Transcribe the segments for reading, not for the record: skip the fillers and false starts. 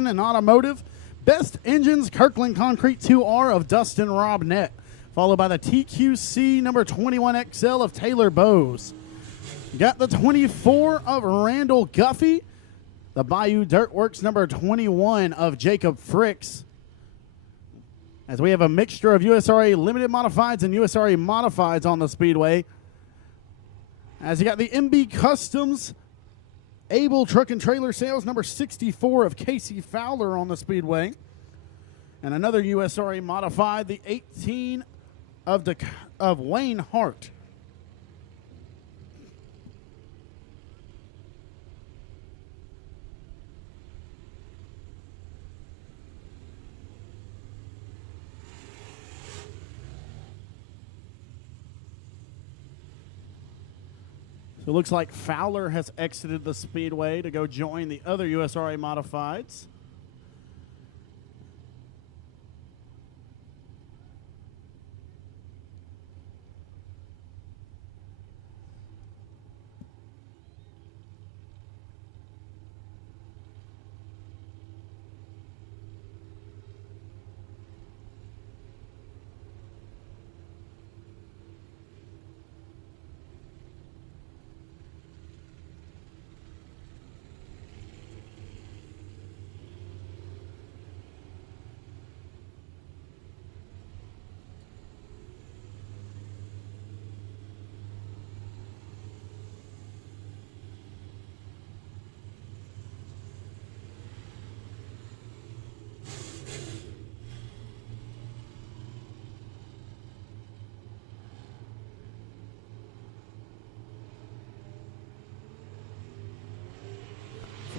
Driven and Automotive. Best Engines, Kirkland Concrete 2R of Dustin Robnett, followed by the TQC number 21XL of Taylor Bowes. Got the 24 of Randall Guffey, the Bayou Dirtworks number 21 of Jacob Fricks. As we have a mixture of USRA Limited Modifieds and USRA Modifieds on the Speedway. As you got the MB Customs Able Truck and Trailer Sales number 64 of Casey Fowler on the Speedway. And another USRA Modified, the 18 of Wayne Hart. So it looks like Fowler has exited the Speedway to go join the other USRA Modifieds.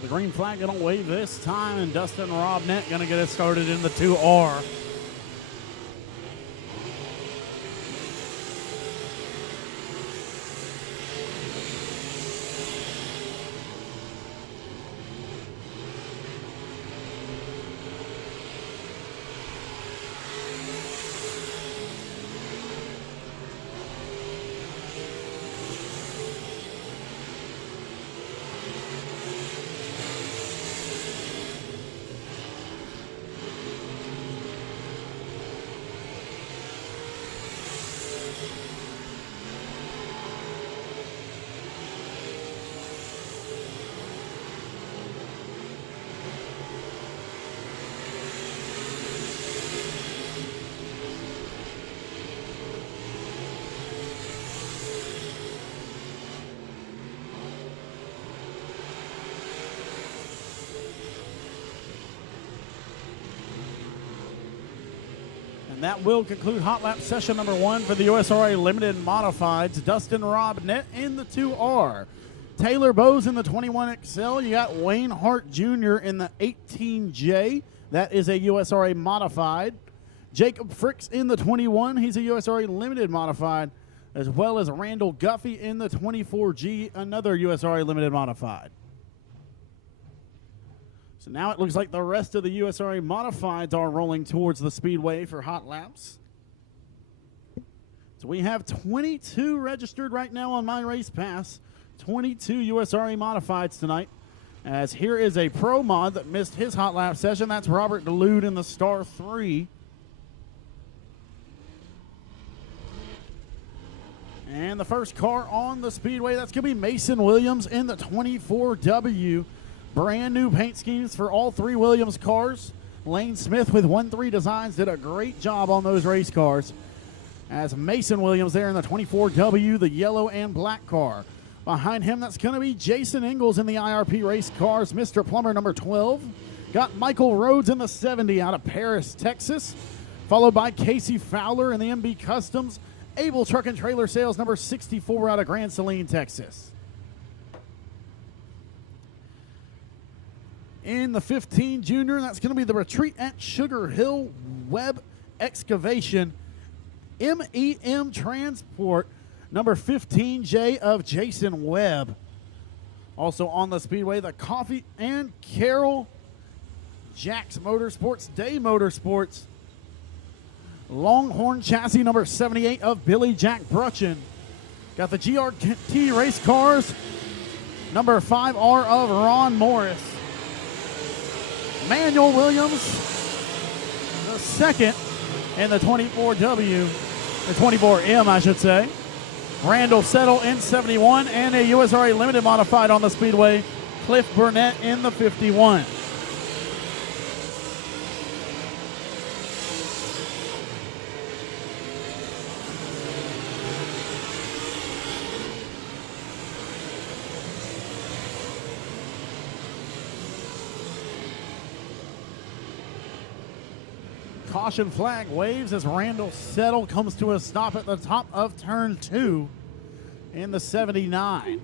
The green flag going to wave this time, and Dustin Robnett going to get it started in the 2R. And that will conclude Hot Lap session number 1 for the USRA Limited Modifieds. Dustin Robnett in the 2R. Taylor Bowes in the 21XL. You got Wayne Hart Jr. in the 18J. That is a USRA Modified. Jacob Fricks in the 21. He's a USRA Limited Modified. As well as Randall Guffey in the 24G, another USRA Limited Modified. So now it looks like the rest of the USRA Modifieds are rolling towards the Speedway for hot laps. So we have 22 registered right now on My Race Pass. 22 USRA Modifieds tonight. As here is a pro mod that missed his hot lap session. That's Robert DeLude in the Star 3. And the first car on the Speedway, that's going to be Mason Williams in the 24W. Brand new paint schemes for all 3 Williams cars. Lane Smith with 1-3 Designs did a great job on those race cars. As Mason Williams there in the 24W, the yellow and black car. Behind him, that's going to be Jason Ingalls in the IRP race cars, Mr. Plummer number 12. Got Michael Rhodes in the 70 out of Paris, Texas. Followed by Casey Fowler in the MB Customs. Able Truck and Trailer Sales number 64 out of Grand Saline, Texas. In the 15 Junior, that's going to be the Retreat at Sugar Hill Web Excavation MEM Transport number 15J of Jason Webb. Also on the Speedway, the Coffee and Carroll Jack's Motorsports, Day Motorsports. Longhorn Chassis number 78 of Billy Jack Brutchin. Got the GRT Race Cars number 5R of Ron Morris. Manuel Williams, the second in the 24W, or 24M, I should say. Randall Settle in 71, and a USRA Limited Modified on the Speedway, Cliff Burnett in the 51. Caution flag waves as Randall Settle comes to a stop at the top of turn 2 in the 79.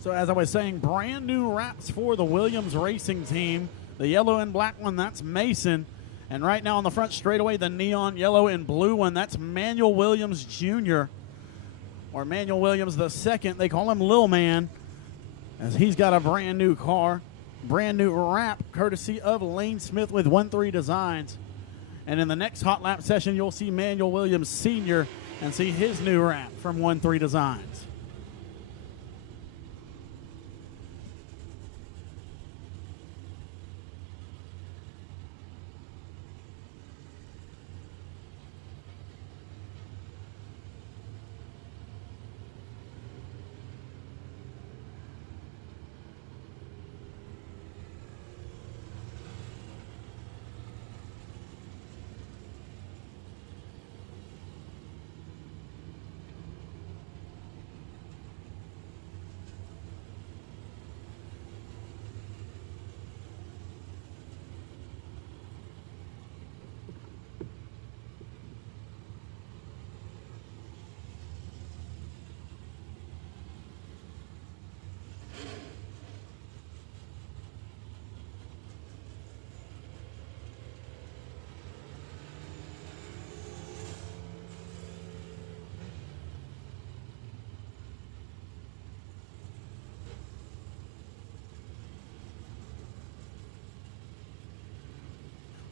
So as I was saying, brand new wraps for the Williams Racing Team. The yellow and black one, that's Mason. And right now on the front straightaway, the neon yellow and blue one, that's Manuel Williams Jr. or Manuel Williams the second. They call him Lil Man, as he's got a brand new car, brand new wrap, courtesy of Lane Smith with 1-3 Designs. And in the next hot lap session, you'll see Manuel Williams Sr. and see his new wrap from 1-3 Designs.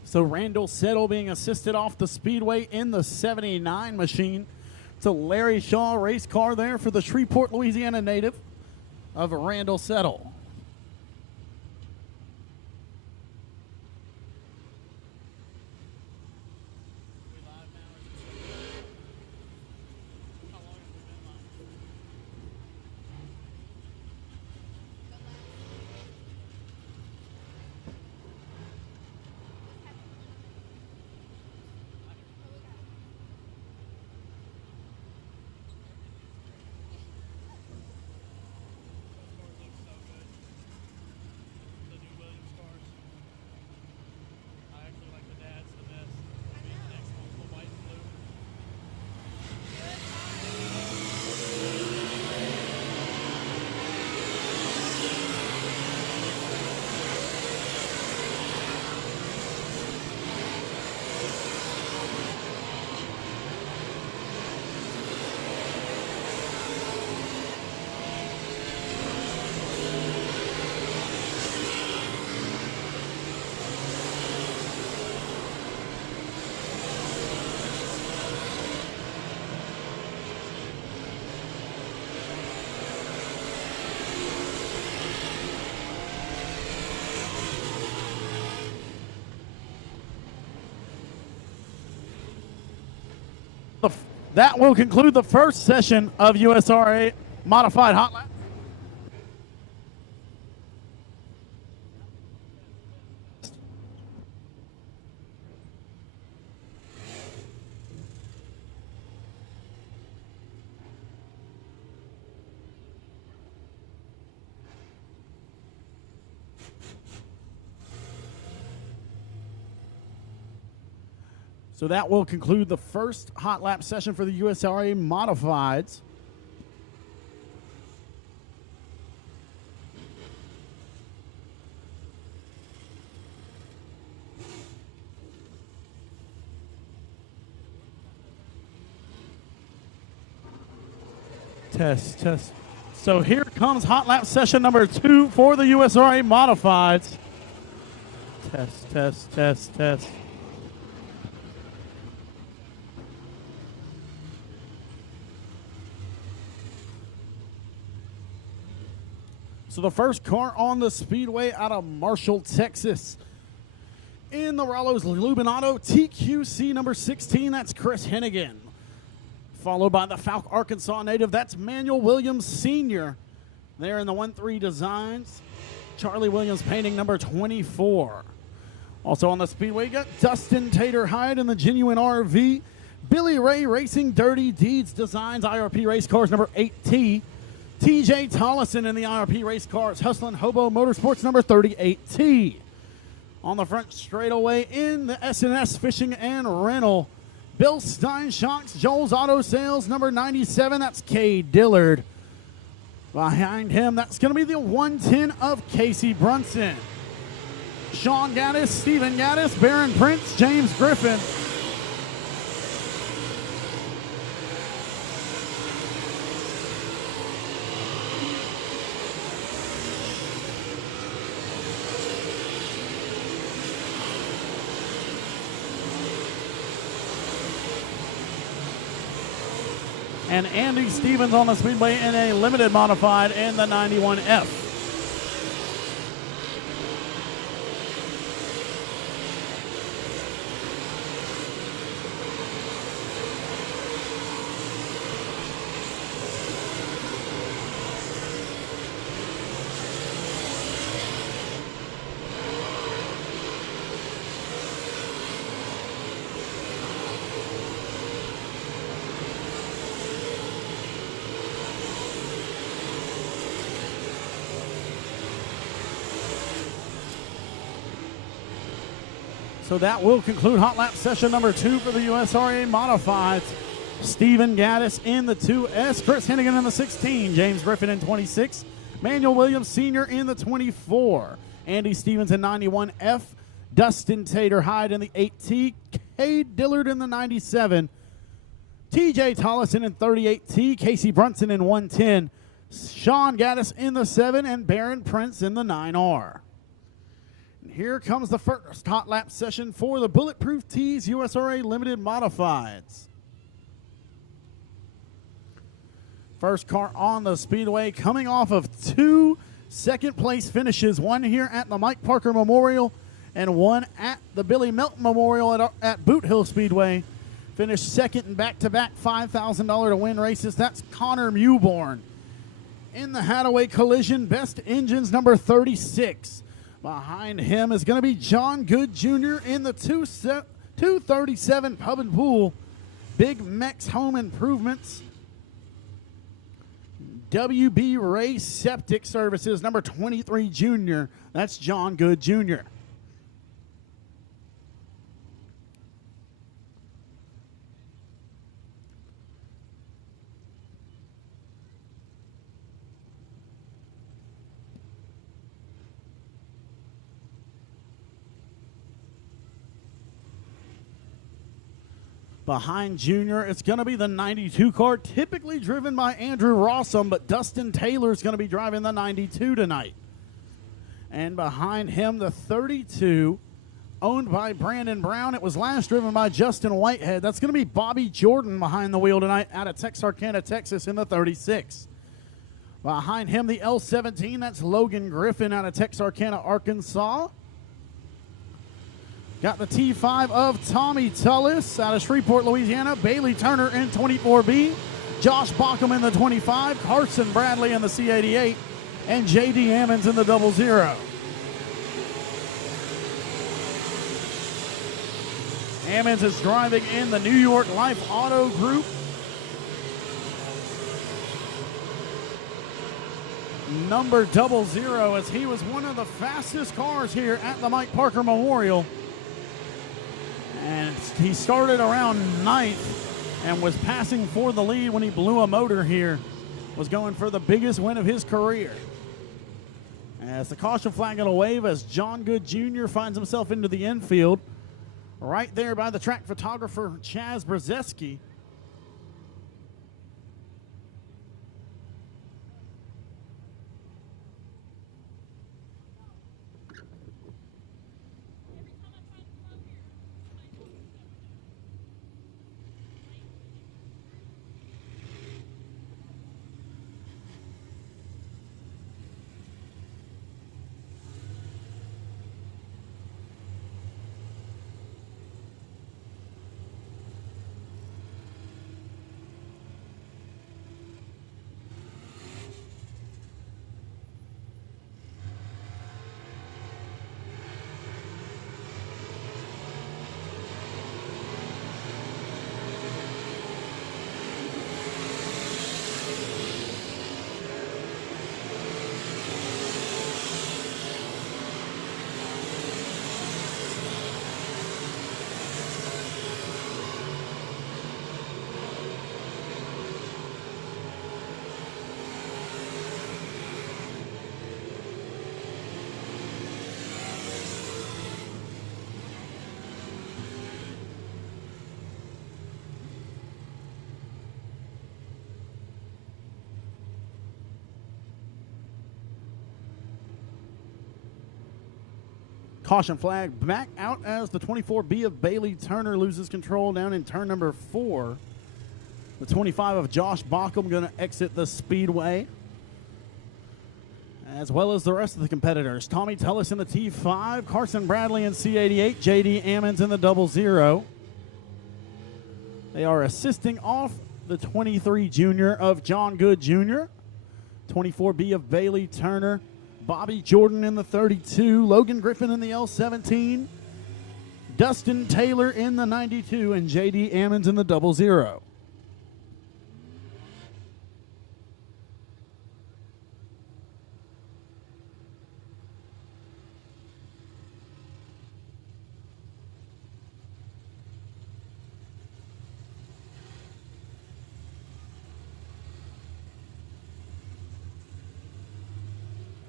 So Randall Settle being assisted off the Speedway in the 79 machine. It's a Larry Shaw race car there for the Shreveport, Louisiana native of Randall Settle. That will conclude the first session of USRA Modified Hot Lap. So that will conclude the first hot lap session for the USRA Modifieds. Test, test. So here comes hot lap session number 2 for the USRA Modifieds. Test, test, test, test. So the first car on the Speedway out of Marshall, Texas. In the Rollos Lubinato TQC number 16, that's Chris Hennigan. Followed by the Falk, Arkansas native, that's Manuel Williams Sr. There in the 1-3 designs. Charlie Williams painting number 24. Also on the Speedway, you got Dustin Tater Hyde in the Genuine RV. Billy Ray Racing Dirty Deeds Designs IRP Race Cars number 8T. TJ Tollison in the IRP Race Cars Hustlin' Hobo Motorsports number 38T. On the front straightaway in the S&S Fishing and Rental, Bill Steinschocks Joel's Auto Sales number 97, that's Kay Dillard. Behind him, that's going to be the 110 of Casey Brunson. Sean Gaddis, Stephen Gaddis, Baron Prince, James Griffin. And Andy Stevens on the Speedway in a limited modified in the 91F. So that will conclude Hot Lap session number 2 for the USRA Modifieds. Stephen Gaddis in the 2S, Chris Hennigan in the 16, James Griffin in 26, Manuel Williams Sr. in the 24, Andy Stevens in 91F, Dustin Tater Hyde in the 8T, Cade Dillard in the 97, TJ Tollison in 38T, Casey Brunson in 110, Sean Gaddis in the 7, and Baron Prince in the 9R. Here comes the first hot lap session for the Bulletproof Tees USRA Limited Modifieds. First car on the Speedway coming off of 2 second place finishes, one here at the Mike Parker Memorial and one at the Billy Melton Memorial at Boot Hill Speedway. Finished second in back-to-back $5,000 to win races. That's Connor Mewborn. In the Hadaway Collision, Best Engines number 36. Behind him is going to be John Good Jr. in the 237 Pub and Pool. Big Mex Home Improvements. WB Ray Septic Services, number 23 Jr. That's John Good Jr. Behind Junior, it's going to be the 92 car, typically driven by Andrew Rossum, but Dustin Taylor is going to be driving the 92 tonight. And behind him, the 32, owned by Brandon Brown. It was last driven by Justin Whitehead. That's going to be Bobby Jordan behind the wheel tonight out of Texarkana, Texas in the 36. Behind him, the L17, that's Logan Griffin out of Texarkana, Arkansas. Got the T5 of Tommy Tullis out of Shreveport, Louisiana. Bailey Turner in 24B. Josh Bockham in the 25. Carson Bradley in the C88. And J.D. Ammons in the 00. Ammons is driving in the New York Life Auto Group. Number 00, as he was one of the fastest cars here at the Mike Parker Memorial. And he started around 9th and was passing for the lead when he blew a motor here. Was going for the biggest win of his career. As the caution flag going to wave as John Good Jr. finds himself into the infield. Right there by the track photographer, Chaz Brzeski. Caution flag back out as the 24B of Bailey Turner loses control down in turn number 4. The 25 of Josh Bockham going to exit the speedway, as well as the rest of the competitors. Tommy Tullis in the T5, Carson Bradley in C88, J.D. Ammons in the 00. They are assisting off the 23 Junior of John Good Jr., 24B of Bailey Turner, Bobby Jordan in the 32, Logan Griffin in the L17, Dustin Taylor in the 92, and J.D. Ammons in the 00.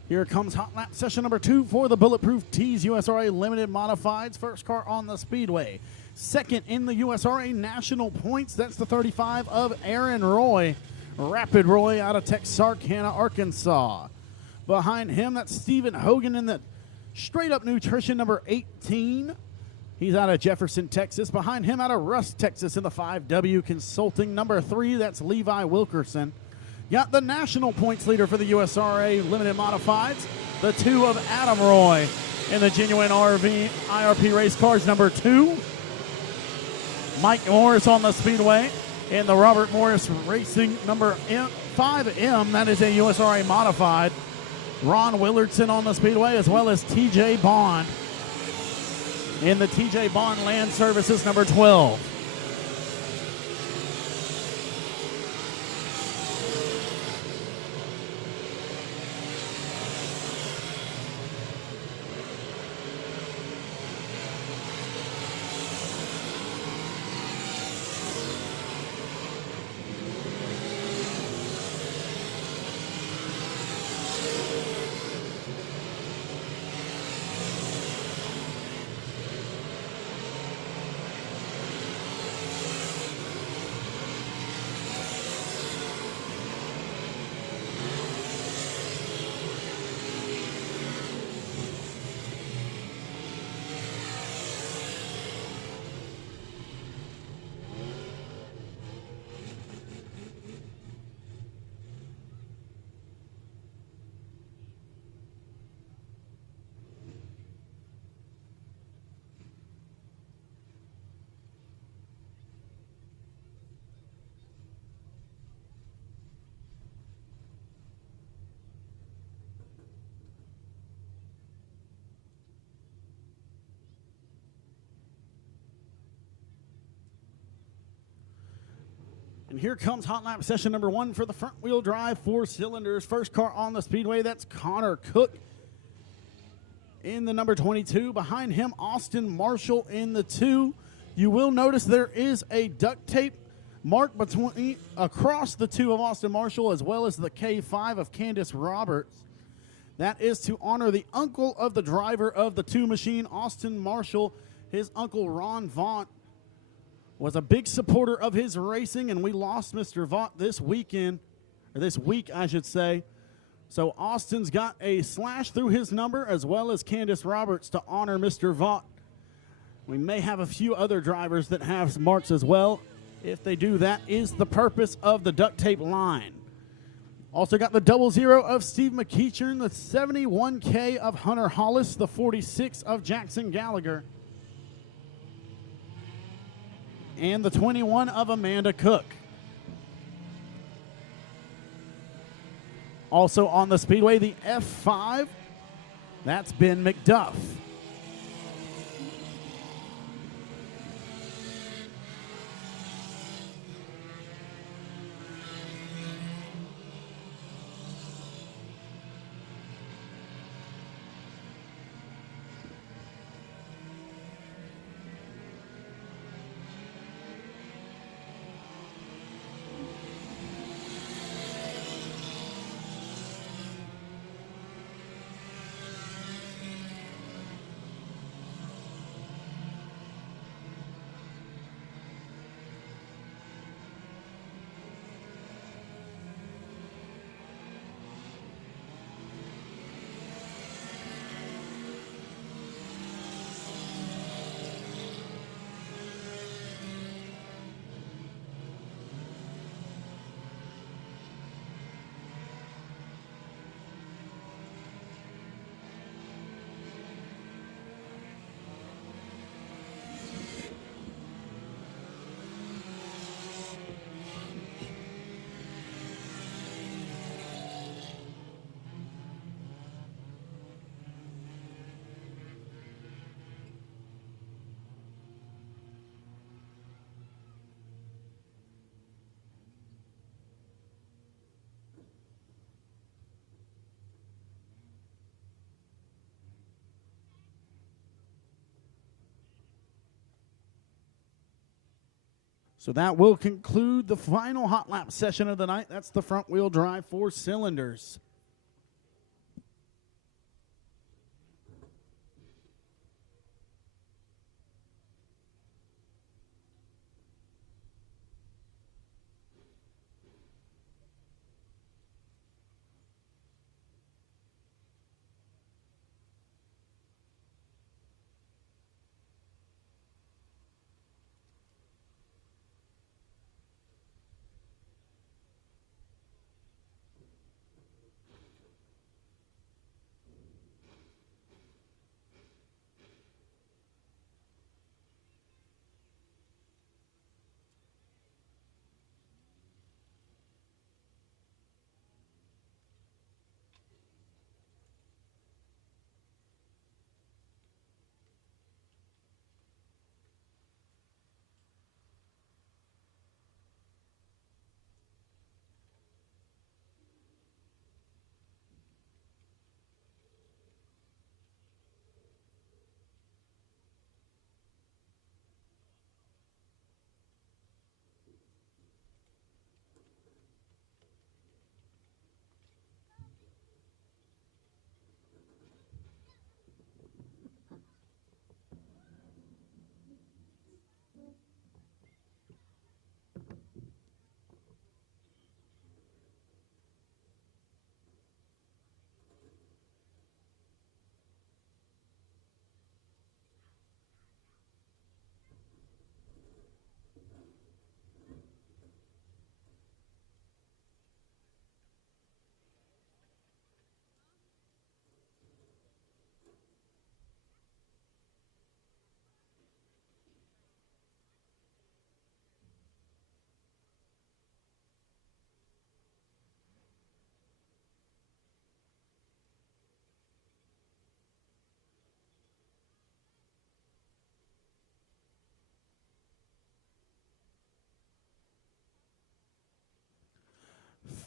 Here comes hot lap session number 2 for the Bulletproof Tees USRA Limited Modifieds. First car on the speedway. Second in the USRA National Points. That's the 35 of Aaron Roy. Rapid Roy out of Texarkana, Arkansas. Behind him, that's Stephen Hogan in the Straight Up Nutrition number 18. He's out of Jefferson, Texas. Behind him, out of Rust, Texas in the 5W Consulting number 3. That's Levi Wilkerson. Got the national points leader for the USRA Limited Modifieds, the 2 of Adam Roy in the Genuine RV IRP Race Cars number 2. Mike Morris on the speedway in the Robert Morris Racing number 5M. That is a USRA Modified. Ron Willardson on the speedway, as well as TJ Bond in the TJ Bond Land Services number 12. And here comes hot lap session number 1 for the front wheel drive 4 cylinders. First car on the speedway, that's Connor Cook in the number 22. Behind him, Austin Marshall in the 2. You will notice there is a duct tape mark across the 2 of Austin Marshall, as well as the K5 of Candace Roberts. That is to honor the uncle of the driver of the 2 machine, Austin Marshall. His uncle, Ron Vaught, was a big supporter of his racing, and we lost Mr. Vaught this weekend, or this week, I should say. So Austin's got a slash through his number, as well as Candace Roberts, to honor Mr. Vaught. We may have a few other drivers that have marks as well. If they do, that is the purpose of the duct tape line. Also got the 00 of Steve McEachern, the 71K of Hunter Hollis, the 46 of Jackson Gallagher, and the 21 of Amanda Cook. Also on the speedway, the F5, that's Ben McDuff. So that will conclude the final hot lap session of the night. That's the front wheel drive 4 cylinders.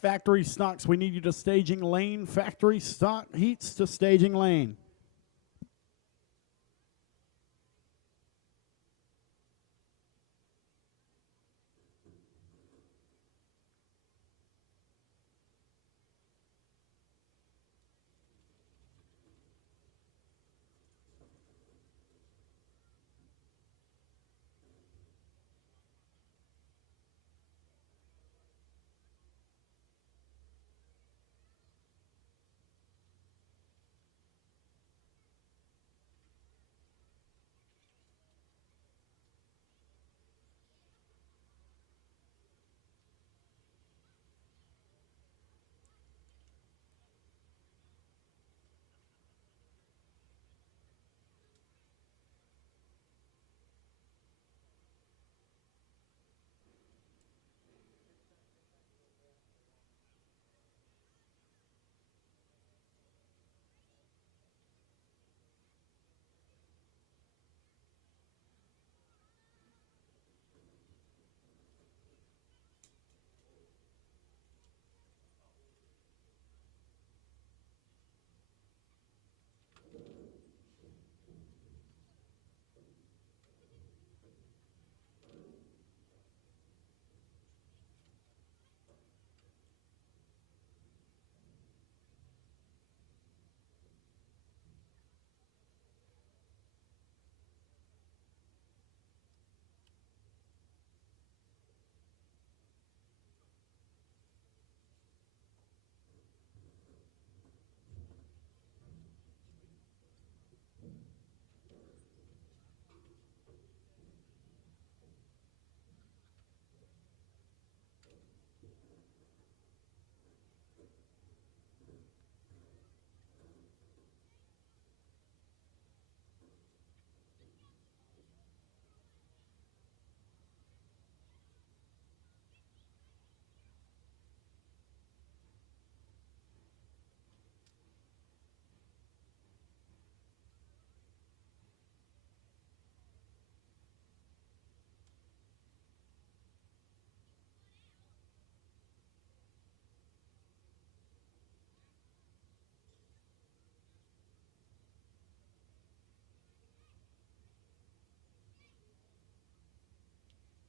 Factory stocks, we need you to staging lane. Factory stock heats to staging lane.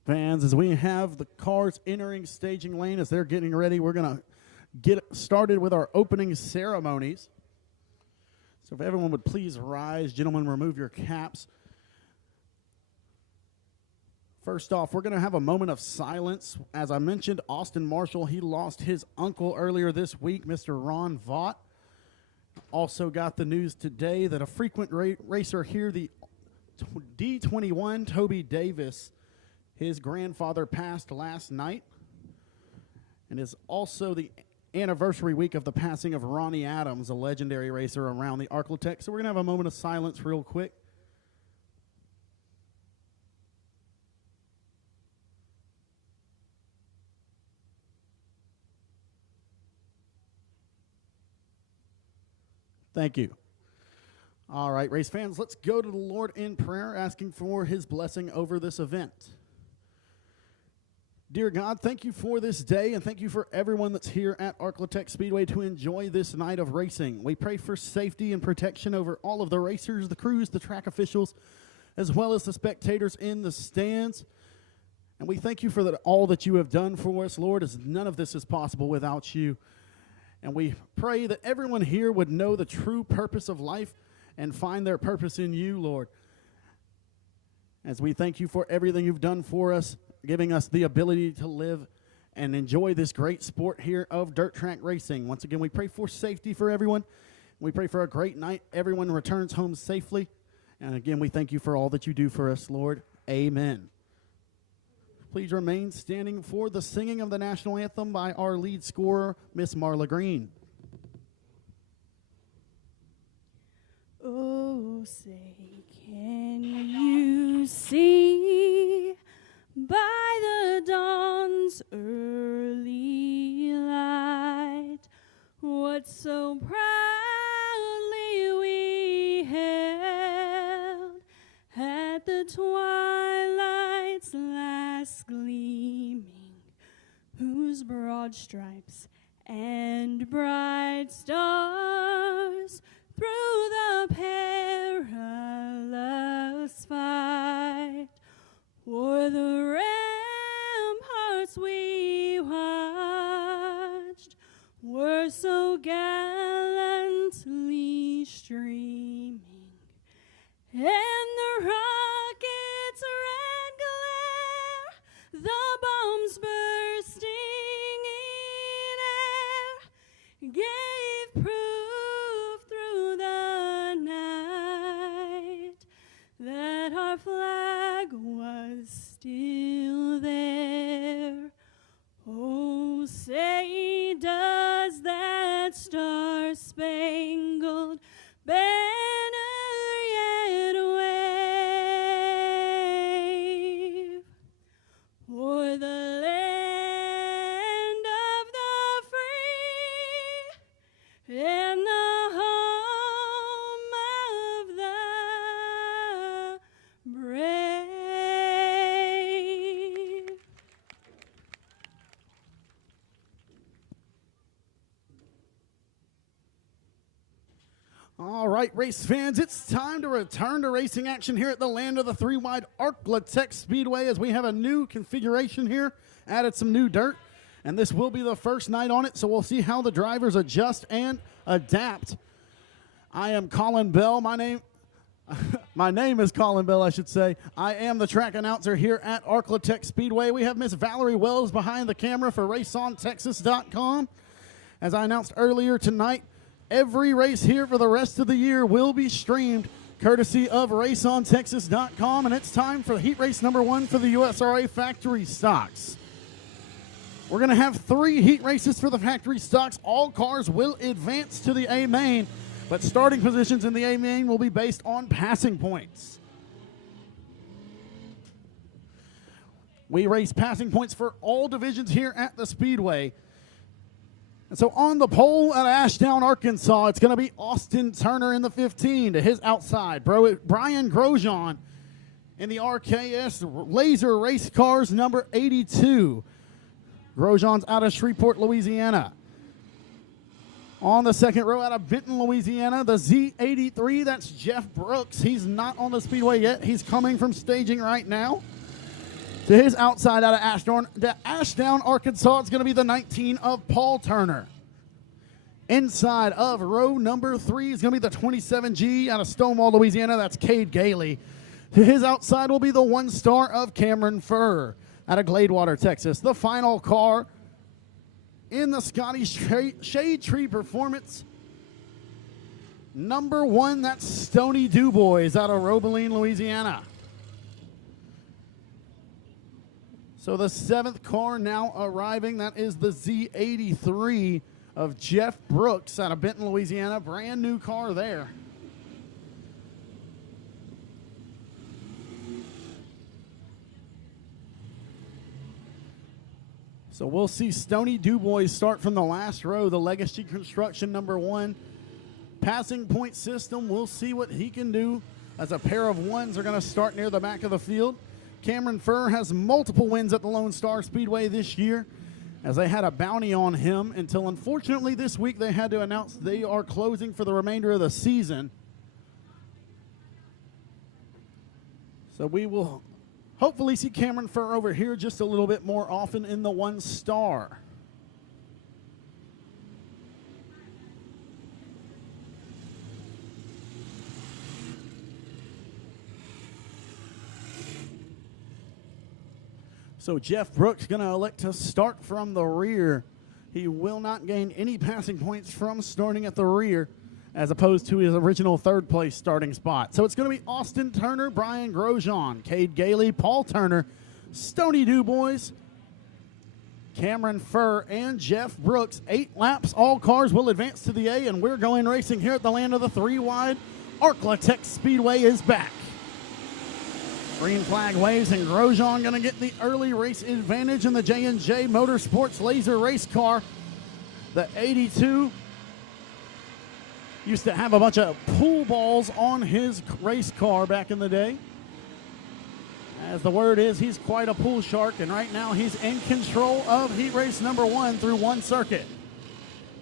Fans, as we have the cars entering staging lane, as they're getting ready, we're going to get started with our opening ceremonies. So if everyone would please rise, gentlemen, remove your caps. First off, we're going to have a moment of silence. As I mentioned, Austin Marshall, he lost his uncle earlier this week, Mr. Ron Vaught. Also got the news today that a frequent racer here, the D21, Toby Davis, his grandfather passed last night. And is also the anniversary week of the passing of Ronnie Adams, a legendary racer around the Arclitect. So we're going to have a moment of silence real quick. Thank you. All right, race fans, let's go to the Lord in prayer, asking for his blessing over this event. Dear God, thank you for this day, and thank you for everyone that's here at Arclitect Speedway to enjoy this night of racing. We pray for safety and protection over all of the racers, the crews, the track officials, as well as the spectators in the stands. And we thank you for all that you have done for us, Lord, as none of this is possible without you. And we pray that everyone here would know the true purpose of life and find their purpose in you, Lord. As we thank you for everything you've done for us, giving us the ability to live and enjoy this great sport here of dirt track racing. Once again, we pray for safety for everyone. We pray for a great night. Everyone returns home safely. And again, we thank you for all that you do for us, Lord. Amen. Please remain standing for the singing of the national anthem by our lead scorer, Miss Marla Green. Oh, say, can you see by the dawn's early light what so proudly we held at the twilight's last gleaming, whose broad stripes and bright stars through the perilous fight o'er the ramparts we watched were so gallantly streaming, and the rocket's red glare, the bombs bursting in air, gave proof through the night that our flag was still there. Oh, say, does that star-spangled banner yet wave o'er the land of the free and the home of the brave? All right, race fans, it's time to return to racing action here at the land of the three-wide Arclitect Speedway, as we have a new configuration here, added some new dirt, and this will be the first night on it, so we'll see how the drivers adjust and adapt. I am Colin Bell. My name is Colin Bell, I should say. I am the track announcer here at Arclitect Speedway. We have Miss Valerie Wells behind the camera for RaceOnTexas.com. As I announced earlier tonight, every race here for the rest of the year will be streamed courtesy of RaceOnTexas.com, and it's time for heat race number 1 for the USRA factory stocks. We're going to have 3 heat races for the factory stocks. All cars will advance to the A main, but starting positions in the A main will be based on passing points. We race passing points for all divisions here at the Speedway. And so on the pole at Ashdown, Arkansas, it's going to be Austin Turner in the 15. To his outside, Brian Grosjean in the RKS Laser Race Cars number 82. Grosjean's out of Shreveport, Louisiana. On the second row out of Benton, Louisiana, the Z83, that's Jeff Brooks. He's not on the Speedway yet. He's coming from staging right now. To his outside out of Ashdown, Arkansas, it's going to be the 19 of Paul Turner. Inside of row number 3 is going to be the 27G out of Stonewall, Louisiana. That's Cade Gailey. To his outside will be the 1 star of Cameron Furr out of Gladewater, Texas. The final car in the Scotty Shade Tree Performance. Number 1, that's Stony DuBois out of Robeline, Louisiana. So the 7th car now arriving, that is the Z83 of Jeff Brooks out of Benton, Louisiana. Brand new car there. So we'll see Stony DuBois start from the last row, the Legacy Construction number 1. Passing point system, we'll see what he can do as a pair of 1s are going to start near the back of the field. Cameron Furr has multiple wins at the Lone Star Speedway this year, as they had a bounty on him until unfortunately this week they had to announce they are closing for the remainder of the season. So we will hopefully see Cameron Furr over here just a little bit more often in the 1 star. So Jeff Brooks going to elect to start from the rear. He will not gain any passing points from starting at the rear as opposed to his original 3rd place starting spot. So it's going to be Austin Turner, Brian Grosjean, Cade Gailey, Paul Turner, Stony DuBois, Cameron Furr, and Jeff Brooks. 8 laps. All cars will advance to the A, and we're going racing here at the land of the 3 wide. Arklatex Speedway is back. Green flag waves, and Grosjean going to get the early race advantage in the J&J Motorsports Laser race car. The 82 used to have a bunch of pool balls on his race car back in the day. As the word is, he's quite a pool shark, and right now he's in control of heat race number 1 through 1 circuit.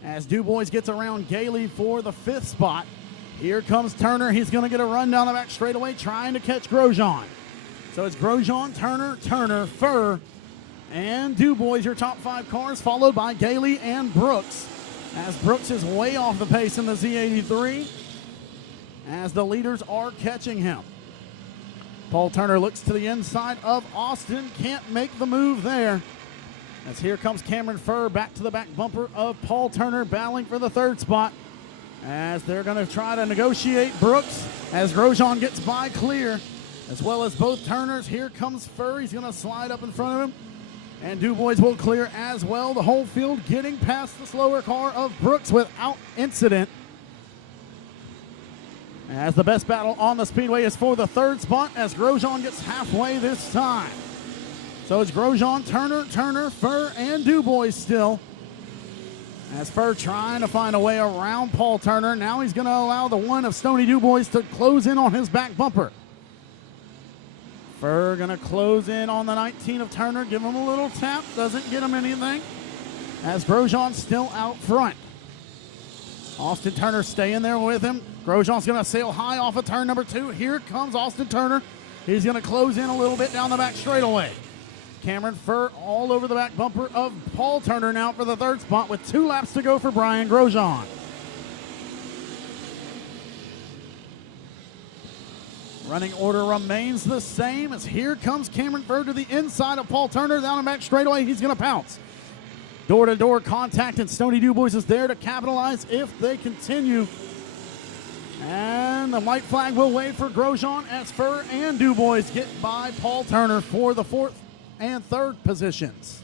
As DuBois gets around Gailey for the 5th spot, here comes Turner. He's going to get a run down the back straightaway trying to catch Grosjean. So it's Grosjean, Turner, Furr, and DuBois, your top 5 cars, followed by Gailey and Brooks. As Brooks is way off the pace in the Z83, as the leaders are catching him. Paul Turner looks to the inside of Austin, can't make the move there. As here comes Cameron Furr back to the back bumper of Paul Turner, battling for the 3rd spot. As they're going to try to negotiate Brooks, as Grosjean gets by clear, as well as both Turners. Here comes Furr. He's going to slide up in front of him. And DuBois will clear as well. The whole field getting past the slower car of Brooks without incident. As the best battle on the speedway is for the 3rd spot, as Grosjean gets halfway this time. So it's Grosjean, Turner, Furr, and DuBois still. As Furr trying to find a way around Paul Turner. Now he's going to allow the 1 of Stony DuBois to close in on his back bumper. Furr going to close in on the 19 of Turner, give him a little tap, doesn't get him anything. As Grosjean still out front. Austin Turner staying there with him. Grosjean's going to sail high off of turn number 2. Here comes Austin Turner. He's going to close in a little bit down the back straightaway. Cameron Furr all over the back bumper of Paul Turner now for the 3rd spot with 2 laps to go for Brian Grosjean. Running order remains the same as here comes Cameron Furr to the inside of Paul Turner down the back straightaway. He's going to pounce. Door-to-door contact, and Stony DuBois is there to capitalize if they continue. And the white flag will wave for Grosjean as Furr and DuBois get by Paul Turner for the 4th and 3rd positions.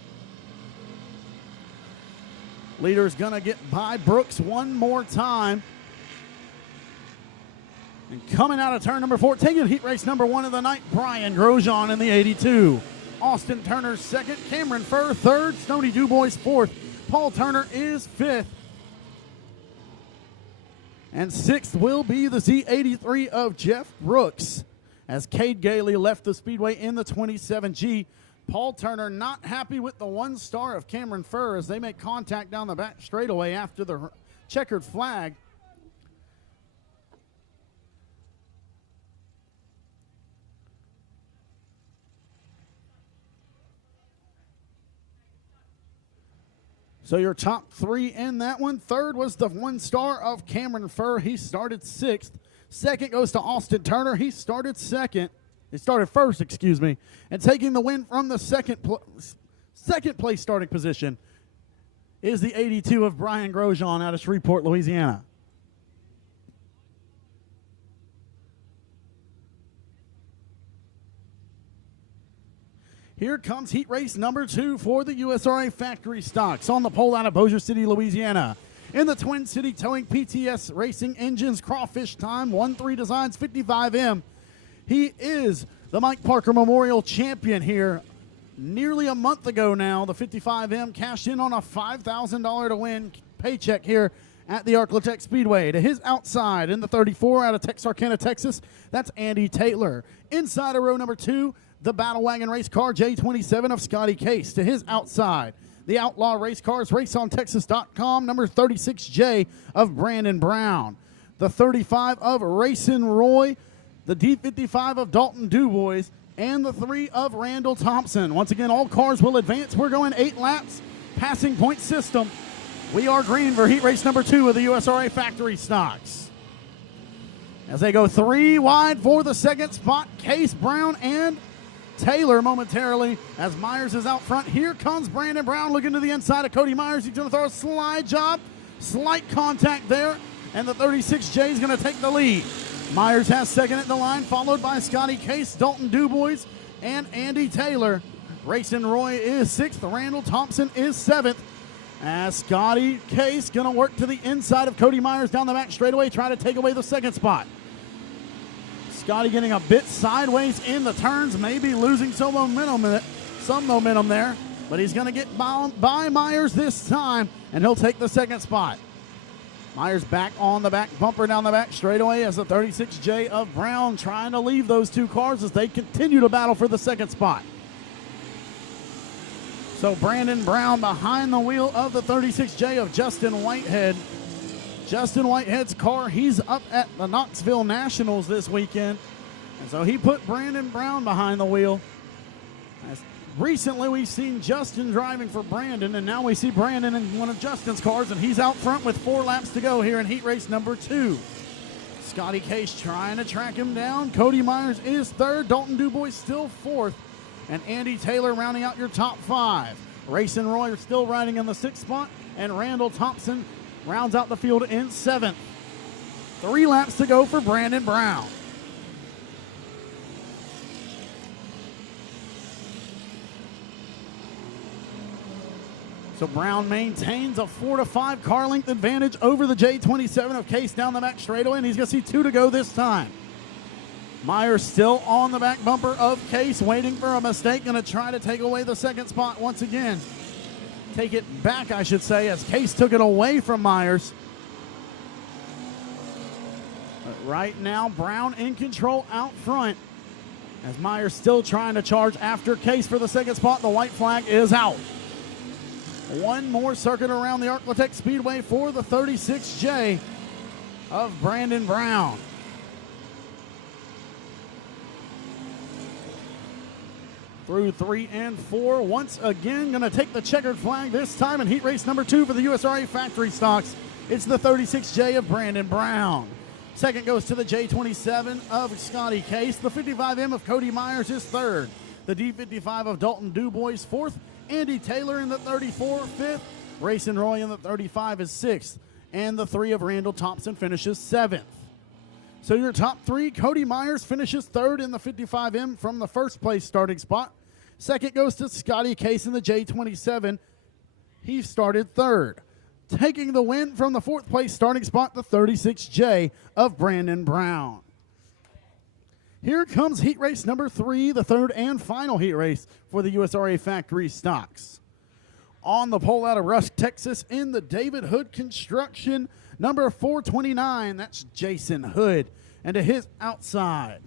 Leader's going to get by Brooks one more time. And coming out of turn number 4, taking heat race number 1 of the night, Brian Grosjean in the 82. Austin Turner 2nd, Cameron Furr 3rd, Stony DuBois 4th. Paul Turner is 5th. And 6th will be the Z83 of Jeff Brooks, as Cade Gailey left the speedway in the 27G. Paul Turner not happy with the 1 star of Cameron Furr as they make contact down the back straightaway after the checkered flag. So your top three in that one. Third was the 1-star of Cameron Furr. He started 6th. Second goes to Austin Turner. He started first, excuse me. And taking the win from the second place starting position is the 82 of Brian Grosjean out of Shreveport, Louisiana. Here comes heat race number 2 for the USRA factory stocks on the pole out of Bossier City, Louisiana. In the Twin City Towing PTS Racing Engines Crawfish Time 1-3 Designs 55M. He is the Mike Parker Memorial Champion here. Nearly a month ago now, the 55M cashed in on a $5,000 to win paycheck here at the Arklatex Speedway. To his outside in the 34 out of Texarkana, Texas, that's Andy Taylor. Inside of row number 2, the Battle Wagon race car J27 of Scotty Case. To his outside, the Outlaw Race Cars RaceOnTexas.com number 36J of Brandon Brown. The 35 of Racing Roy, the D55 of Dalton Dubois, and the 3 of Randall Thompson. Once again, all cars will advance. We're going 8 laps, passing point system. We are green for heat race number 2 of the USRA factory stocks. As they go 3 wide for the second spot, Case, Brown, and Taylor momentarily as Myers is out front. Here comes Brandon Brown looking to the inside of Cody Myers. He's going to throw a slide job. Slight contact there, and the 36J is going to take the lead. Myers has second at the line, followed by Scotty Case, Dalton Dubois, and Andy Taylor. Racing Roy is 6th. Randall Thompson is 7th. As Scotty Case going to work to the inside of Cody Myers down the back straightaway, try to take away the second spot. Scotty getting a bit sideways in the turns, maybe losing some momentum there, but he's going to get by Myers this time, and he'll take the second spot. Myers back on the back bumper down the back straightaway as the 36J of Brown trying to leave those 2 cars as they continue to battle for the second spot. So Brandon Brown behind the wheel of the 36J of Justin Whitehead. Justin Whitehead's car, he's up at the Knoxville Nationals this weekend. And so he put Brandon Brown behind the wheel. As recently we've seen Justin driving for Brandon, and now we see Brandon in one of Justin's cars, and he's out front with 4 laps to go here in heat race number 2. Scotty Case trying to track him down. Cody Myers is 3rd. Dalton Dubois still 4th. And Andy Taylor rounding out your top 5. Racing Roy still riding in the 6th spot, and Randall Thompson rounds out the field in 7th. 3 laps to go for Brandon Brown. So Brown maintains a 4-5 car length advantage over the J27 of Case down the back straightaway, and he's going to see 2 to go this time. Myers still on the back bumper of Case, waiting for a mistake, going to try to take away the second spot once again. Take it back, I should say, as Case took it away from Myers. But right now, Brown in control out front, as Myers still trying to charge after Case for the second spot. The white flag is out. One more circuit around the Arklatex Speedway for the 36J of Brandon Brown. Through 3 and 4, once again going to take the checkered flag this time in heat race number 2 for the USRA factory stocks. It's the 36J of Brandon Brown. Second goes to the J27 of Scotty Case. The 55M of Cody Myers is 3rd. The D55 of Dalton Dubois 4th. Andy Taylor in the 34, 5th. Racing Roy in the 35 is 6th. And the 3 of Randall Thompson finishes 7th. So your top 3, Cody Myers finishes 3rd in the 55M from the first place starting spot. Second goes to Scotty Case in the J27. He started 3rd. Taking the win from the 4th place starting spot, the 36J of Brandon Brown. Here comes heat race number 3, the 3rd and final heat race for the USRA factory stocks. On the pole out of Rusk, Texas, in the David Hood Construction, number 429, that's Jason Hood. And to his outside,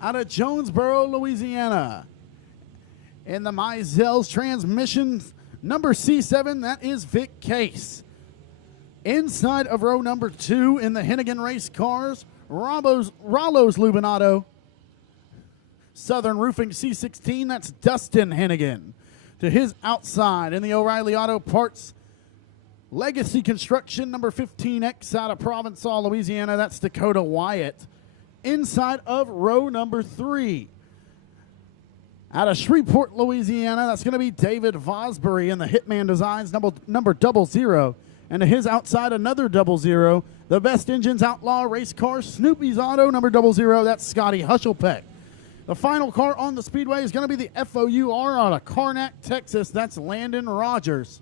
out of Jonesboro, Louisiana, in the Mizell's Transmissions, number C7, that is Vic Case. Inside of row number 2 in the Hennigan race cars, Rollo's Lubinato. Southern Roofing C16, that's Dustin Hennigan. to his outside. In the O'Reilly Auto Parts Legacy Construction, number 15X out of Provençal, Louisiana, that's Dakota Wyatt. Inside of row number 3. Out of Shreveport, Louisiana, that's going to be David Vosbury in the Hitman Designs, number 00. And to his outside, another 00. The Best Engines Outlaw Race Car, Snoopy's Auto, number 00. That's Scotty Hushelpeck. The final car on the Speedway is going to be the FOUR out of Karnak, Texas. That's Landon Rogers.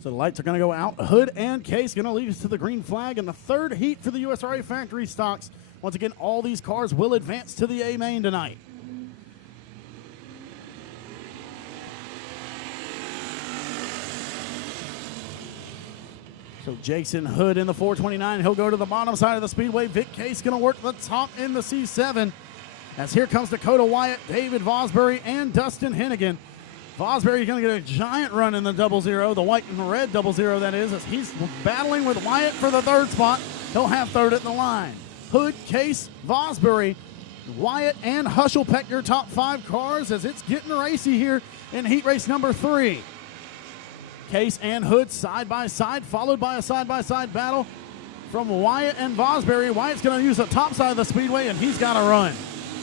So the lights are going to go out. Hood and Case going to lead us to the green flag in the third heat for the USRA factory stocks. Once again, all these cars will advance to the A main tonight. So Jason Hood in the 429. He'll go to the bottom side of the Speedway. Vic Case going to work the top in the C7. As here comes Dakota Wyatt, David Vosbury, and Dustin Hennigan. Vosbury's going to get a giant run in the 00, the white and red 00 that is, as he's battling with Wyatt for the third spot. He'll have third at the line. Hood, Case, Vosbury, Wyatt, and Hushelpeck, your top 5 cars as it's getting racy here in heat race number 3. Case and Hood side by side, followed by a side-by-side battle from Wyatt and Vosbury. Wyatt's going to use the top side of the Speedway, and he's got to run.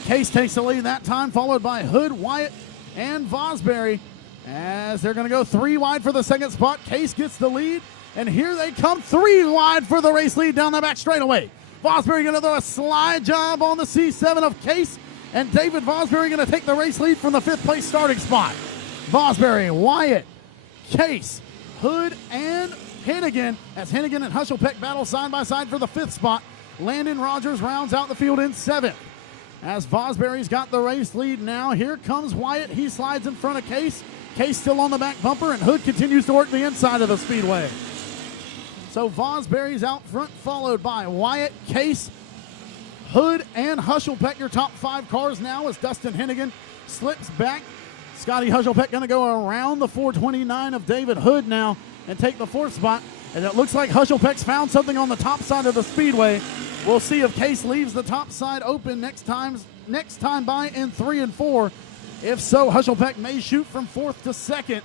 Case takes the lead that time, followed by Hood, Wyatt, and Vosbury, as they're going to go 3 wide for the second spot. Case gets the lead, and here they come 3 wide for the race lead down the back straightaway. Vosbury going to throw a slide job on the C7 of Case, and David Vosbury going to take the race lead from the 5th place starting spot. Vosbury, Wyatt, Case, Hood, and Hennigan, as Hennigan and Hushelpeck battle side by side for the 5th spot. Landon Rogers rounds out the field in 7th. As Vosbury's got the race lead now, here comes Wyatt. He slides in front of Case. Case still on the back bumper, and Hood continues to work the inside of the Speedway. So Vosbury's out front, followed by Wyatt, Case, Hood, and Hushelpeck, your top 5 cars now, as Dustin Hennigan slips back. Scotty Hushelpeck going to go around the 429 of David Hood now and take the 4th spot. And it looks like Hushelpeck's found something on the top side of the Speedway. We'll see if Case leaves the top side open next time by in 3 and 4. If so, Hushelpeck may shoot from 4th to 2nd.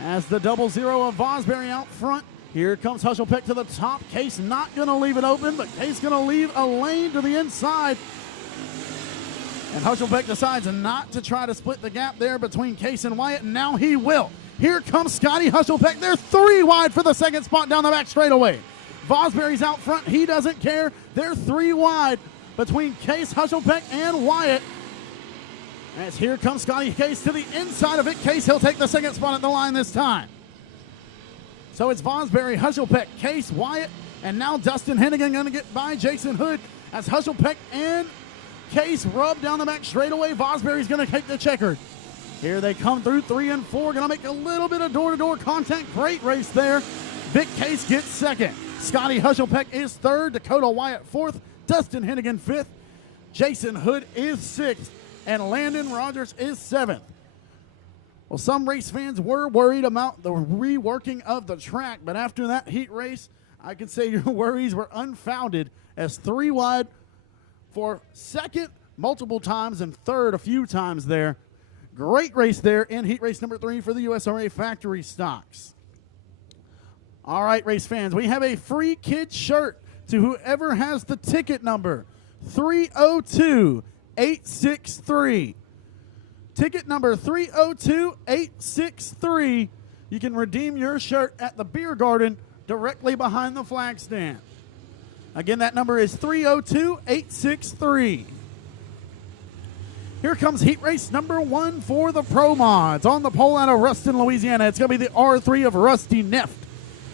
As the 00 of Vosbury out front, here comes Hushelpeck to the top. Case not going to leave it open, but Case going to leave a lane to the inside. And Hushelpeck decides not to try to split the gap there between Case and Wyatt, and now he will. Here comes Scotty Hushelpeck. They're 3 wide for the second spot down the back straightaway. Vosbury's out front. He doesn't care. They're 3 wide between Case, Hushelpeck, and Wyatt. As here comes Scotty Case to the inside of it. Case, he'll take the second spot at the line this time. So it's Vosbury, Hushelpeck, Case, Wyatt, and now Dustin Hennigan going to get by Jason Hood as Hushelpeck and Case rub down the back straightaway. Vosbury's going to take the checkered. Here they come through 3 and 4. Going to make a little bit of door-to-door contact. Great race there. Vic Case gets 2nd. Scotty Hushelpeck is 3rd. Dakota Wyatt 4th. Dustin Hennigan 5th. Jason Hood is 6th. And Landon Rogers is 7th. Well, some race fans were worried about the reworking of the track, but after that heat race, I can say your worries were unfounded, as 3 wide for 2nd multiple times and 3rd a few times there. Great race there in heat race number 3 for the USRA factory stocks. All right, race fans, we have a free kid shirt to whoever has the ticket number 302863. Ticket number 302863. You can redeem your shirt at the beer garden directly behind the flag stand. Again, that number is 302863. Here comes heat race number 1 for the Pro Mods. On the pole out of Ruston, Louisiana, it's going to be the R3 of Rusty Neft.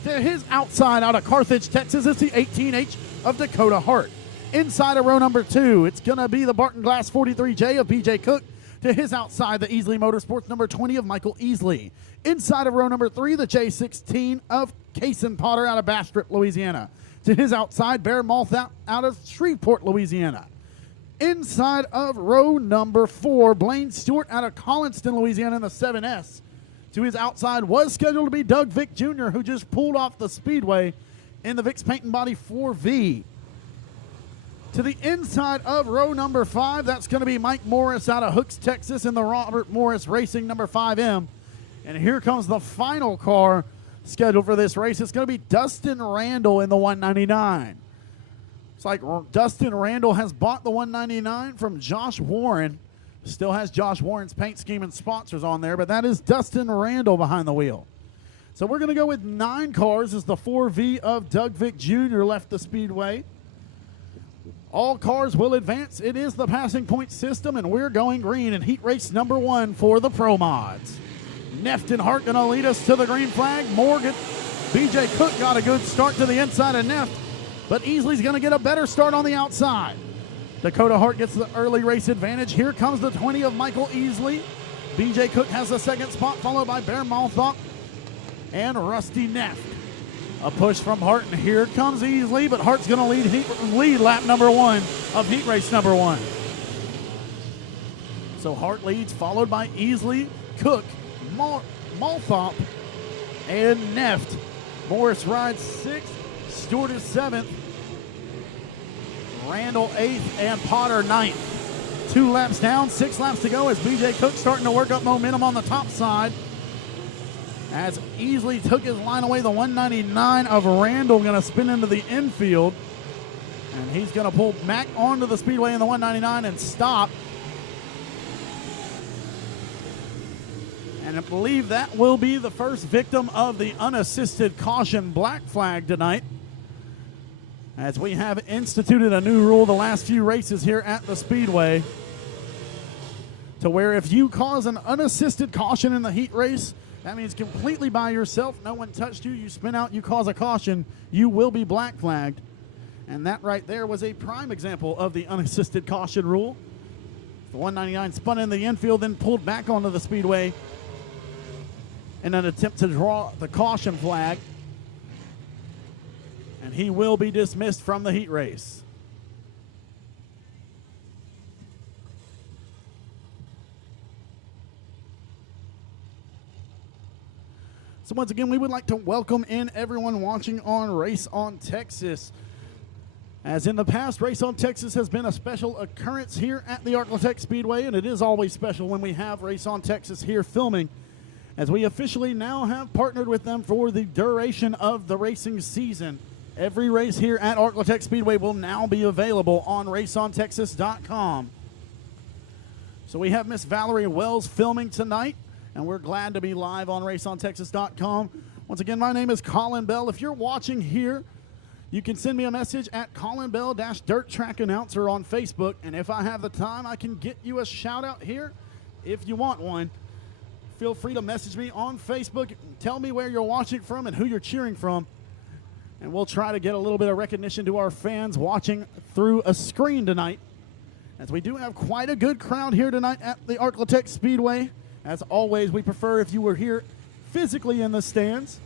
To his outside out of Carthage, Texas, it's the 18H of Dakota Hart. Inside of row number 2, it's going to be the Barton Glass 43J of BJ Cook. To his outside, the Easley Motorsports number 20 of Michael Easley. Inside of row number 3, the J16 of Kason Potter out of Bastrop, Louisiana. To his outside, Bear Moth out of Shreveport, Louisiana. Inside of row number 4, Blaine Stewart out of Collinston, Louisiana in the 7S. To his outside was scheduled to be Doug Vick Jr., who just pulled off the Speedway in the Vicks Paint and Body 4V. To the inside of row number 5, that's going to be Mike Morris out of Hooks, Texas in the Robert Morris Racing number 5M. And here comes the final car scheduled for this race. It's going to be Dustin Randall in the 199. It's like Dustin Randall has bought the 199 from Josh Warren. Still has Josh Warren's paint scheme and sponsors on there, but that is Dustin Randall behind the wheel. So we're going to go with 9 cars as the 4V of Doug Vick Jr. left the Speedway. All cars will advance. It is the passing point system, and we're going green in heat race number 1 for the Pro Mods. Neft and Hart going to lead us to the green flag. Morgan, BJ Cook got a good start to the inside of Neft, but Easley's going to get a better start on the outside. Dakota Hart gets the early race advantage. Here comes the 20 of Michael Easley. BJ Cook has the second spot, followed by Bear Malthop and Rusty Neft. A push from Hart, and here comes Easley, but Hart's going to lead lap number 1 of heat race number 1. So Hart leads, followed by Easley, Cook, Malthop, and Neft. Morris rides 6th, Stewart is 7th, Randall 8th, and Potter 9th. 2 laps down, 6 laps to go as BJ Cook starting to work up momentum on the top side. As Easley took his line away, the 199 of Randall going to spin into the infield. And he's going to pull back onto the Speedway in the 199 and stop. And I believe that will be the first victim of the unassisted caution black flag tonight, as we have instituted a new rule the last few races here at the Speedway, to where if you cause an unassisted caution in the heat race, that means completely by yourself, no one touched you, you spin out, you cause a caution, you will be black flagged. And that right there was a prime example of the unassisted caution rule. The 199 spun in the infield, then pulled back onto the Speedway in an attempt to draw the caution flag. And he will be dismissed from the heat race. So once again, we would like to welcome in everyone watching on Race on Texas. As in the past, Race on Texas has been a special occurrence here at the Arklatex Speedway, and it is always special when we have Race on Texas here filming, as we officially now have partnered with them for the duration of the racing season. Every race here at Arklatex Speedway will now be available on raceontexas.com. So we have Miss Valerie Wells filming tonight, and we're glad to be live on raceontexas.com. Once again, my name is Colin Bell. If you're watching here, you can send me a message at Colin Bell-Dirt Track Announcer on Facebook, and if I have the time, I can get you a shout out here if you want one. Feel free to message me on Facebook. Tell me where you're watching from and who you're cheering from, and we'll try to get a little bit of recognition to our fans watching through a screen tonight, as we do have quite a good crowd here tonight at the Arklatex Speedway. As always, we prefer if you were here physically in the stands,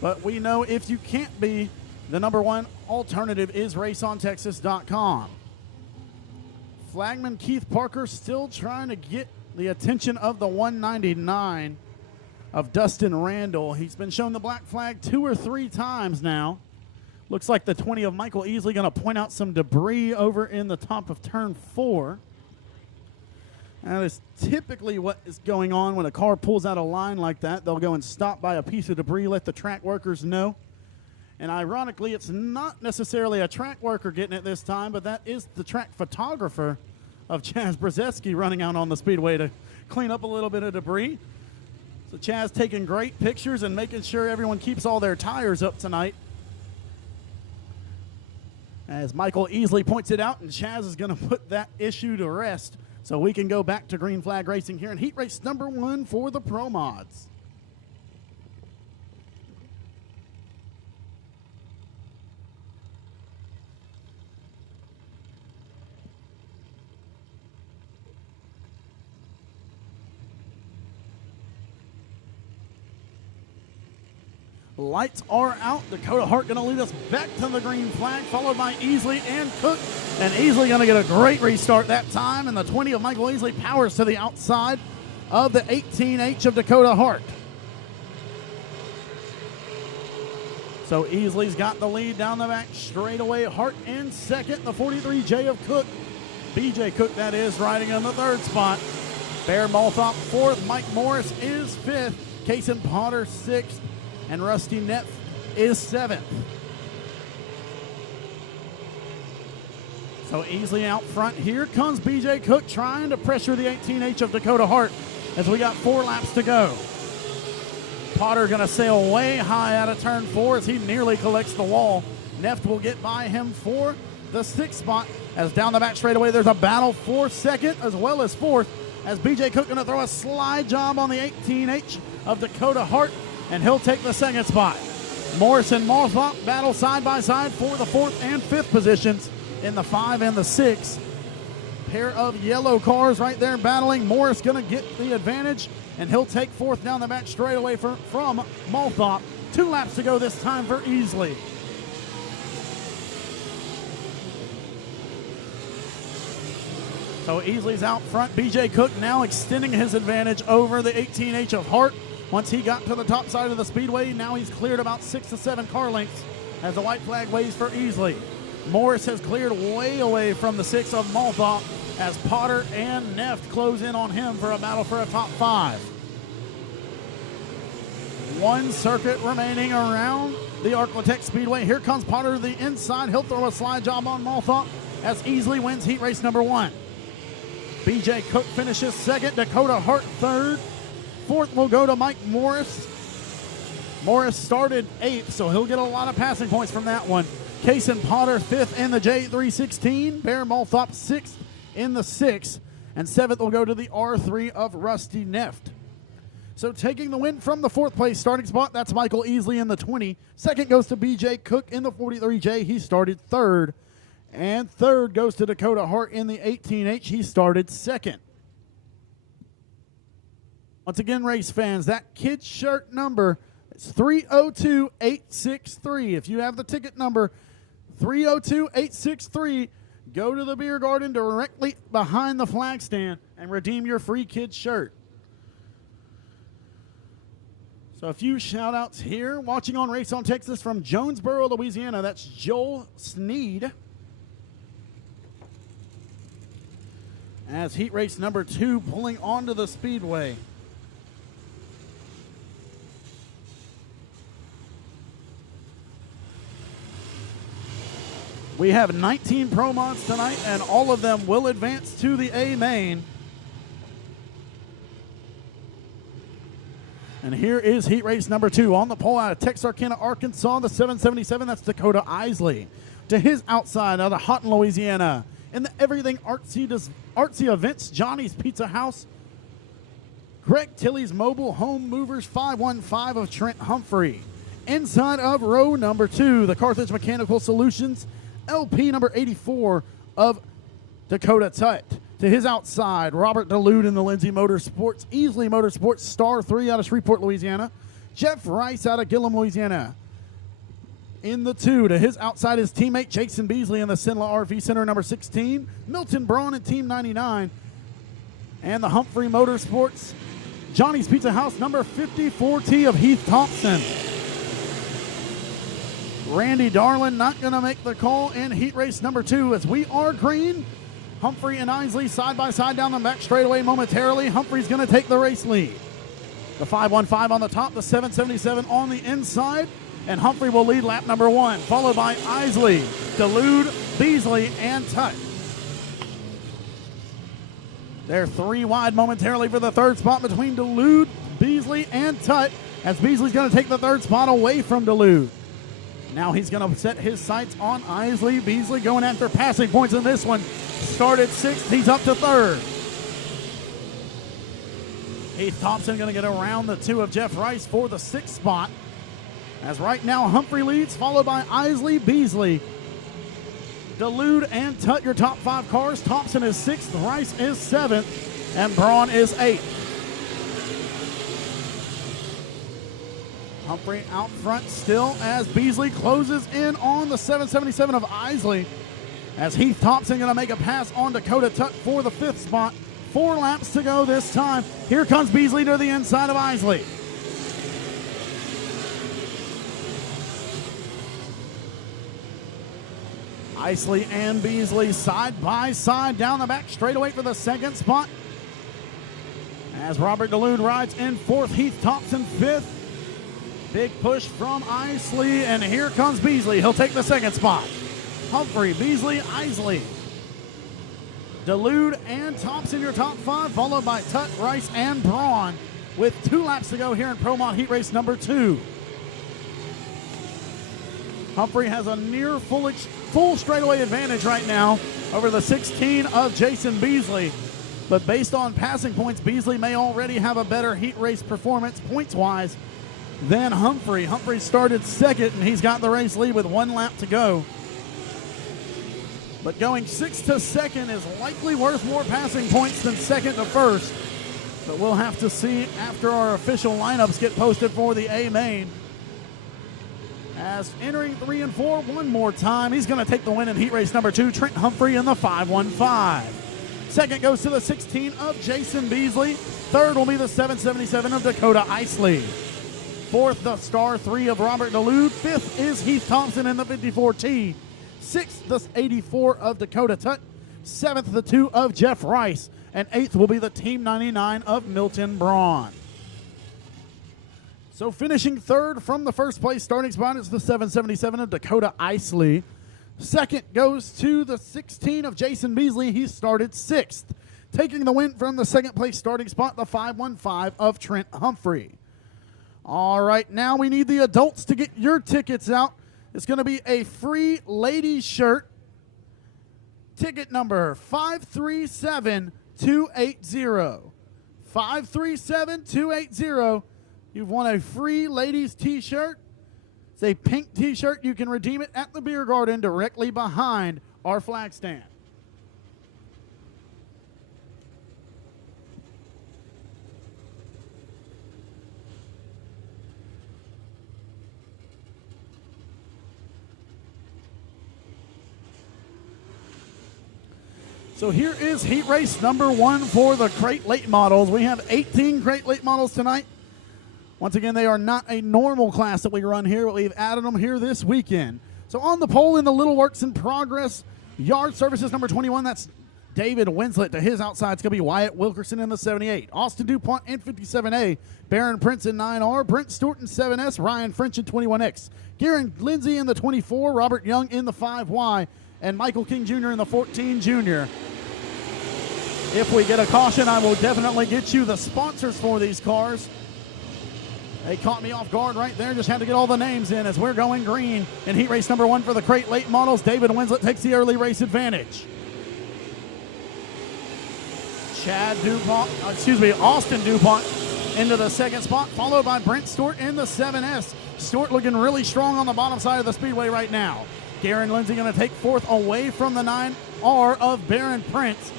but we know if you can't be, the number one alternative is raceontexas.com. Flagman Keith Parker still trying to get the attention of the 199 of Dustin Randall. He's been shown the black flag 2 or 3 times now. Looks like the 20 of Michael Easley going to point out some debris over in the top of turn 4. That is typically what is going on when a car pulls out a line like that. They'll go and stop by a piece of debris, let the track workers know. And ironically, it's not necessarily a track worker getting it this time, but that is the track photographer of Chaz Brzezinski running out on the Speedway to clean up a little bit of debris. So Chaz taking great pictures and making sure everyone keeps all their tires up tonight. As Michael easily points it out, and Chaz is going to put that issue to rest so we can go back to green flag racing here in heat race number 1 for the Pro Mods. Lights are out. Dakota Hart going to lead us back to the green flag, followed by Easley and Cook. And Easley going to get a great restart that time. And the 20 of Michael Easley powers to the outside of the 18H of Dakota Hart. So Easley's got the lead down the back straightaway. Hart in second. The 43J of Cook. BJ Cook, that is, riding in the third spot. Bear Malthop fourth. Mike Morris is fifth. Kason Potter sixth. And Rusty Neff is seventh. So Easley out front. Here comes BJ Cook trying to pressure the 18H of Dakota Hart as we got 4 laps to go. Potter going to sail way high out of turn 4 as he nearly collects the wall. Neff will get by him for the 6th spot as down the back straightaway there's a battle for second as well as 4th as BJ Cook going to throw a slide job on the 18H of Dakota Hart. And he'll take the 2nd spot. Morris and Malthop battle side by side for the 4th and 5th positions in the 5 and the 6. Pair of yellow cars right there battling. Morris going to get the advantage, and he'll take 4th down the back straightaway from Malthop. 2 laps to go this time for Easley. So Easley's out front. BJ Cook now extending his advantage over the 18H of Hart. Once he got to the top side of the speedway, now he's cleared about 6 to 7 car lengths as the white flag waves for Easley. Morris has cleared way away from the 6 of Malthop as Potter and Neff close in on him for a battle for a top 5. 1 circuit remaining around the Arclitect Speedway. Here comes Potter to the inside. He'll throw a slide job on Malthop as Easley wins heat race number 1. BJ Cook finishes 2nd. Dakota Hart 3rd. 4th will go to Mike Morris. Morris started 8th, so he'll get a lot of passing points from that one. Kason Potter 5th in the J316. Bear Malthop 6th in the 6. And 7th will go to the R3 of Rusty Neff. So taking the win from the 4th place starting spot, that's Michael Easley in the 20. 2nd goes to BJ Cook in the 43J. He started 3rd. And 3rd goes to Dakota Hart in the 18H. He started 2nd. Once again, race fans, that kid's shirt number is 302-863. If you have the ticket number 302-863, go to the beer garden directly behind the flag stand and redeem your free kid's shirt. So a few shout-outs here. Watching on Race on Texas from Jonesboro, Louisiana, that's Joel Sneed. As heat race number 2 pulling onto the speedway. We have 19 Pro Mods tonight, and all of them will advance to the A main. And here is heat race number 2 on the pole out of Texarkana, Arkansas, the 777. That's Dakota Isley. To his outside out of Houghton, Louisiana. In the everything artsy events, Johnny's Pizza House, Greg Tilley's Mobile Home Movers 515 of Trent Humphrey. Inside of row number 2, the Carthage Mechanical Solutions LP number 84 of Dakota Tut. To his outside, Robert DeLude in the Lindsay Motorsports, Easley Motorsports Star 3 out of Shreveport, Louisiana. Jeff Rice out of Gillum, Louisiana. In the 2, to his outside, his teammate Jason Beasley in the Sinla RV Center number 16. Milton Braun in Team 99. And the Humphrey Motorsports, Johnny's Pizza House number 54T of Heath Thompson. Randy Darlin not going to make the call in heat race number 2 as we are green. Humphrey and Isley side by side down the back straightaway momentarily. Humphrey's going to take the race lead. The 515 on the top, the 777 on the inside, and Humphrey will lead lap number 1, followed by Isley, DeLude, Beasley, and Tut. They're 3 wide momentarily for the third spot between Dulude, Beasley, and Tutt, as Beasley's going to take the third spot away from Dulude. Now he's going to set his sights on Isley. Beasley going after passing points in this one. Started 6th, he's up to 3rd. Heath Thompson going to get around the 2 of Jeff Rice for the 6th spot. As right now Humphrey leads, followed by Isley, Beasley, Dulude, and Tutt, your top 5 cars. Thompson is 6th, Rice is 7th, and Braun is 8th. Humphrey out front still as Beasley closes in on the 777 of Isley. As Heath Thompson going to make a pass on Dakota Tutt for the 5th spot. 4 laps to go this time. Here comes Beasley to the inside of Isley. Isley and Beasley side by side down the back straightaway for the 2nd spot. As Robert Dulude rides in 4th, Heath Thompson 5th. Big push from Isley, and here comes Beasley. He'll take the 2nd spot. Humphrey, Beasley, Isley, Dulude, and Thompson, your top 5, followed by Tutt, Rice, and Braun, with 2 laps to go here in Promont Heat Race number 2. Humphrey has a near full straightaway advantage right now over the 16 of Jason Beasley. But based on passing points, Beasley may already have a better heat race performance points-wise than Humphrey. Humphrey started 2nd, and he's got the race lead with 1 lap to go. But going 6th to 2nd is likely worth more passing points than 2nd to 1st. But we'll have to see after our official lineups get posted for the A main. As entering 3 and 4 one more time, he's going to take the win in heat race number 2, Trent Humphrey in the 515. 2nd goes to the 16 of Jason Beasley. 3rd will be the 777 of Dakota Isley. 4th, the star 3 of Robert Dulude. 5th is Heath Thompson in the 54T. 6th, the 84 of Dakota Tutt. 7th, the 2 of Jeff Rice. And 8th will be the Team 99 of Milton Braun. So finishing 3rd from the 1st place starting spot is the 777 of Dakota Isley. 2nd goes to the 16 of Jason Beasley. He started 6th. Taking the win from the 2nd place starting spot, the 515 of Trent Humphrey. All right, now we need the adults to get your tickets out. It's going to be a free ladies shirt. Ticket number 537280. 537280. You've won a free ladies t-shirt. It's a pink t-shirt. You can redeem it at the beer garden directly behind our flag stand. So here is heat race number 1 for the crate late models. We have 18 crate late models tonight. Once again, they are not a normal class that we run here, but we've added them here this weekend. So on the pole in the Little Works in Progress, Yard Services number 21, that's David Winslet. To his outside, it's going to be Wyatt Wilkerson in the 78. Austin DuPont in 57A. Barron Prince in 9R. Brent Stewart in 7S. Ryan French in 21X. Garen Lindsay in the 24. Robert Young in the 5Y. And Michael King Jr. in the 14 Junior. If we get a caution, I will definitely get you the sponsors for these cars. They caught me off guard right there. Just had to get all the names in as we're going green in heat race number 1 for the crate late models. David Winslet takes the early race advantage. Austin DuPont into the 2nd spot, followed by Brent Stewart in the 7S. Stewart looking really strong on the bottom side of the speedway right now. Garen Lindsay going to take 4th away from the 9R of Barron Prince.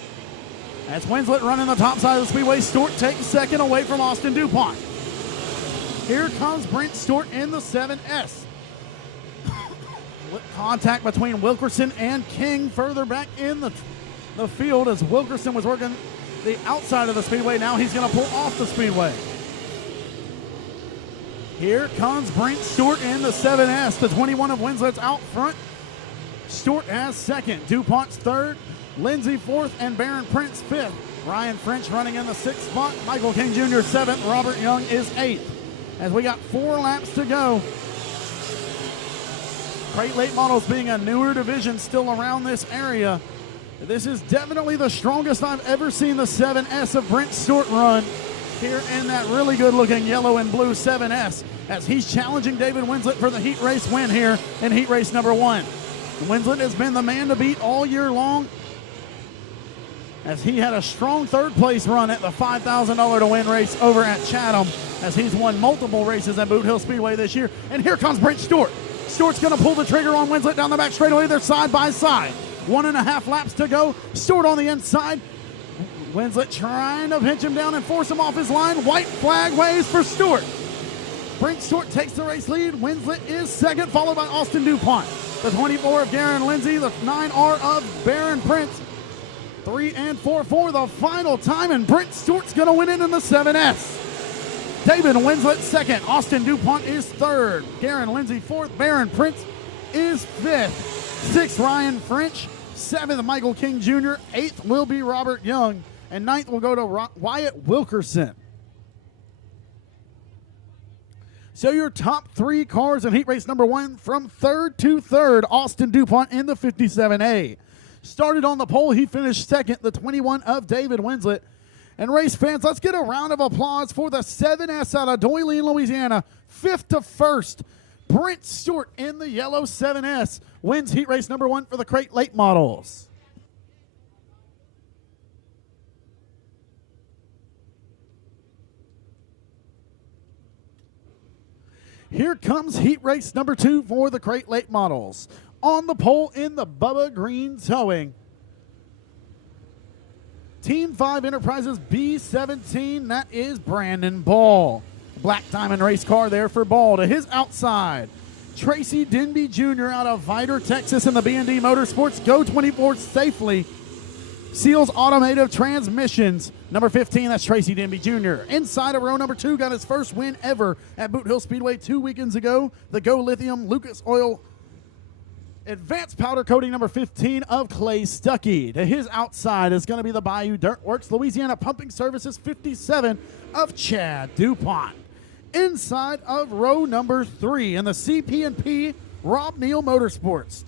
As Winslet running the top side of the speedway, Stewart takes 2nd away from Austin DuPont. Here comes Brent Stewart in the 7S. Contact between Wilkerson and King further back in the field as Wilkerson was working the outside of the speedway. Now he's going to pull off the speedway. Here comes Brent Stewart in the 7S. The 21 of Winslet's out front. Stewart has 2nd. DuPont's 3rd. Lindsay 4th, and Barron Prince 5th. Ryan French running in the 6th spot. Michael King Jr. 7th. Robert Young is 8th. As we got 4 laps to go. Crate late models being a newer division still around this area. This is definitely the strongest I've ever seen the 7S of Brent Stewart run here in that really good-looking yellow and blue 7S as he's challenging David Winslet for the heat race win here in heat race number 1. Winslet has been the man to beat all year long as he had a strong third-place run at the $5,000 to win race over at Chatham as he's won multiple races at Boot Hill Speedway this year. And here comes Brent Stewart. Stewart's going to pull the trigger on Winslet down the back straightaway. They're side by side. 1.5 laps to go. Stewart on the inside. Winslet trying to pinch him down and force him off his line. White flag waves for Stewart. Brent Stewart takes the race lead. Winslet is second, followed by Austin DuPont. The 24 of Garen Lindsay, the 9R of Barron Prince. 3 and 4 for the final time, and Brent Stewart's going to win it in the 7S. David Winslet second. Austin DuPont is third. Garen Lindsay fourth. Barron Prince is fifth. Sixth, Ryan French. Seventh, Michael King Jr. Eighth will be Robert Young. And ninth will go to Wyatt Wilkerson. So your top 3 cars in heat race number 1 from third to third. Austin DuPont in the 57A. Started on the pole, he finished second, the 21 of David Winslet. And race fans, let's get a round of applause for the 7S out of Doylean, Louisiana. 5th to 1st, Brent Stewart in the yellow 7S wins heat race number 1 for the Crate Late Models. Here comes heat race number 2 for the Crate Late Models. On the pole in the Bubba Green Towing, Team 5 Enterprises B17, that is Brandon Ball. Black Diamond race car there for Ball. To his outside, Tracy Denby Jr. out of Vidor, Texas in the B&D Motorsports Go 24 Safely. Seals Automotive Transmissions. Number 15, that's Tracy Denby Jr. Inside of row number 2, got his first win ever at Boot Hill Speedway 2 weekends ago. The Go Lithium Lucas Oil Advanced Powder Coating number 15 of Clay Stuckey. To his outside is going to be the Bayou Dirt Works Louisiana Pumping Services 57 of Chad DuPont. Inside of row number 3 in the CP&P Rob Neal Motorsports,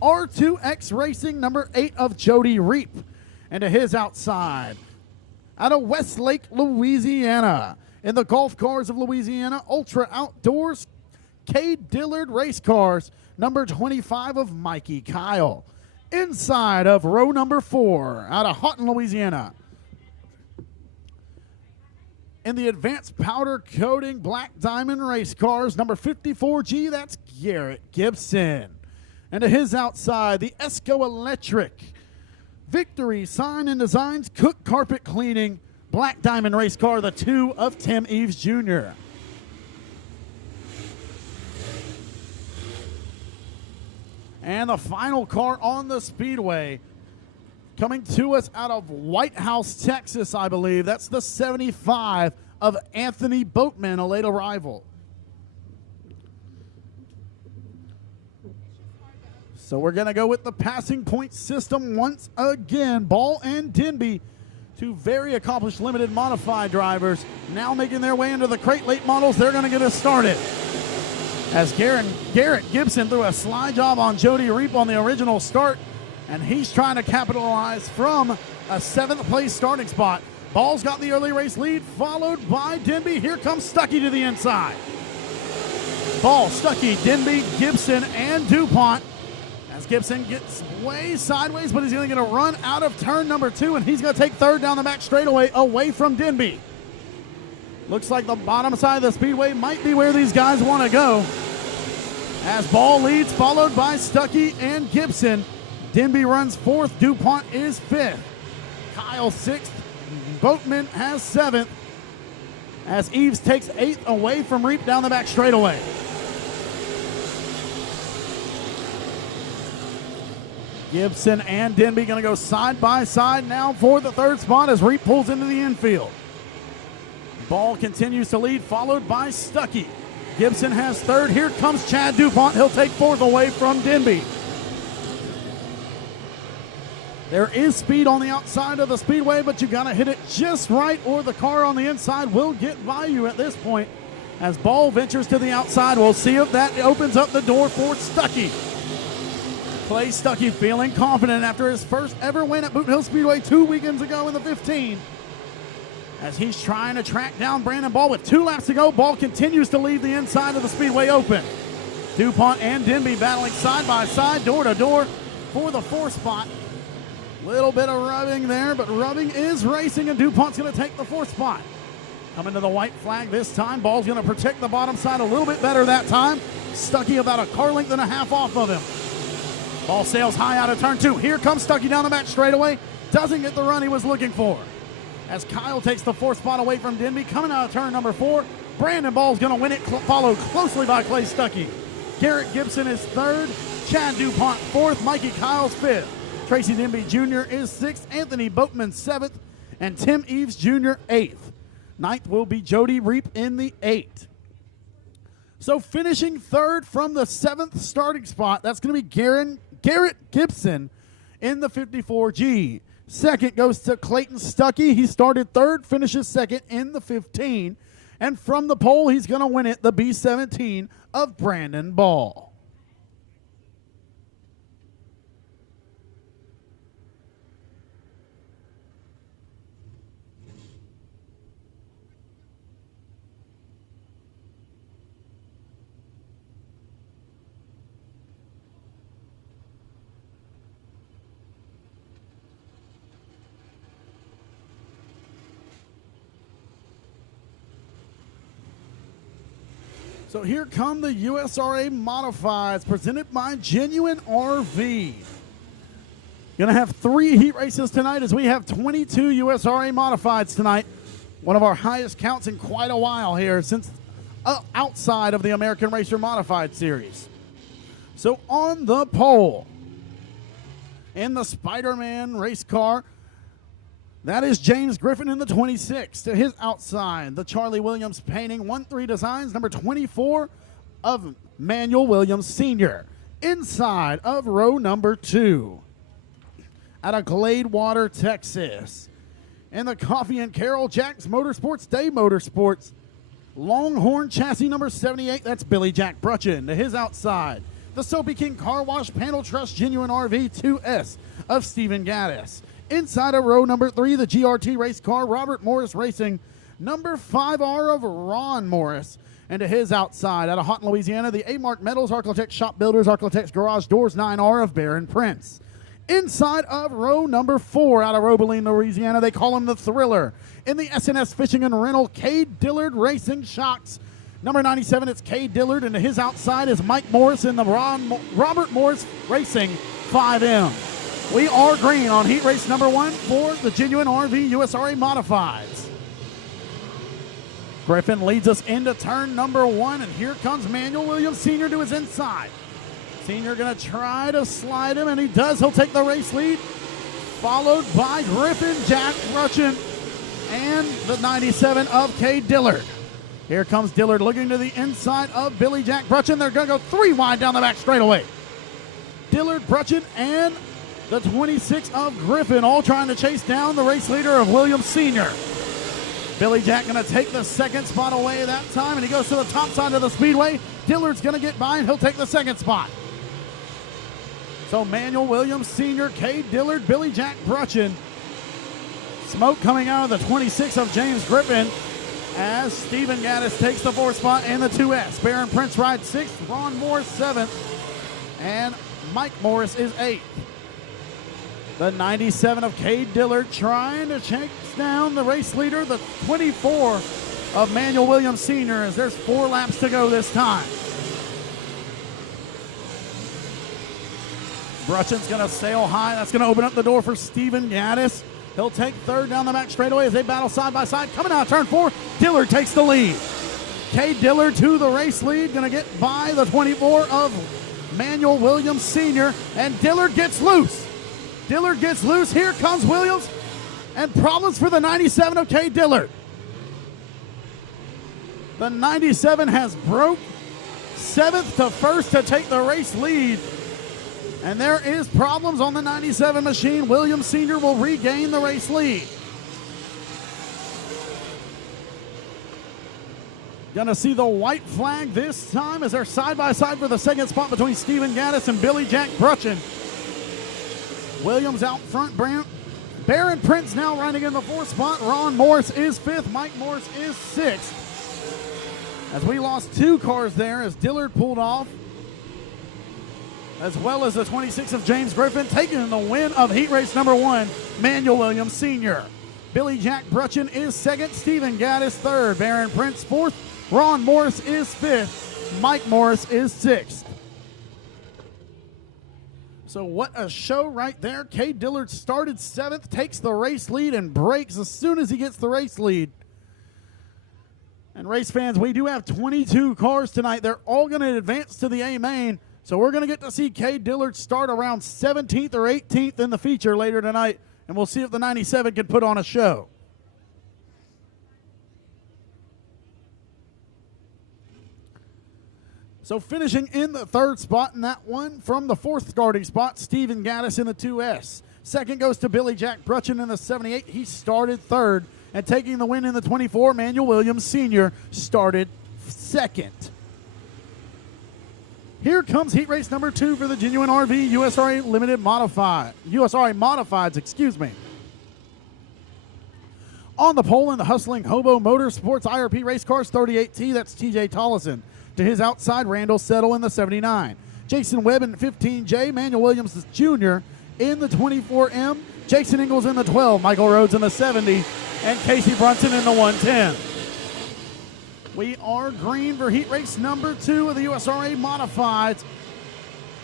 R2X Racing number 8 of Jody Reap. And to his outside, out of Westlake, Louisiana, in the Golf Cars of Louisiana Ultra Outdoors K. Dillard Race Cars, number 25 of Mikey Kyle. Inside of row number 4, out of Houghton, Louisiana, in the Advanced Powder Coating Black Diamond Race Cars, number 54G, that's Garrett Gibson. And to his outside, the Esco Electric Victory Sign and Designs Cook Carpet Cleaning Black Diamond Race Car, the 2 of Tim Eves Jr. And the final car on the Speedway, coming to us out of White House, Texas, I believe. That's the 75 of Anthony Boatman, a late arrival. So we're going to go with the passing point system once again. Ball and Denby, 2 very accomplished limited modified drivers, now making their way into the Crate Late Models. They're going to get us started. As Garrett Gibson threw a slide job on Jody Reap on the original start, and he's trying to capitalize from a 7th place starting spot. Ball's got the early race lead, followed by Denby. Here comes Stuckey to the inside. Ball, Stuckey, Denby, Gibson, and DuPont. As Gibson gets way sideways, but he's going to get a run out of turn number 2, and he's going to take third down the back straightaway away from Denby. Looks like the bottom side of the speedway might be where these guys want to go. As Ball leads, followed by Stuckey and Gibson. Denby runs 4th. DuPont is 5th. Kyle 6th. Boatman has 7th. As Eves takes 8th away from Reap down the back straightaway. Gibson and Denby going to go side by side now for the 3rd spot as Reap pulls into the infield. Ball continues to lead, followed by Stuckey. Gibson has 3rd. Here comes Chad DuPont. He'll take 4th away from Denby. There is speed on the outside of the speedway, but you got to hit it just right or the car on the inside will get by you at this point. As Ball ventures to the outside, we'll see if that opens up the door for Stuckey. Clay Stuckey feeling confident after his first ever win at Boot Hill Speedway 2 weekends ago in the 15. As he's trying to track down Brandon Ball with 2 laps to go, Ball continues to leave the inside of the Speedway Open. DuPont and Denby battling side by side, door to door for the 4th spot. Little bit of rubbing there, but rubbing is racing, and DuPont's going to take the 4th spot. Coming to the white flag this time. Ball's going to protect the bottom side a little bit better that time. Stuckey about a car length and a half off of him. Ball sails high out of turn 2. Here comes Stuckey down the back straightaway. Doesn't get the run he was looking for. As Kyle takes the 4th spot away from Denby, coming out of turn number 4. Brandon Ball's going to win it, followed closely by Clay Stuckey. Garrett Gibson is 3rd. Chad DuPont 4th. Mikey Kyle's 5th. Tracy Denby Jr. is 6th. Anthony Boatman 7th. And Tim Eves Jr. 8th. 9th will be Jody Reap in the 8. So finishing 3rd from the 7th starting spot, that's going to be Garrett Gibson in the 54G. 2nd goes to Clayton Stuckey. He started 3rd, finishes 2nd in the 15. And from the pole, he's going to win it, the B17 of Brandon Ball. So here come the USRA Modifieds presented by Genuine RV. Gonna have 3 heat races tonight as we have 22 USRA Modifieds tonight. One of our highest counts in quite a while here since outside of the American Racer Modified Series. So on the pole, in the Spider-Man race car, that is James Griffin in the 26. To his outside, the Charlie Williams Painting 1-3 Designs, number 24 of Manuel Williams Sr. Inside of row number 2, out of Gladewater, Texas. In the Coffee and Carol Jack's Motorsports Day Motorsports, Longhorn chassis number 78, that's Billy Jack Brutchin. To his outside, the Soapy King Car Wash Panel Trust Genuine RV 2S of Stephen Gaddis. Inside of row number 3, the GRT race car, Robert Morris Racing, number 5R of Ron Morris. And to his outside, out of Houghton, Louisiana, the A-Mark Metals Architects Shop Builders Architects Garage Doors 9R of Baron Prince. Inside of row number 4, out of Robeline, Louisiana, they call him the Thriller. In the SNS Fishing and Rental, Cade Dillard Racing Shocks. Number 97, it's Cade Dillard, and to his outside is Mike Morris in the Robert Morris Racing 5M. We are green on heat race number 1 for the Genuine RV USRA Modifieds. Griffin leads us into turn number 1, and here comes Manuel Williams Sr. to his inside. Sr. going to try to slide him, and he does. He'll take the race lead, followed by Griffin, Jack Brutchin, and the 97 of Cade Dillard. Here comes Dillard looking to the inside of Billy Jack Brutchin. They're going to go 3 wide down the back straightaway. Dillard, Brutchin, and the 26 of Griffin, all trying to chase down the race leader of Williams Sr. Billy Jack going to take the 2nd spot away that time, and he goes to the top side of the speedway. Dillard's going to get by, and he'll take the 2nd spot. So Manuel Williams Sr., Cade Dillard, Billy Jack Brutchin. Smoke coming out of the 26 of James Griffin as Stephen Gaddis takes the 4th spot in the 2S. Baron Prince rides 6th, Ron Morris 7th, and Mike Morris is 8th. The 97 of Cade Dillard trying to chase down the race leader, the 24 of Manuel Williams Sr. as there's 4 laps to go this time. Brutchin's going to sail high. That's going to open up the door for Stephen Gaddis. He'll take 3rd down the back straightaway as they battle side by side. Coming out of turn 4, Dillard takes the lead. Cade Dillard to the race lead, going to get by the 24 of Manuel Williams Sr. and Dillard gets loose. Dillard gets loose. Here comes Williams, and problems for the 97 of Cade Dillard. The 97 has broke 7th to 1st to take the race lead, and there is problems on the 97 machine. Williams Sr. will regain the race lead. Gonna see the white flag this time as they're side by side for the 2nd spot between Stephen Gaddis and Billy Jack Brutchin. Williams out front. Baron Prince now running in the 4th spot. Ron Morris is 5th. Mike Morris is 6th. As we lost 2 cars there as Dillard pulled off, as well as the 26 of James Griffin, taking the win of heat race number 1, Manuel Williams Sr. Billy Jack Brutchin is 2nd. Stephen Gaddis 3rd. Baron Prince 4th. Ron Morris is 5th. Mike Morris is 6th. So what a show right there. Cade Dillard started 7th, takes the race lead, and breaks as soon as he gets the race lead. And race fans, we do have 22 cars tonight. They're all going to advance to the A main. So we're going to get to see Cade Dillard start around 17th or 18th in the feature later tonight. And we'll see if the 97 can put on a show. So finishing in the 3rd spot in that one from the 4th starting spot, Stephen Gaddis in the 2S. 2nd goes to Billy Jack Brutchin in the 78. He started 3rd. And taking the win in the 24, Manuel Williams Sr. started 2nd. Here comes heat race number 2 for the Genuine RV USRA Limited Modified. USRA Modifieds, excuse me. On the pole in the Hustling Hobo Motorsports IRP Race Cars 38T, that's TJ Tollison. To his outside, Randall Settle in the 79. Jason Webb in 15J, Manuel Williams Jr. in the 24M, Jason Ingalls in the 12, Michael Rhodes in the 70, and Casey Brunson in the 110. We are green for heat race number 2 of the USRA Modifieds.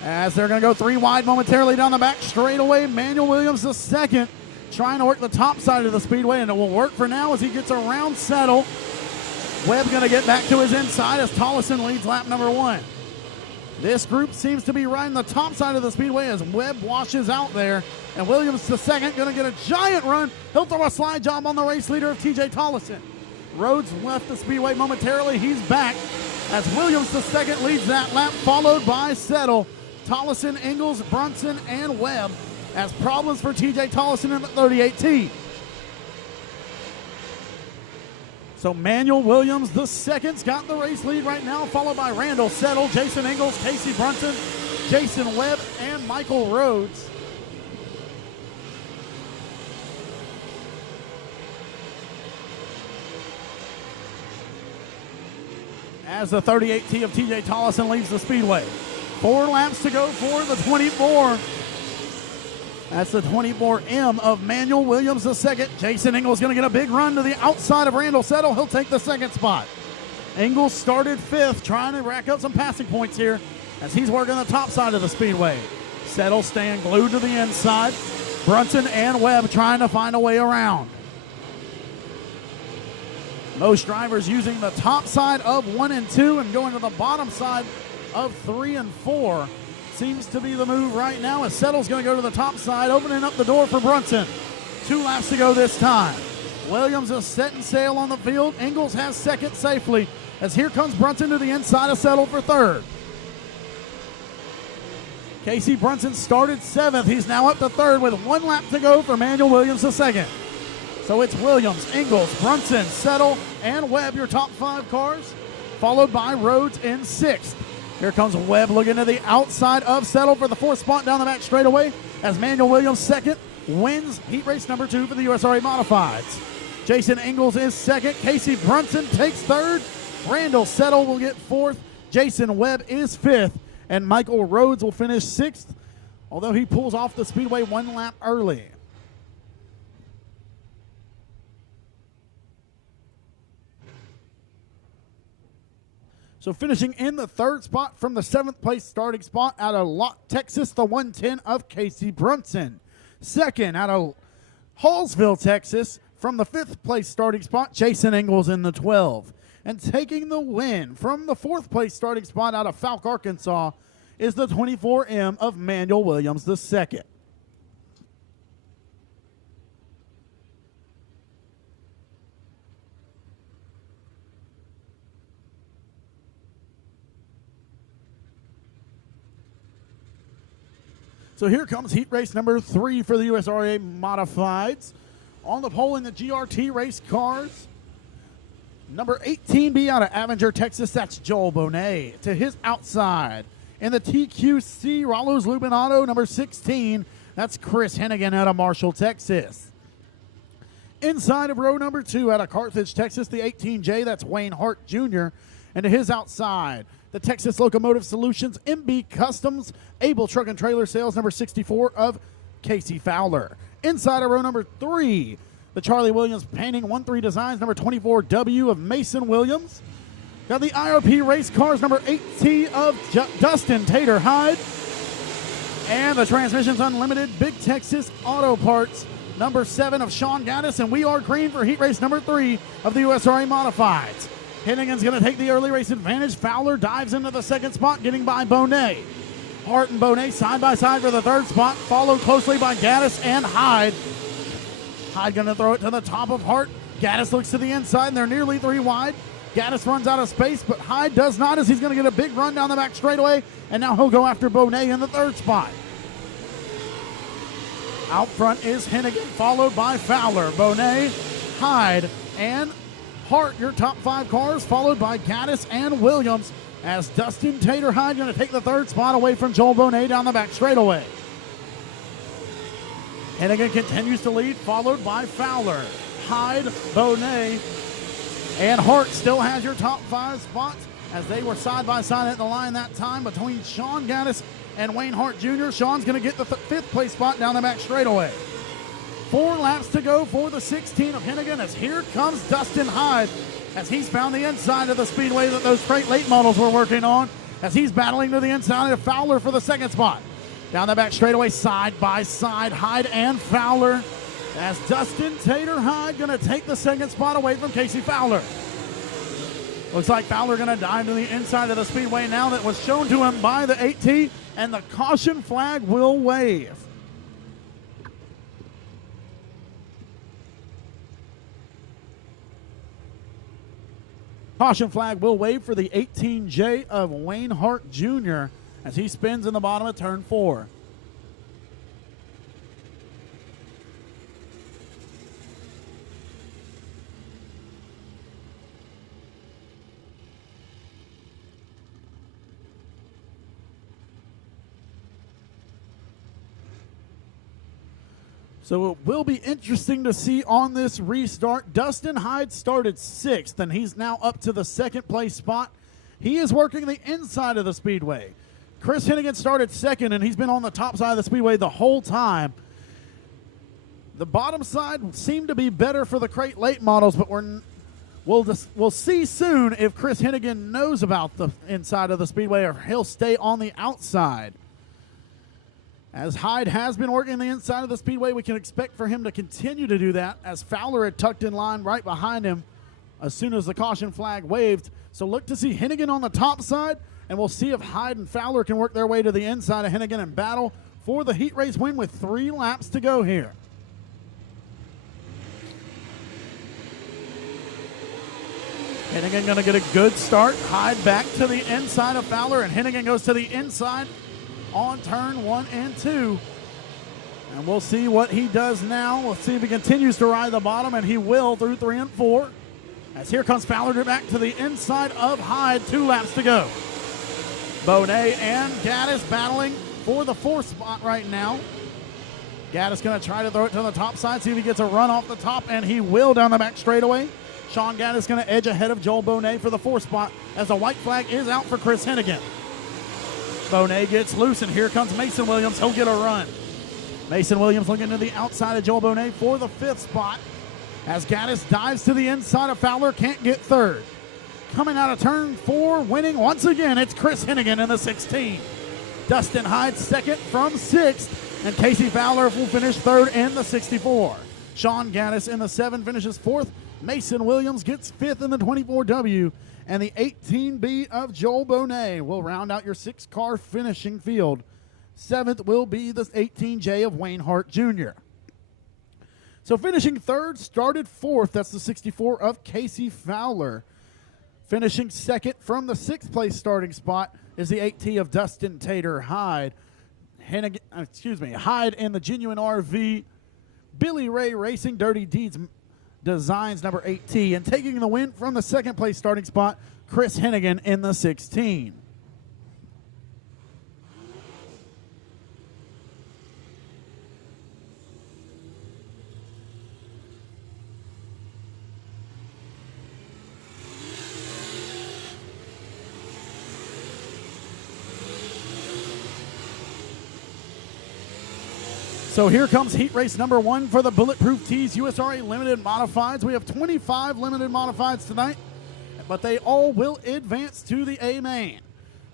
As they're going to go 3 wide momentarily down the back straightaway. Manuel Williams the 2nd, trying to work the top side of the speedway, and it will work for now as he gets around Settle. Webb going to get back to his inside as Tollison leads lap number 1. This group seems to be riding the top side of the speedway as Webb washes out there. And Williams the 2nd going to get a giant run. He'll throw a slide job on the race leader of TJ Tollison. Rhodes left the speedway momentarily. He's back as Williams the 2nd leads that lap, followed by Settle, Tollison, Ingalls, Brunson, and Webb as problems for TJ Tollison in the 38T. So Manuel Williams the 2nd's got the race lead right now, followed by Randall Settle, Jason Ingalls, Casey Brunson, Jason Webb, and Michael Rhodes. As the 38T of TJ Tollison leaves the speedway. 4 laps to go for the 24. That's the 24M of Manuel Williams the 2nd. Jason Ingalls going to get a big run to the outside of Randall Settle. He'll take the 2nd spot. Ingalls started 5th, trying to rack up some passing points here as he's working the top side of the speedway. Settle staying glued to the inside. Brunson and Webb trying to find a way around. Most drivers using the top side of 1 and 2 and going to the bottom side of 3 and 4. Seems to be the move right now as Settle's going to go to the top side, opening up the door for Brunson. 2 laps to go this time. Williams is setting sail on the field. Ingalls has 2nd safely as here comes Brunson to the inside of Settle for 3rd. Casey Brunson started 7th. He's now up to 3rd with 1 lap to go for Manuel Williams the 2nd. So it's Williams, Ingalls, Brunson, Settle, and Webb, your top 5 cars, followed by Rhodes in 6th. Here comes Webb looking to the outside of Settle for the 4th spot down the back straightaway as Manuel Williams 2nd wins heat race number 2 for the USRA Modifieds. Jason Ingalls is 2nd. Casey Brunson takes 3rd. Randall Settle will get 4th. Jason Webb is 5th. And Michael Rhodes will finish 6th, although he pulls off the speedway 1 lap early. So finishing in the 3rd spot from the 7th place starting spot out of Lott, Texas, the 110 of Casey Brunson. 2nd out of Hallsville, Texas, from the 5th place starting spot, Jason Ingalls in the 12. And taking the win from the 4th place starting spot out of Falk, Arkansas, is the 24M of Manuel Williams II. So here comes heat race number 3 for the USRA Modifieds. On the pole in the GRT race cars, number 18B out of Avenger, Texas, that's Joel Bonet. To his outside, in the TQC Rallo's Lubinato, number 16, That's Chris Hennigan out of Marshall, Texas. Inside of row number 2 out of Carthage, Texas, the 18J, that's Wayne Hart Jr. And to his outside, the Texas Locomotive Solutions MB Customs Able Truck and Trailer Sales number 64 of Casey Fowler. Inside of row number 3, the Charlie Williams Painting 1-3 Designs number 24W of Mason Williams. Got the IRP Race Cars number 8T of Dustin Tater Hyde. And the Transmissions Unlimited Big Texas Auto Parts number 7 of Sean Gaddis. And we are green for heat race number 3 of the USRA Modifieds. Hennigan's going to take the early race advantage. Fowler dives into the second spot, getting by Bonet. Hart and Bonet side by side for the third spot, followed closely by Gaddis and Hyde. Hyde going to throw it to the top of Hart. Gaddis looks to the inside, and they're nearly 3 wide. Gaddis runs out of space, but Hyde does not, as he's going to get a big run down the back straightaway, and now he'll go after Bonet in the third spot. Out front is Hennigan, followed by Fowler, Bonet, Hyde, and Hart, your top 5 cars, followed by Gaddis and Williams, as Dustin Tater Hyde going to take the third spot away from Joel Bonet down the back straightaway. Hennigan continues to lead, followed by Fowler, Hyde, Bonet, and Hart still has your top 5 spots as they were side by side at the line that time between Sean Gaddis and Wayne Hart Jr. Sean's going to get the 5th place spot down the back straightaway. 4 laps to go for the 16 of Hennigan as here comes Dustin Hyde as he's found the inside of the Speedway that those crate late models were working on as he's battling to the inside of Fowler for the 2nd spot. Down the back straightaway, side by side, Hyde and Fowler as Dustin Tater Hyde going to take the 2nd spot away from Casey Fowler. Looks like Fowler going to dive to the inside of the Speedway now that was shown to him by the 8T, and the caution flag will wave. Caution flag will wave for the 18J of Wayne Hart Jr. as he spins in the bottom of turn 4. So it will be interesting to see on this restart. Dustin Hyde started 6th, and he's now up to the 2nd place spot. He is working the inside of the Speedway. Chris Hennigan started 2nd, and he's been on the top side of the Speedway the whole time. The bottom side seemed to be better for the crate late models, but we'll see soon if Chris Hennigan knows about the inside of the Speedway or he'll stay on the outside. As Hyde has been working the inside of the Speedway, we can expect for him to continue to do that as Fowler had tucked in line right behind him as soon as the caution flag waved. So look to see Hennigan on the top side, and we'll see if Hyde and Fowler can work their way to the inside of Hennigan and battle for the heat race win with 3 laps to go here. Hennigan going to get a good start. Hyde back to the inside of Fowler, and Hennigan goes to the inside on turn 1 and 2. And we'll see what he does now. We'll see if he continues to ride the bottom, and he will through 3 and 4. As here comes Fowler back to the inside of Hyde. 2 laps to go. Bonet and Gaddis battling for the 4th spot right now. Gaddis going to try to throw it to the top side, see if he gets a run off the top, and he will down the back straightaway. Sean Gaddis going to edge ahead of Joel Bonet for the 4th spot as the white flag is out for Chris Hennigan. Bonet gets loose, and here comes Mason Williams. He'll get a run. Mason Williams looking to the outside of Joel Bonet for the 5th spot as Gaddis dives to the inside of Fowler, can't get 3rd. Coming out of turn 4, winning once again, it's Chris Hennigan in the 16. Dustin Hyde 2nd from 6th, and Casey Fowler will finish 3rd in the 64. Sean Gaddis in the 7 finishes 4th. Mason Williams gets 5th in the 24W. And the 18B of Joel Bonet will round out your 6-car finishing field. 7th will be the 18J of Wayne Hart Jr. So finishing 3rd, started 4th. That's the 64 of Casey Fowler. Finishing 2nd from the 6th place starting spot is the 8T of Dustin Tater Hyde. Hyde in the Genuine RV. Billy Ray Racing Dirty Deeds Designs number 8T, and taking the win from the 2nd place starting spot, Chris Hennigan in the 16. So here comes heat race number 1 for the Bulletproof Tees USRA Limited Modifieds. We have 25 limited modifieds tonight, but they all will advance to the A-main.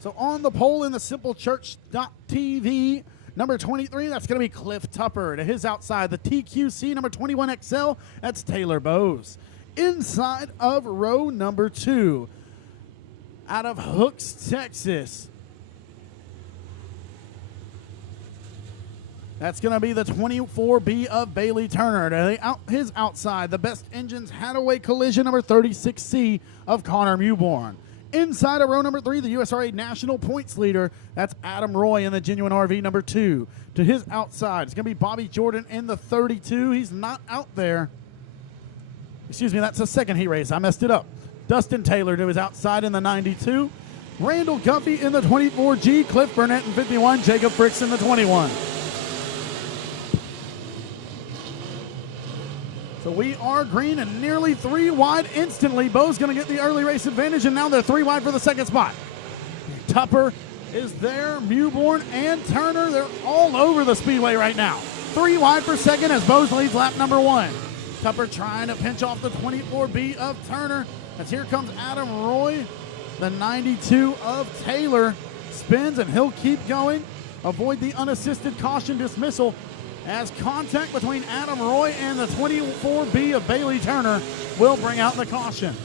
So on the pole in the SimpleChurch.tv, number 23, that's going to be Cliff Tupper. To his outside, the TQC number 21 XL, that's Taylor Bowes. Inside of row number 2, out of Hooks, Texas, that's going to be the 24B of Bailey Turner. To his outside, the Best Engines Hadaway Collision number 36C of Connor Mewborn. Inside of row number 3, the USRA National Points Leader, that's Adam Roy in the Genuine RV number 2. To his outside, it's going to be Bobby Jordan in the 32. He's not out there. Excuse me, that's the second heat race. I messed it up. Dustin Taylor to his outside in the 92. Randall Guffey in the 24G. Cliff Burnett in 51. Jacob Fricks in the 21. So we are green and nearly 3 wide instantly. Bo's going to get the early race advantage, and now they're 3 wide for the second spot. Tupper is there, Mewborn and Turner. They're all over the Speedway right now. 3 wide for second as Bose leads lap number 1. Tupper trying to pinch off the 24B of Turner. As here comes Adam Roy, the 92 of Taylor. Spins, and he'll keep going. Avoid the unassisted caution dismissal, as contact between Adam Roy and the 24B of Bailey Turner will bring out the caution.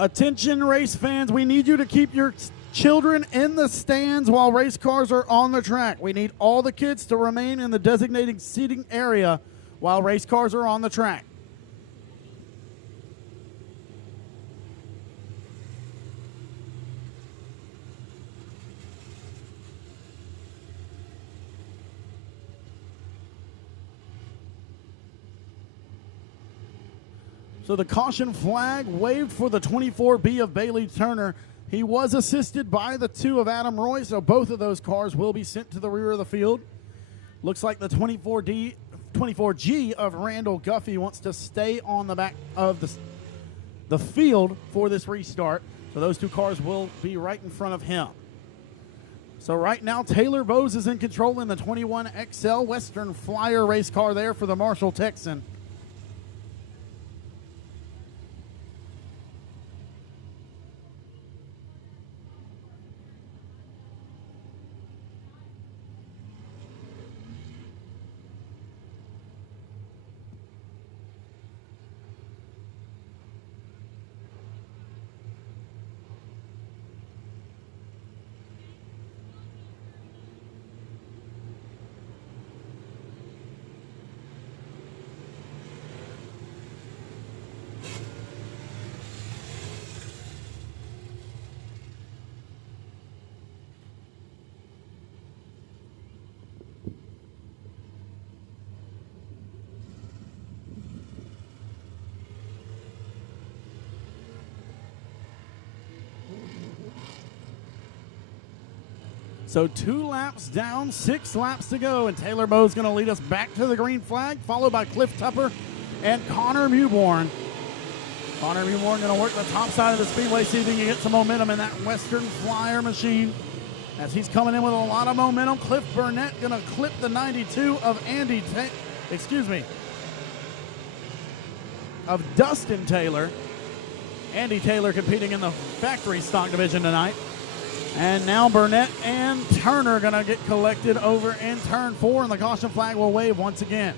Attention race fans, we need you to keep your children in the stands while race cars are on the track. We need all the kids to remain in the designated seating area while race cars are on the track. So the caution flag waved for the 24B of Bailey Turner. He was assisted by the 2 of Adam Roy, so both of those cars will be sent to the rear of the field. Looks like the 24G of Randall Guffey wants to stay on the back of the field for this restart. So those 2 cars will be right in front of him. So right now, Taylor Bowes is in control in the 21XL Western Flyer race car there for the Marshall Texan. So 2 laps down, 6 laps to go, and Taylor Bowes going to lead us back to the green flag, followed by Cliff Tupper and Connor Mewborn. Connor Mewborn going to work the top side of the Speedway, see if he can get some momentum in that Western Flyer machine. As he's coming in with a lot of momentum, Cliff Burnett going to clip the 92 of Dustin Taylor. Andy Taylor competing in the factory stock division tonight. And now Burnett and Turner going to get collected over in turn 4, and the caution flag will wave once again.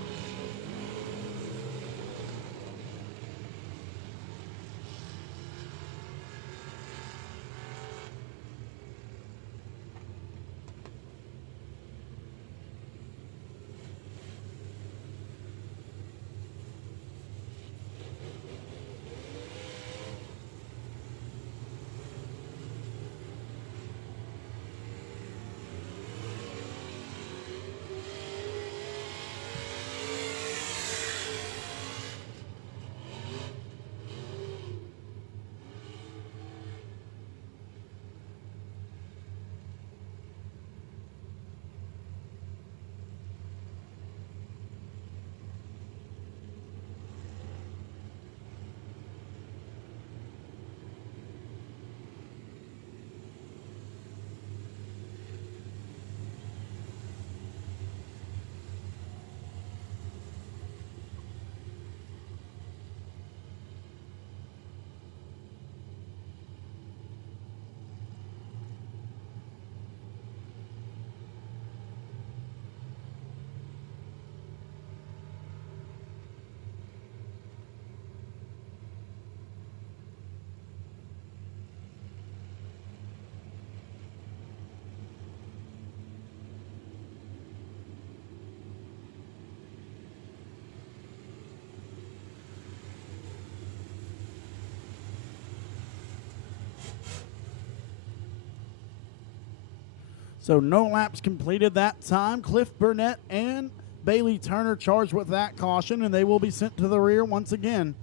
So no laps completed that time. Cliff Burnett and Bailey Turner charged with that caution, and they will be sent to the rear once again.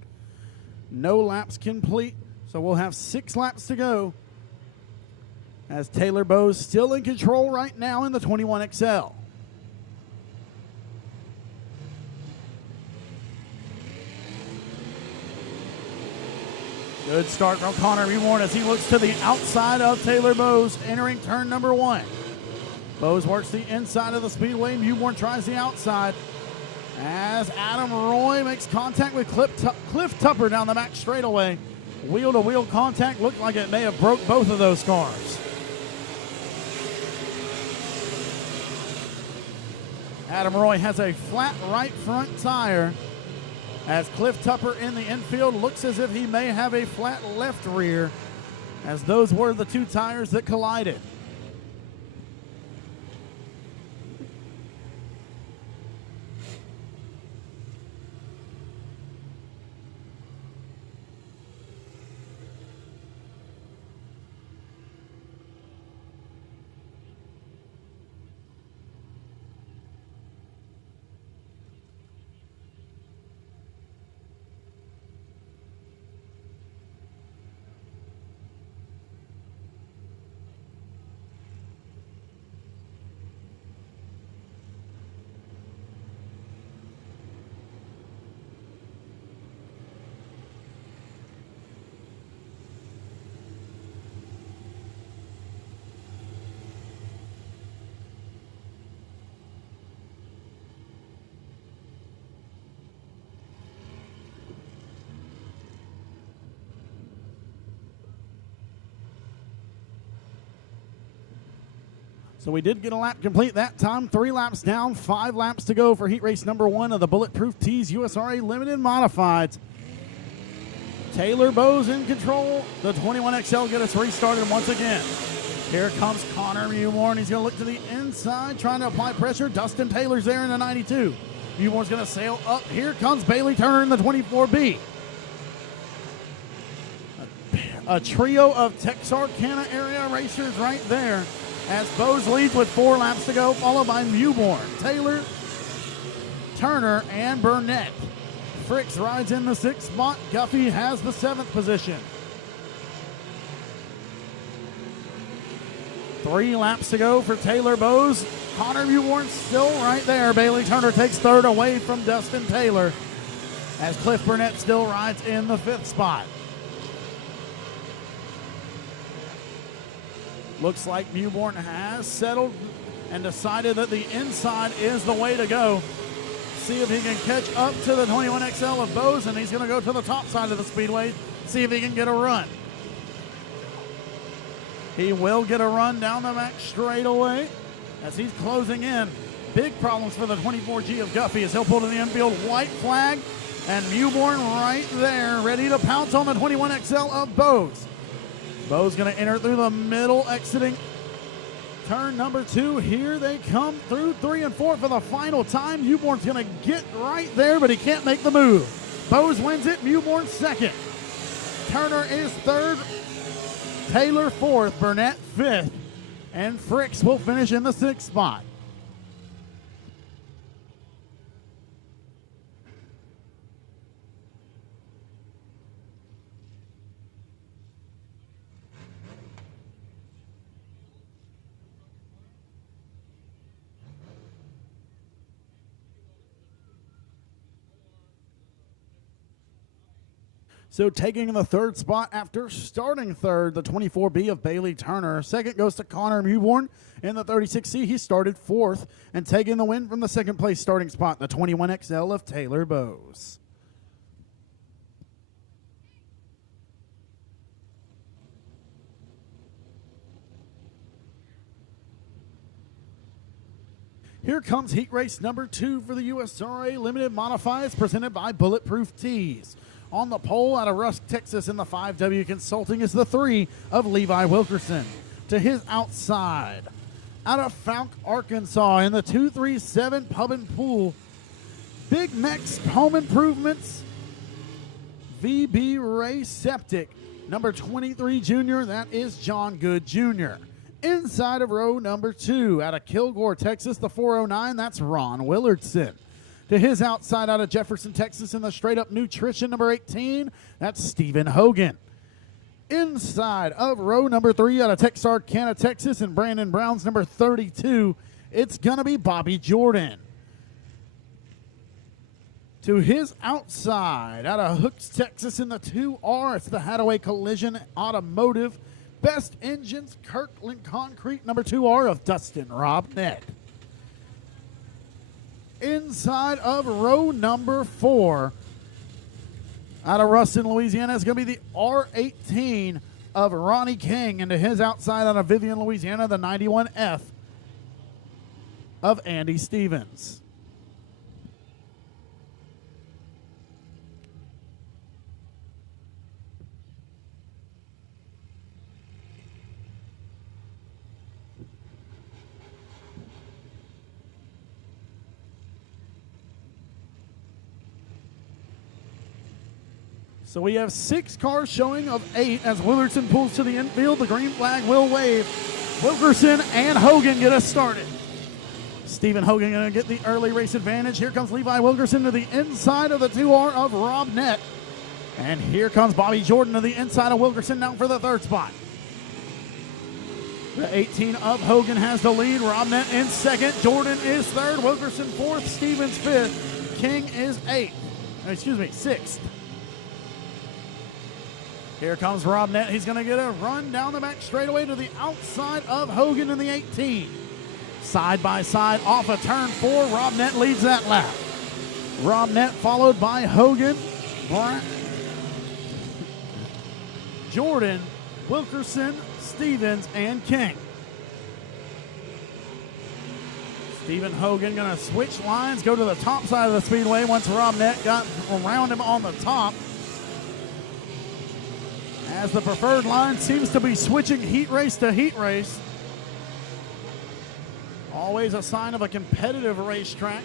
No laps complete, so we'll have 6 laps to go as Taylor Bowes still in control right now in the 21XL. Good start from Connor Mewborn as he looks to the outside of Taylor Bowes entering turn number 1. Bowes works the inside of the Speedway. Mewborn tries the outside as Adam Roy makes contact with Cliff Tupper down the back straightaway. Wheel-to-wheel contact looked like it may have broke both of those cars. Adam Roy has a flat right front tire as Cliff Tupper in the infield looks as if he may have a flat left rear, as those were the 2 tires that collided. So we did get a lap complete that time. 3 laps down, 5 laps to go for heat race number 1 of the Bulletproof Tees USRA Limited Modifieds. Taylor Bowes in control. The 21XL get us restarted once again. Here comes Connor Mewborn. He's going to look to the inside, trying to apply pressure. Dustin Taylor's there in the 92. Mewborn's going to sail up. Here comes Bailey Turner in the 24B. A trio of Texarkana area racers right there, as Bowes leads with 4 laps to go, followed by Mewborn, Taylor, Turner, and Burnett. Fricks rides in the 6th spot. Guffey has the 7th position. 3 laps to go for Taylor Bowes. Connor Mewborn still right there. Bailey Turner takes 3rd away from Dustin Taylor, as Cliff Burnett still rides in the 5th spot. Looks like Mewborn has settled and decided that the inside is the way to go. See if he can catch up to the 21XL of Bowes, and he's going to go to the top side of the Speedway, see if he can get a run. He will get a run down the back straightaway as he's closing in. Big problems for the 24G of Guffey as he'll pull to the infield. White flag, and Mewborn right there, ready to pounce on the 21XL of Bowes. Bowes going to enter through the middle, exiting turn number 2. Here they come through 3 and 4 for the final time. Mewborn's going to get right there, but he can't make the move. Bowes wins it. Mewborn 2nd. Turner is 3rd. Taylor 4th. Burnett 5th. And Fricks will finish in the 6th spot. So taking the 3rd spot after starting 3rd, the 24B of Bailey Turner. 2nd goes to Connor Mewborn in the 36C. He started 4th, and taking the win from the 2nd place starting spot, the 21XL of Taylor Bowes. Here comes heat race number 2 for the USRA Limited Modifieds, presented by Bulletproof Tees. On the pole out of Rusk, Texas in the 5W Consulting is the 3 of Levi Wilkerson. To his outside, out of Fouke, Arkansas in the 237 Pub and Pool, Big Mex Home Improvements, VB Ray Septic. Number 23 junior, that is John Good Jr. Inside of row number 2, out of Kilgore, Texas, the 409, that's Ron Willardson. To his outside, out of Jefferson, Texas, in the straight-up nutrition, number 18, that's Stephen Hogan. Inside of row number 3, out of Texarkana, Texas, and Brandon Brown's number 32, it's going to be Bobby Jordan. To his outside, out of Hooks, Texas, in the 2R, it's the Hadaway Collision Automotive. Best Engines, Kirkland Concrete, number 2R of Dustin Robnett. Inside of row number 4, out of Ruston, Louisiana, is going to be the R18 of Ronnie King. And to his outside, out of Vivian, Louisiana, the 91F of Andy Stevens. So we have 6 cars showing of 8 as Willardson pulls to the infield. The green flag will wave. Wilkerson and Hogan get us started. Stephen Hogan going to get the early race advantage. Here comes Levi Wilkerson to the inside of the 2R of Robnett. And here comes Bobby Jordan to the inside of Wilkerson now for the 3rd spot. The 18 of Hogan has the lead. Robnett in 2nd. Jordan is 3rd. Wilkerson 4th. Stevens 5th. King is 6th. Here comes Robnett. He's going to get a run down the back straightaway to the outside of Hogan in the 18. Side by side off of turn 4. Robnett leads that lap. Robnett followed by Hogan, Jordan, Wilkerson, Stevens, and King. Stephen Hogan going to switch lines, go to the top side of the speedway once Robnett got around him on the top. As the preferred line seems to be switching heat race to heat race. Always a sign of a competitive racetrack.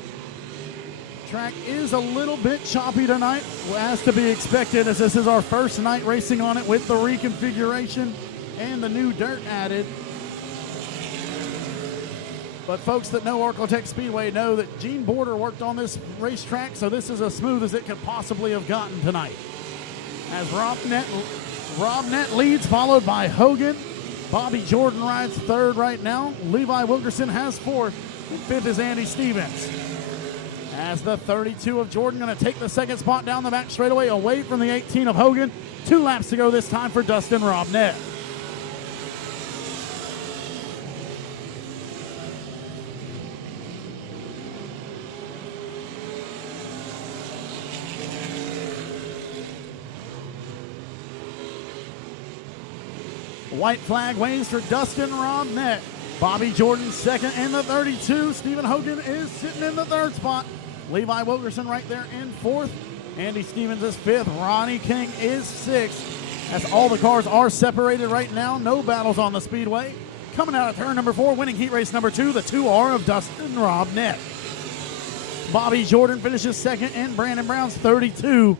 Track is a little bit choppy tonight, as to be expected, as this is our first night racing on it with the reconfiguration and the new dirt added. But folks that know Arcotech Speedway know that Gene Border worked on this racetrack, so this is as smooth as it could possibly have gotten tonight. As Robnett leads, followed by Hogan. Bobby Jordan rides 3rd right now. Levi Wilkerson has 4th. And 5th is Andy Stevens. As the 32 of Jordan going to take the 2nd spot down the back straightaway away from the 18 of Hogan. 2 laps to go this time for Dustin Robnett. White flag waves for Dustin Robnett. Bobby Jordan 2nd in the 32. Stephen Hogan is sitting in the 3rd spot. Levi Wilkerson right there in 4th. Andy Stevens is 5th. Ronnie King is 6th. As all the cars are separated right now, no battles on the speedway. Coming out of turn number 4, winning heat race number 2, the 2R of Dustin Robnett. Bobby Jordan finishes 2nd in Brandon Brown's 32.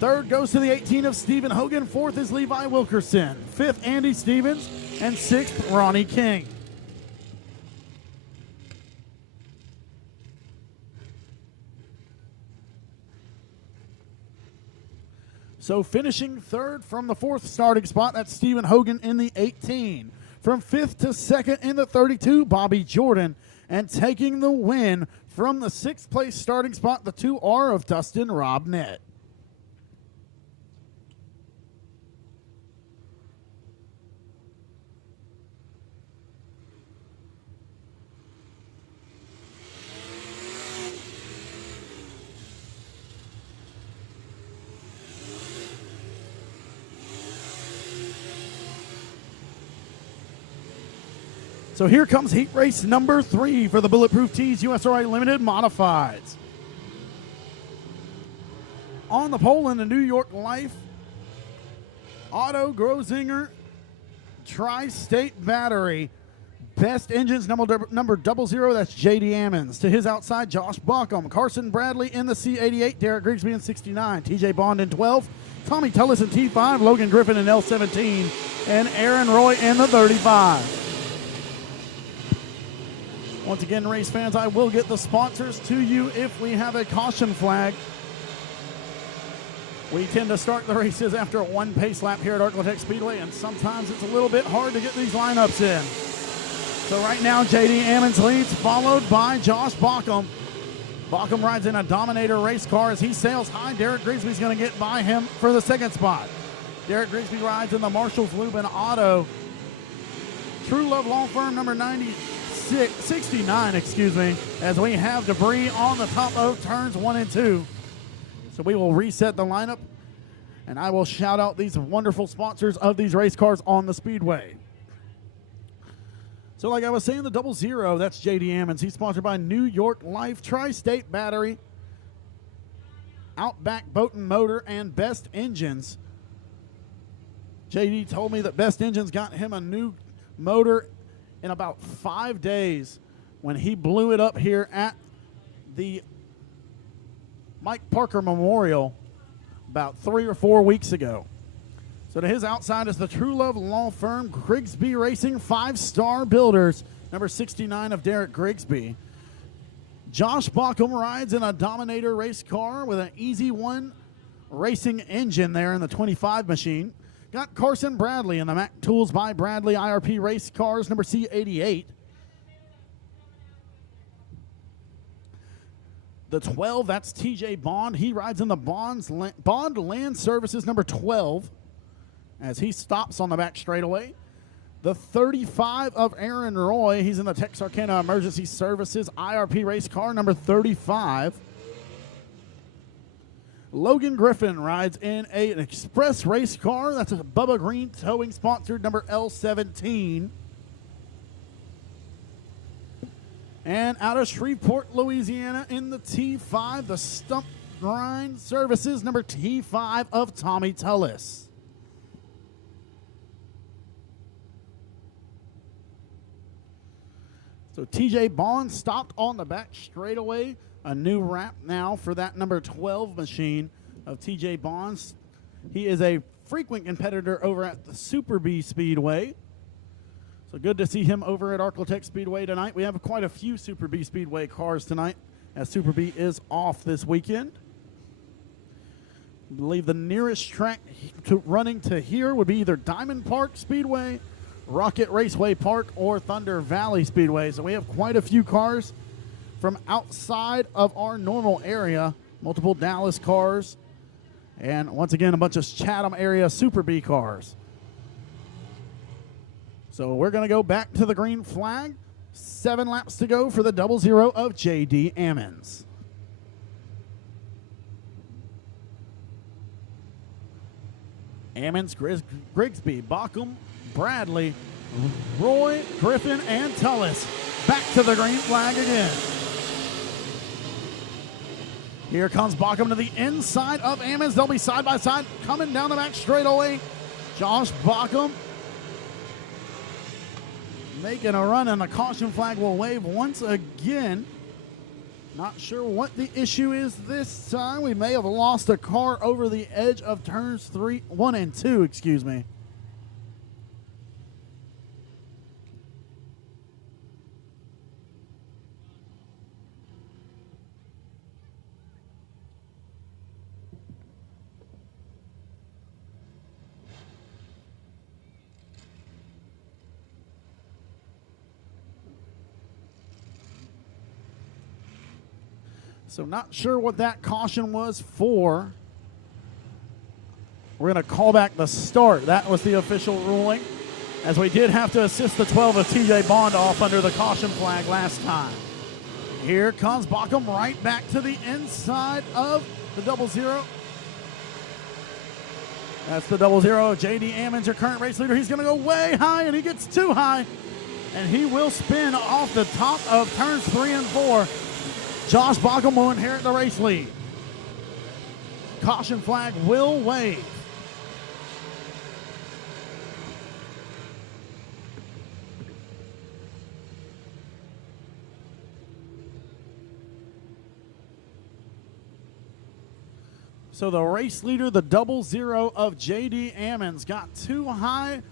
3rd goes to the 18 of Stephen Hogan. 4th is Levi Wilkerson. 5th, Andy Stevens. And 6th, Ronnie King. So finishing 3rd from the 4th starting spot, that's Stephen Hogan in the 18. From 5th to 2nd in the 32, Bobby Jordan. And taking the win from the 6th place starting spot, the 2R of Dustin Robnett. So here comes heat race number 3 for the Bulletproof Tees USRA Limited Modifieds. On the pole in the New York Life, Otto Grozinger Tri-State Battery. Best Engines number 00, that's J.D. Ammons. To his outside, Josh Buckham. Carson Bradley in the C88. Derek Grigsby in 69. TJ Bond in 12. Tommy Tullis in T5. Logan Griffin in L17. And Aaron Roy in the 35. Once again, race fans, I will get the sponsors to you if we have a caution flag. We tend to start the races after one pace lap here at Arclitect Speedway, and sometimes it's a little bit hard to get these lineups in. So right now, J.D. Ammons leads, followed by Josh Bauckham. Bauckham rides in a Dominator race car as he sails high. Derek Grigsby's going to get by him for the second spot. Derek Grigsby rides in the Marshalls Lubin Auto. True Love Law Firm number 69, as we have debris on the top of turns 1 and 2. So we will reset the lineup, and I will shout out these wonderful sponsors of these race cars on the Speedway. So like I was saying, the 00, that's J.D. Ammons. He's sponsored by New York Life, Tri-State Battery, Outback Boat and Motor, and Best Engines. J.D. told me that Best Engines got him a new motor in about 5 days when he blew it up here at the Mike Parker Memorial about 3 or 4 weeks ago. So to his outside is the True Love Law Firm, Grigsby Racing 5-Star Builders, number 69 of Derek Grigsby. Josh Bauckham rides in a Dominator race car with an Easy One racing engine there in the 25 machine. Got Carson Bradley in the Mac Tools by Bradley IRP race cars, number C88. The 12, that's TJ Bond. He rides in the Bond Land Services, number 12, as he stops on the back straightaway. The 35 of Aaron Roy, he's in the Texarkana Emergency Services IRP race car, number 35. Logan Griffin rides in an express race car. That's a Bubba Green Towing sponsored, number L17. And out of Shreveport, Louisiana, in the T5, the Stump Grind Services, number T5 of Tommy Tullis. So TJ Bond stopped on the back straightaway. A new wrap now for that number 12 machine of TJ Bonds. He is a frequent competitor over at the Super B Speedway. So good to see him over at Arclitect Speedway tonight. We have quite a few Super B Speedway cars tonight as Super B is off this weekend. I believe the nearest track running to here would be either Diamond Park Speedway, Rocket Raceway Park, or Thunder Valley Speedway. So we have quite a few cars from outside of our normal area. Multiple Dallas cars, and once again, a bunch of Chatham area Super B cars. So we're going to go back to the green flag. 7 laps to go for the 00 of J.D. Ammons. Ammons, Grigsby, Bauckham, Bradley, Roy, Griffin, and Tullis. Back to the green flag again. Here comes Bauckham to the inside of Ammons. They'll be side by side coming down the back straightaway. Josh Bauckham making a run, and the caution flag will wave once again. Not sure what the issue is this time. We may have lost a car over the edge of turns 1 and 2, excuse me. So not sure what that caution was for. We're going to call back the start. That was the official ruling, as we did have to assist the 12 of TJ Bond off under the caution flag last time. Here comes Bauckham right back to the inside of the 00. That's the 00. J.D. Ammons, your current race leader. He's going to go way high, and he gets too high, and he will spin off the top of turns 3 and 4. Josh Bauckham will inherit the race lead. Caution flag will wave. So the race leader, the 00 of J.D. Ammons, got too high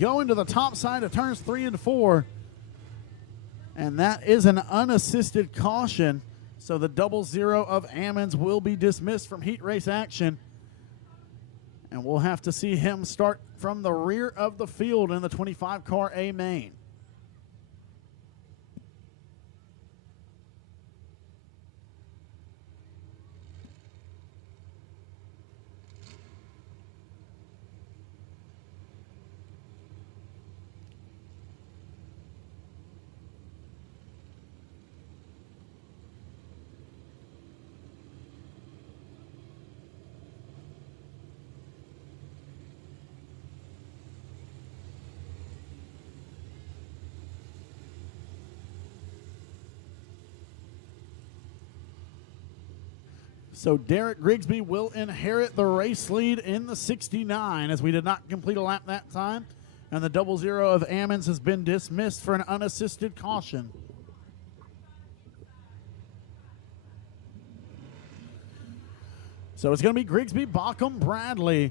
going to the top side of turns 3 and 4. And that is an unassisted caution. So the 00 of Ammons will be dismissed from heat race action. And we'll have to see him start from the rear of the field in the 25 car A main. So Derek Grigsby will inherit the race lead in the 69 as we did not complete a lap that time. And the 00 of Ammons has been dismissed for an unassisted caution. So it's going to be Grigsby, Baucom, Bradley,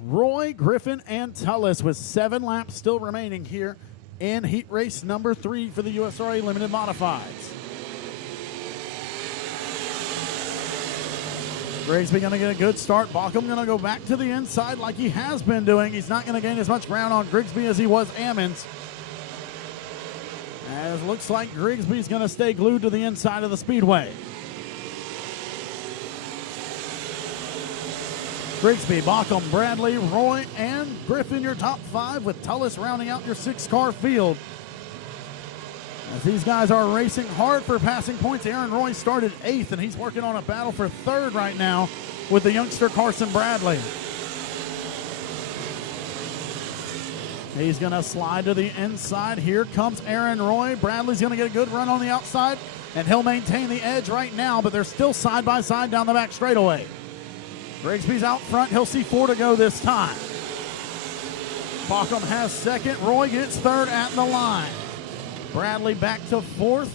Roy, Griffin, and Tullis with 7 laps still remaining here in heat race number 3 for the USRA Limited Modifieds. Grigsby going to get a good start. Baucom going to go back to the inside like he has been doing. He's not going to gain as much ground on Grigsby as he was Ammons. As it looks like Grigsby's going to stay glued to the inside of the Speedway. Grigsby, Baucom, Bradley, Roy, and Griffin, your top 5, with Tullis rounding out your 6-car field. As these guys are racing hard for passing points, Aaron Roy started 8th, and he's working on a battle for 3rd right now with the youngster Carson Bradley. He's going to slide to the inside. Here comes Aaron Roy. Bradley's going to get a good run on the outside, and he'll maintain the edge right now, but they're still side by side down the back straightaway. Grigsby's out front. He'll see 4 to go this time. Baucom has 2nd. Roy gets 3rd at the line. Bradley back to 4th.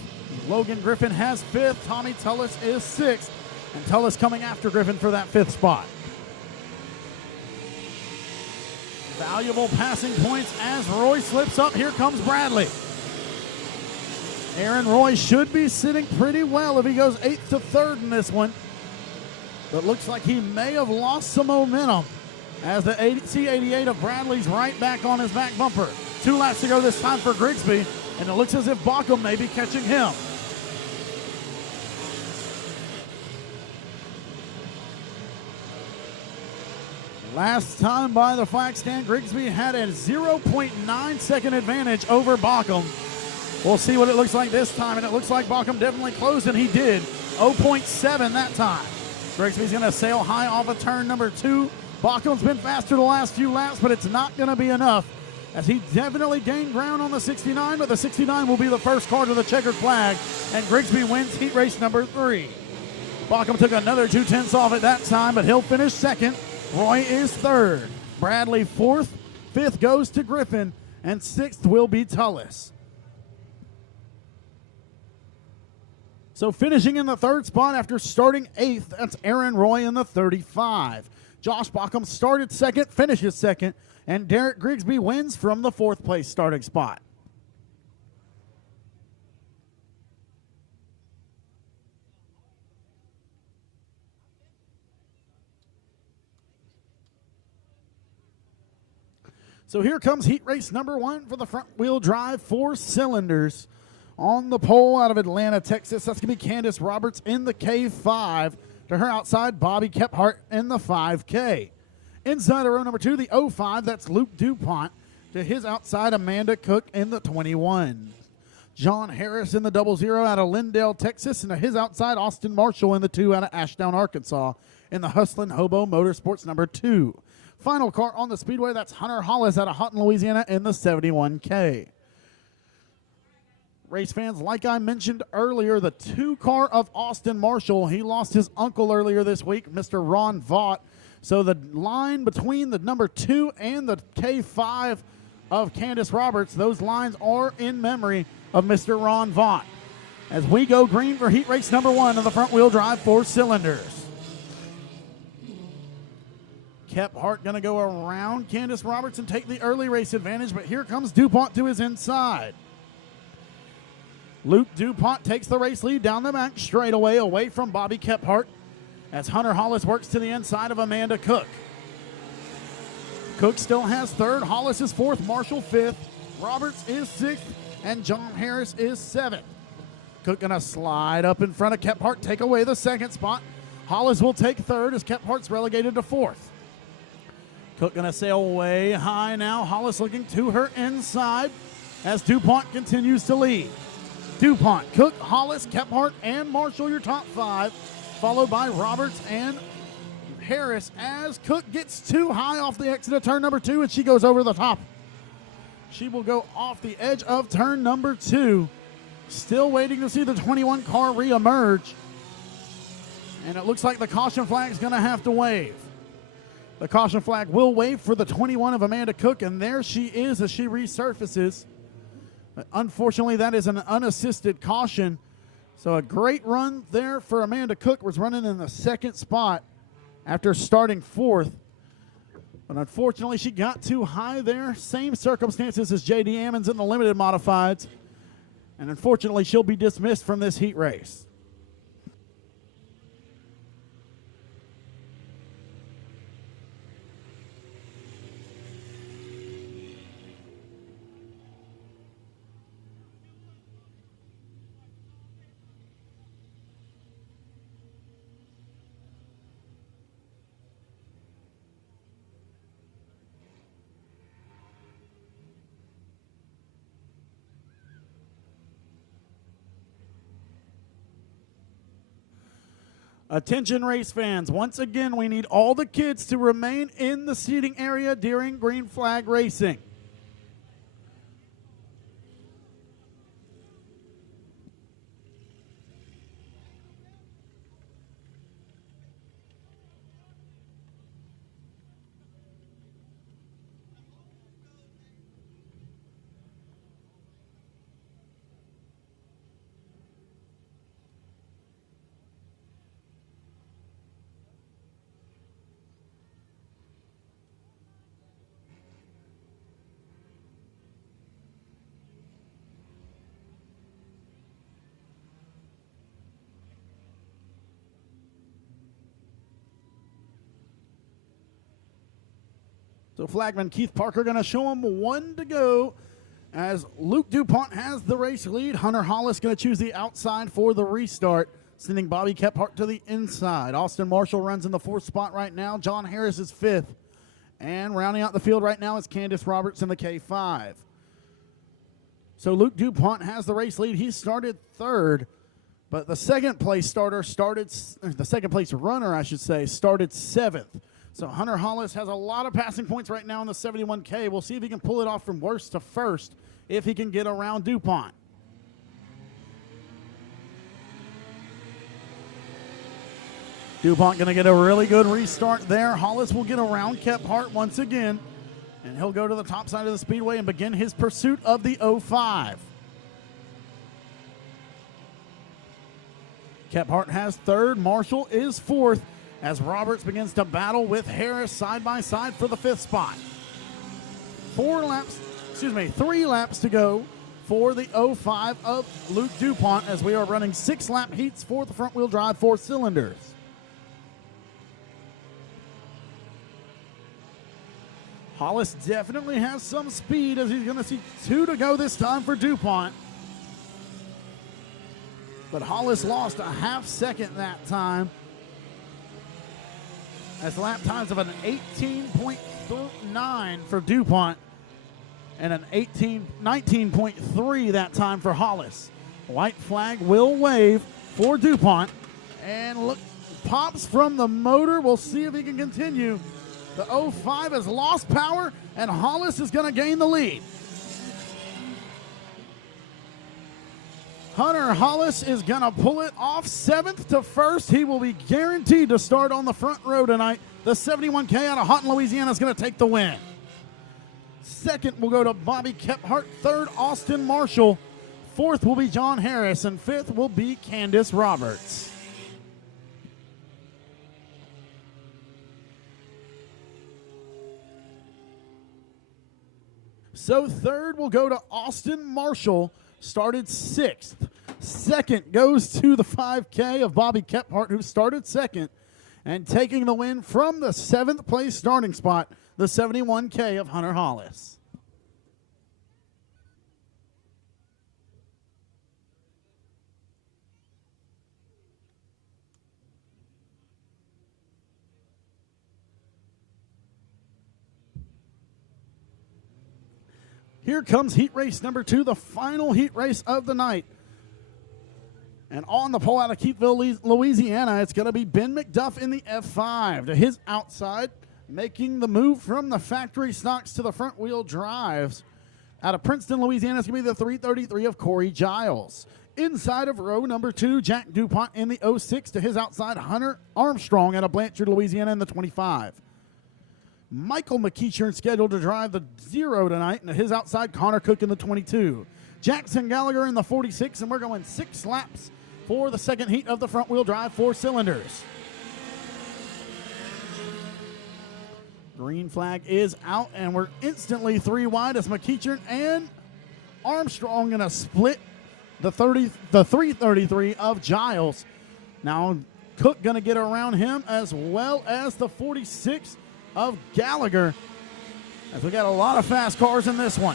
Logan Griffin has 5th. Tommy Tullis is 6th. And Tullis coming after Griffin for that 5th spot. Valuable passing points as Roy slips up. Here comes Bradley. Aaron Roy should be sitting pretty well if he goes 8th to 3rd in this one. But looks like he may have lost some momentum as the C88 of Bradley's right back on his back bumper. 2 laps to go this time for Grigsby. And it looks as if Baucom may be catching him. Last time by the flag stand, Grigsby had a 0.9 second advantage over Baucom. We'll see what it looks like this time, and it looks like Baucom definitely closed, and he did. 0.7 that time. Grigsby's going to sail high off of turn number 2. Baucom's been faster the last few laps, but it's not going to be enough, as he definitely gained ground on the 69, but the 69 will be the first car to the checkered flag, and Grigsby wins heat race number 3. Baucom took another 2/10 off at that time, but he'll finish 2nd. Roy is 3rd. Bradley 4th. 5th goes to Griffin, and 6th will be Tullis. So finishing in the 3rd spot after starting 8th, that's Aaron Roy in the 35. Josh Baucom started 2nd, finishes 2nd, and Derek Grigsby wins from the 4th place starting spot. So here comes heat race number 1 for the front wheel drive 4 cylinders. On the pole out of Atlanta, Texas, that's going to be Candace Roberts in the K5. To her outside, Bobby Kephart in the 5K. Inside of row number 2, the 05, that's Luke DuPont. To his outside, Amanda Cook in the 21. John Harris in the 00 out of Lindale, Texas. And to his outside, Austin Marshall in the 2 out of Ashdown, Arkansas. In the Hustlin' Hobo Motorsports number 2. Final car on the Speedway, that's Hunter Hollis out of Houghton, Louisiana in the 71K. Race fans, like I mentioned earlier, the 2 car of Austin Marshall, he lost his uncle earlier this week, Mr. Ron Vaught. So the line between the number 2 and the K5 of Candace Roberts, those lines are in memory of Mr. Ron Vaught. As we go green for heat race number 1 of the front wheel drive 4 cylinders. Kephart going to go around Candace Roberts and take the early race advantage, but here comes DuPont to his inside. Luke DuPont takes the race lead down the back straightaway away from Bobby Kephart as Hunter Hollis works to the inside of Amanda Cook. Cook still has third, Hollis is fourth, Marshall fifth, Roberts is sixth, and John Harris is seventh. Cook gonna slide up in front of Kephart, take away the second spot. Hollis will take third as Kephart's relegated to fourth. Cook gonna sail way high now. Hollis looking to her inside as DuPont continues to lead. DuPont, Cook, Hollis, Kephart, and Marshall, your top five, followed by Roberts and Harris as Cook gets too high off the exit of turn number 2 and she goes over the top. She will go off the edge of turn number 2. Still waiting to see the 21 car reemerge. And it looks like the caution flag is going to have to wave. The caution flag will wave for the 21 of Amanda Cook, and there she is as she resurfaces. But unfortunately, that is an unassisted caution. So a great run there for Amanda Cook, was running in the second spot after starting fourth. But unfortunately, she got too high there. Same circumstances as J.D. Ammons in the limited modifieds. And unfortunately, she'll be dismissed from this heat race. Attention race fans, once again we need all the kids to remain in the seating area during green flag racing. So flagman Keith Parker going to show him one to go as Luke DuPont has the race lead. Hunter Hollis going to choose the outside for the restart, sending Bobby Kephart to the inside. Austin Marshall runs in the fourth spot right now. John Harris is fifth. And rounding out the field right now is Candace Roberts in the K5. So Luke DuPont has the race lead. He started third, but the second place runner, started seventh. So Hunter Hollis has a lot of passing points right now in the 71K. We'll see if he can pull it off from worst to first if he can get around DuPont. DuPont going to get a really good restart there. Hollis will get around Kephart once again, and he'll go to the top side of the speedway and begin his pursuit of the 05. Kephart has third. Marshall is fourth, as Roberts begins to battle with Harris side by side for the fifth spot. 3 laps to go for the 05 of Luke DuPont as we are running 6-lap heats for the front wheel drive 4 cylinders. Hollis definitely has some speed as he's going to see 2 to go this time for DuPont. But Hollis lost a half second that time, as lap times of an 18.9 for DuPont and an 19.3 that time for Hollis. White flag will wave for DuPont, and look, pops from the motor. We'll see if he can continue. The 05 has lost power, and Hollis is going to gain the lead. Hunter Hollis is going to pull it off 7th to 1st. He will be guaranteed to start on the front row tonight. The 71K out of Houghton, Louisiana is going to take the win. Second will go to Bobby Kephart. Third, Austin Marshall. Fourth will be John Harris. And fifth will be Candace Roberts. So third will go to Austin Marshall. Started 6th. Second goes to the 5K of Bobby Kephart, who started second, and taking the win from the 7th place starting spot, the 71K of Hunter Hollis. Here comes heat race number 2, the final heat race of the night. And on the pole out of Keithville, Louisiana, it's going to be Ben McDuff in the F5. To his outside, making the move from the factory stocks to the front wheel drives. Out of Princeton, Louisiana, it's going to be the 333 of Corey Giles. Inside of row number 2, Jack DuPont in the 06. To his outside, Hunter Armstrong out of Blanchard, Louisiana in the 25. Michael McEachern scheduled to drive the 0 tonight, and to his outside, Connor Cook in the 22. Jackson Gallagher in the 46, and we're going 6 laps for the second heat of the front-wheel drive 4 cylinders. Green flag is out, and we're instantly 3 wide as McEachern and Armstrong going to split the 333 of Giles. Now Cook going to get around him, as well as the 46 of Gallagher, as we got a lot of fast cars in this one.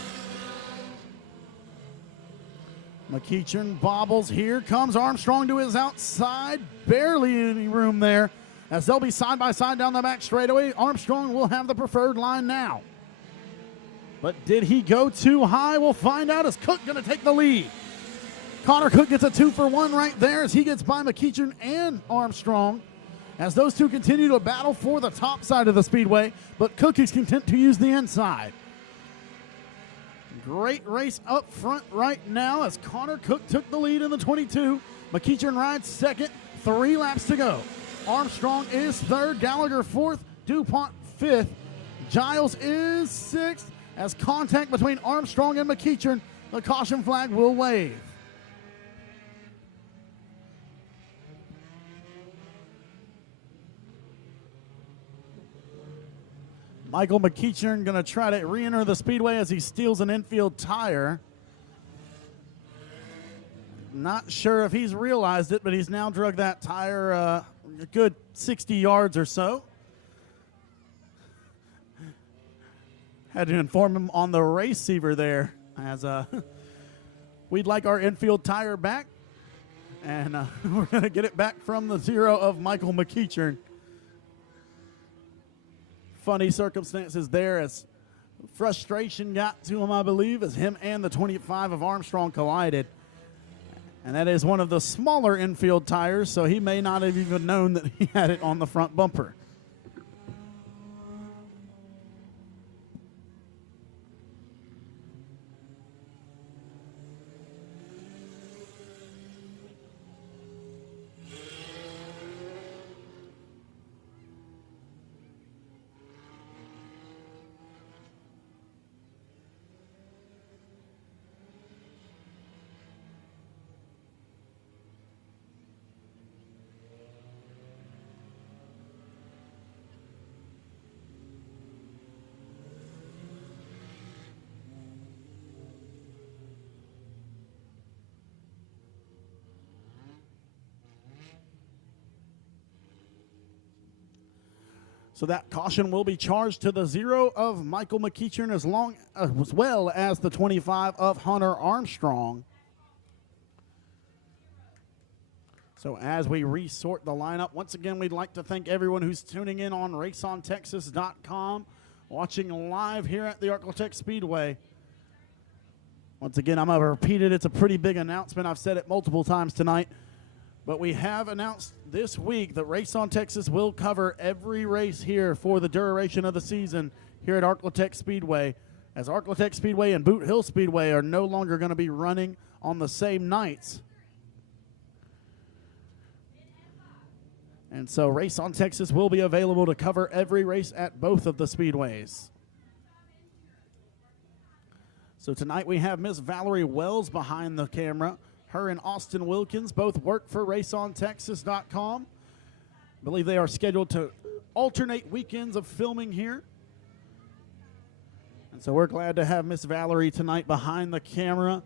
McEachern bobbles. Here comes Armstrong to his outside. Barely any room there, as they'll be side by side down the back straightaway. Armstrong will have the preferred line now. But did he go too high? We'll find out, as Cook going to take the lead. Connor Cook gets a 2-for-1 right there as he gets by McEachern and Armstrong, as those two continue to battle for the top side of the speedway, but Cook is content to use the inside. Great race up front right now as Connor Cook took the lead in the 22. McEachern rides second, 3 laps to go. Armstrong is third, Gallagher fourth, DuPont fifth. Giles is sixth. As contact between Armstrong and McEachern, the caution flag will wave. Michael McEachern going to try to re-enter the speedway as he steals an infield tire. Not sure if he's realized it, but he's now dragged that tire a good 60 yards or so. Had to inform him on the receiver there, as we'd like our infield tire back, and we're going to get it back from the 0 of Michael McEachern. Funny circumstances there, as frustration got to him, I believe, as him and the 25 of Armstrong collided. And that is one of the smaller infield tires, so he may not have even known that he had it on the front bumper. So that caution will be charged to the 0 of Michael McEachern, as well as the 25 of Hunter Armstrong. So as we resort the lineup, once again, we'd like to thank everyone who's tuning in on RaceOnTexas.com, watching live here at the Arklatex Speedway. Once again, I'm going to repeat it. It's a pretty big announcement. I've said it multiple times tonight. But we have announced this week that Race on Texas will cover every race here for the duration of the season here at Arklatex Speedway, as Arklatex Speedway and Boot Hill Speedway are no longer going to be running on the same nights. And so Race on Texas will be available to cover every race at both of the speedways. So tonight we have Miss Valerie Wells behind the camera. Her and Austin Wilkins both work for RaceOnTexas.com. I believe they are scheduled to alternate weekends of filming here. And so we're glad to have Miss Valerie tonight behind the camera.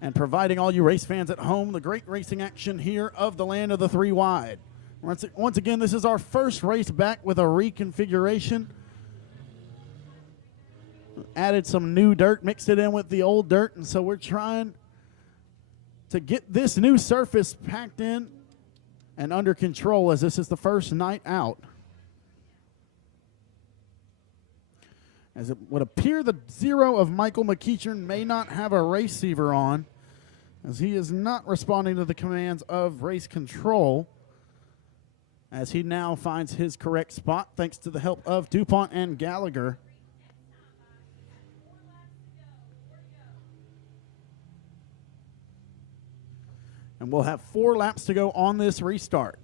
and providing all you race fans at home the great racing action here of the land of the three wide. Once again, this is our first race back with a reconfiguration. Added some new dirt, mixed it in with the old dirt, and so we're trying to get this new surface packed in and under control as this is the first night out. As it would appear the 0 of Michael McEachern may not have a receiver on, as he is not responding to the commands of race control, as he now finds his correct spot thanks to the help of DuPont and Gallagher. And we'll have 4 laps to go on this restart.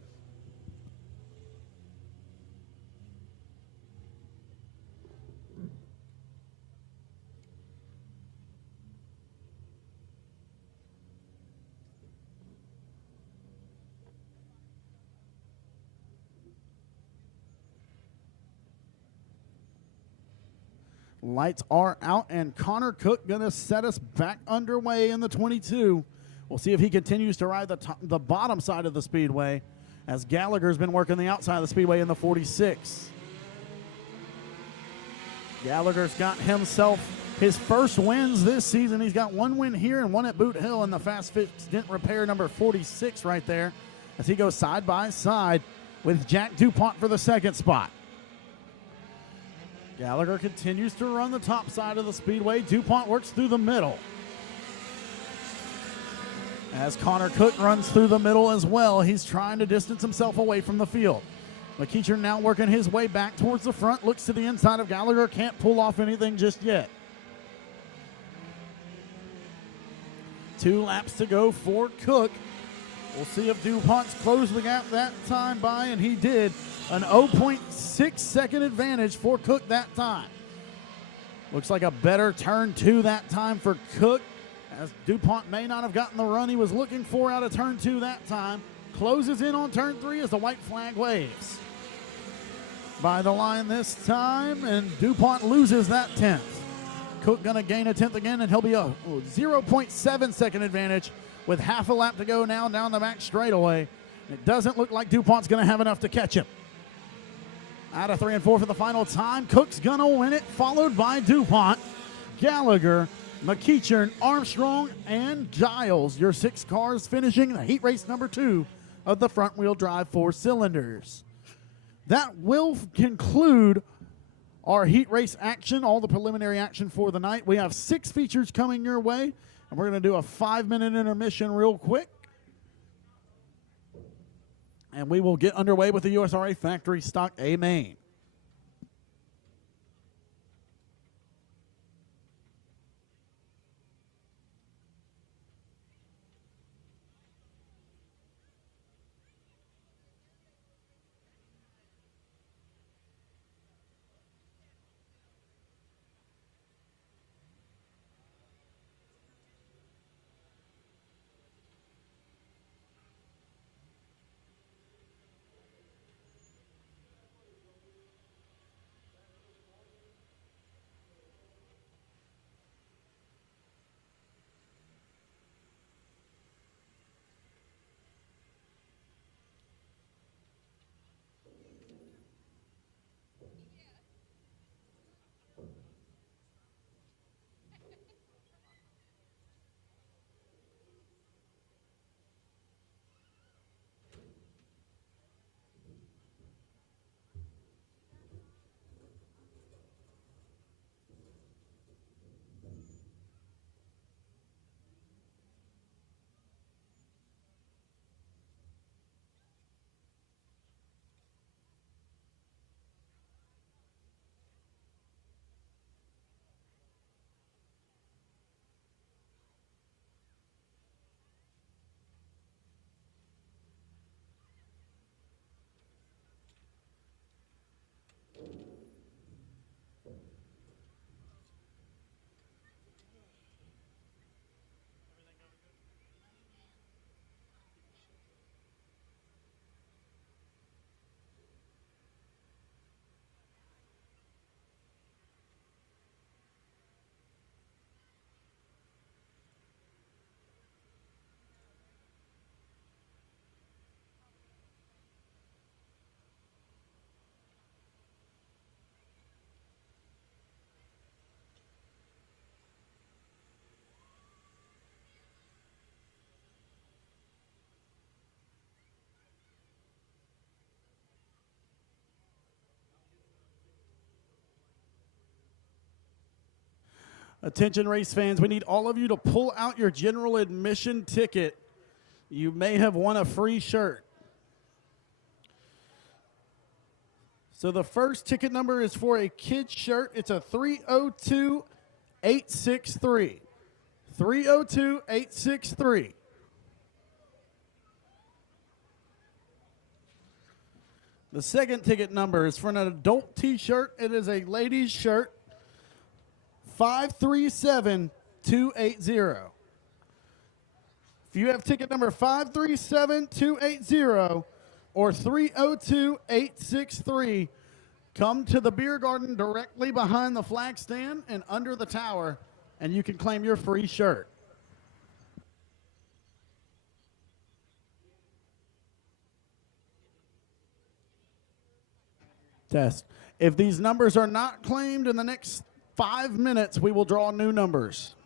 Lights are out, and Connor Cook going to set us back underway in the 22. We'll see if he continues to ride the bottom side of the speedway, as Gallagher's been working the outside of the speedway in the 46. Gallagher's got himself his first wins this season. He's got 1 win here and 1 at Boot Hill in the Fast Fix Dent Repair number 46 right there, as he goes side by side with Jack DuPont for the 2nd spot. Gallagher continues to run the top side of the speedway. DuPont works through the middle, as Connor Cook runs through the middle as well. He's trying to distance himself away from the field. McEachern now working his way back towards the front, looks to the inside of Gallagher, can't pull off anything just yet. 2 laps to go for Cook. We'll see if DuPont's closed the gap that time by, and he did. An 0.6 second advantage for Cook that time. Looks like a better turn 2 that time for Cook, as DuPont may not have gotten the run he was looking for out of turn 2 that time. Closes in on turn 3 as the white flag waves by the line this time, and DuPont loses that 10th. Cook going to gain a 10th again, and he'll be a 0.7 second advantage with half a lap to go now down the back straightaway. It doesn't look like DuPont's going to have enough to catch him. Out of 3 and 4 for the final time. Cook's going to win it, followed by DuPont, Gallagher, McEachern, Armstrong, and Giles. Your 6 cars finishing the heat race number 2 of the front-wheel drive 4 cylinders. That will conclude our heat race action, all the preliminary action for the night. We have 6 features coming your way, and we're going to do a 5-minute intermission real quick. And we will get underway with the USRA Factory Stock A main. Attention race fans, we need all of you to pull out your general admission ticket. You may have won a free shirt. So the first ticket number is for a kid's shirt. It's a 302-863. 302-863. The second ticket number is for an adult t-shirt. It is a ladies' shirt. 537-280. If you have ticket number 537-280 or 302-863, come to the beer garden directly behind the flag stand and under the tower, and you can claim your free shirt. Test. If these numbers are not claimed in the next 5 minutes, we will draw new numbers.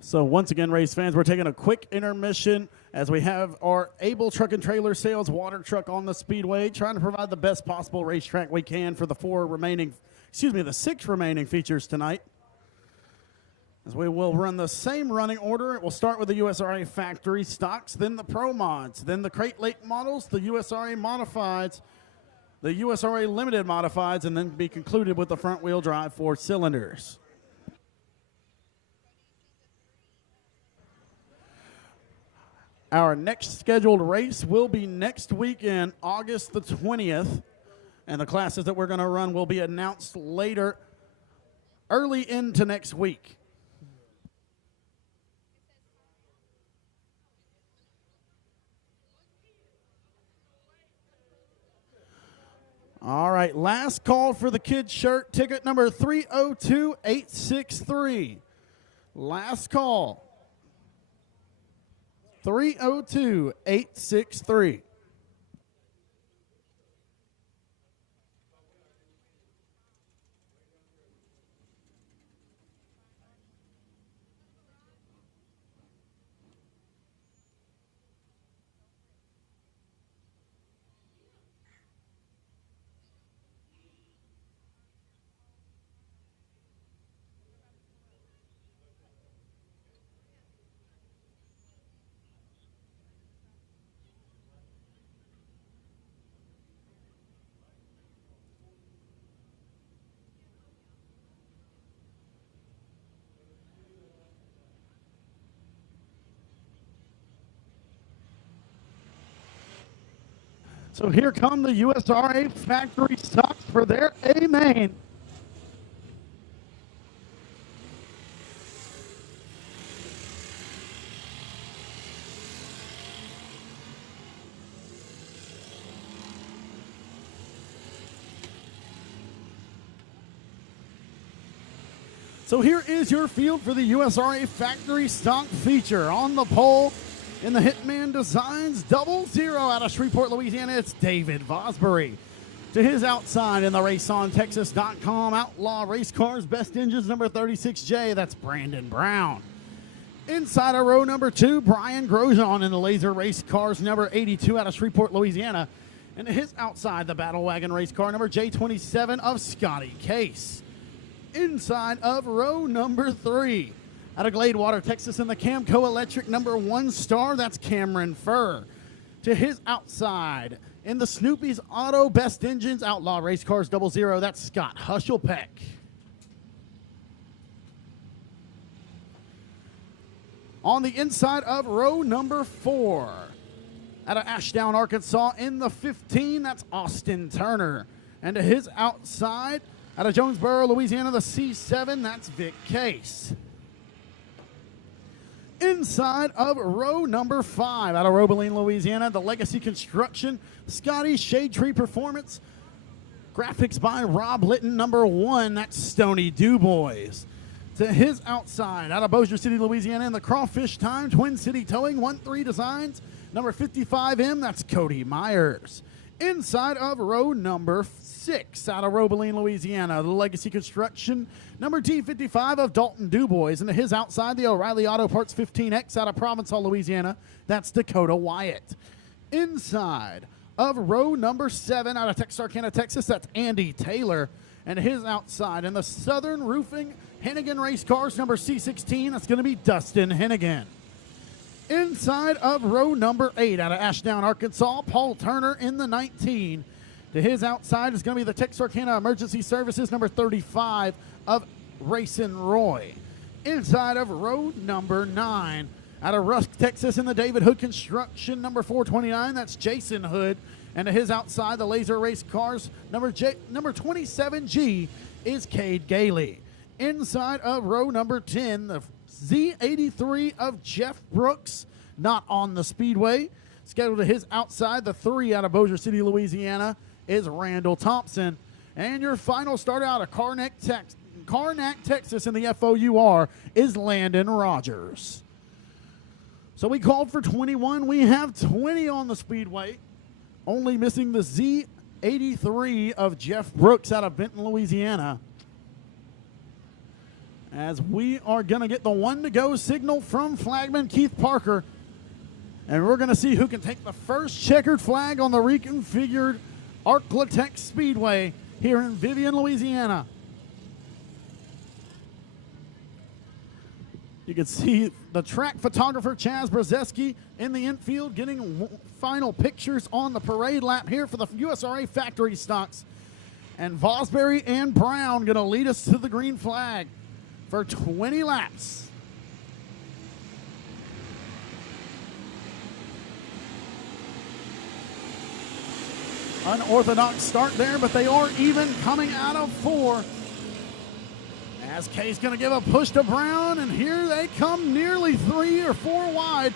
So once again, race fans, we're taking a quick intermission as we have our Able Truck and Trailer Sales water truck on the Speedway, trying to provide the best possible racetrack we can for the the 6 remaining features tonight. As we will run the same running order, it will start with the USRA factory stocks, then the Pro Mods, then the Crate Lake models, the USRA modifieds, the USRA limited modifieds, and then be concluded with the front wheel drive 4 cylinders. Our next scheduled race will be next weekend, August the 20th, and the classes that we're going to run will be announced later, early into next week. All right, last call for the kids' shirt, ticket number 302-863. Last call. 302-863. So here come the USRA factory stocks for their A main. So here is your field for the USRA Factory Stock feature. On the pole in the Hitman Designs 00 out of Shreveport, Louisiana, it's David Vosbury. To his outside in the RaceOnTexas.com Outlaw Race Cars Best Engines number 36J, that's Brandon Brown. Inside of row number 2, Brian Grosjean in the Laser Race Cars number 82 out of Shreveport, Louisiana. And to his outside, the Battle Wagon Race Car number J27 of Scotty Case. Inside of row number 3, out of Gladewater, Texas, in the Camco Electric number 1 star, that's Cameron Furr. To his outside, in the Snoopy's Auto Best Engines Outlaw Race Cars 00, that's Scott Hushelpeck. On the inside of row number 4, out of Ashdown, Arkansas, in the 15, that's Austin Turner. And to his outside, out of Jonesboro, Louisiana, the C7, that's Vic Case. Inside of row number 5, out of Robeline, Louisiana, the Legacy Construction, Scotty Shade Tree Performance. Graphics by Rob Litton, number 1, that's Stony DuBois. To his outside, out of Bossier City, Louisiana, in the Crawfish Time Twin City Towing 1-3 Designs, number 55M, that's Cody Myers. Inside of row number 6, out of Robeline, Louisiana, the Legacy Construction, number D55 of Dalton DuBois. And to his outside, the O'Reilly Auto Parts 15X out of Provençal, Louisiana, that's Dakota Wyatt. Inside of row number 7, out of Texarkana, Texas, that's Andy Taylor. And his outside, in the Southern Roofing Hennigan Race Cars, number C16, that's going to be Dustin Hennigan. Inside of row number 8, out of Ashdown, Arkansas, Paul Turner in the 19. To his outside is going to be the Texarkana Emergency Services, number 35 of Racing Roy. Inside of row number 9, out of Rusk, Texas, in the David Hood Construction, number 429, that's Jason Hood. And to his outside, the Laser Race Cars, number 27G, is Cade Gailey. Inside of row number 10, the Z83 of Jeff Brooks, not on the Speedway. Scheduled to his outside, the 3 out of Bossier City, Louisiana, is Randall Thompson. And your final start out of Karnak, Texas, in the FOUR is Landon Rogers. So we called for 21. We have 20 on the Speedway. Only missing the Z83 of Jeff Brooks out of Benton, Louisiana. As we are going to get the 1-to-go signal from flagman Keith Parker. And we're going to see who can take the first checkered flag on the reconfigured Arklatex Speedway here in Vivian, Louisiana. You can see the track photographer Chaz Brzeski in the infield getting final pictures on the parade lap here for the USRA Factory Stocks. And Vosbury and Brown going to lead us to the green flag for 20 laps. Unorthodox start there, but they are even coming out of 4. As Kay's going to give a push to Brown, and here they come nearly 3 or 4 wide.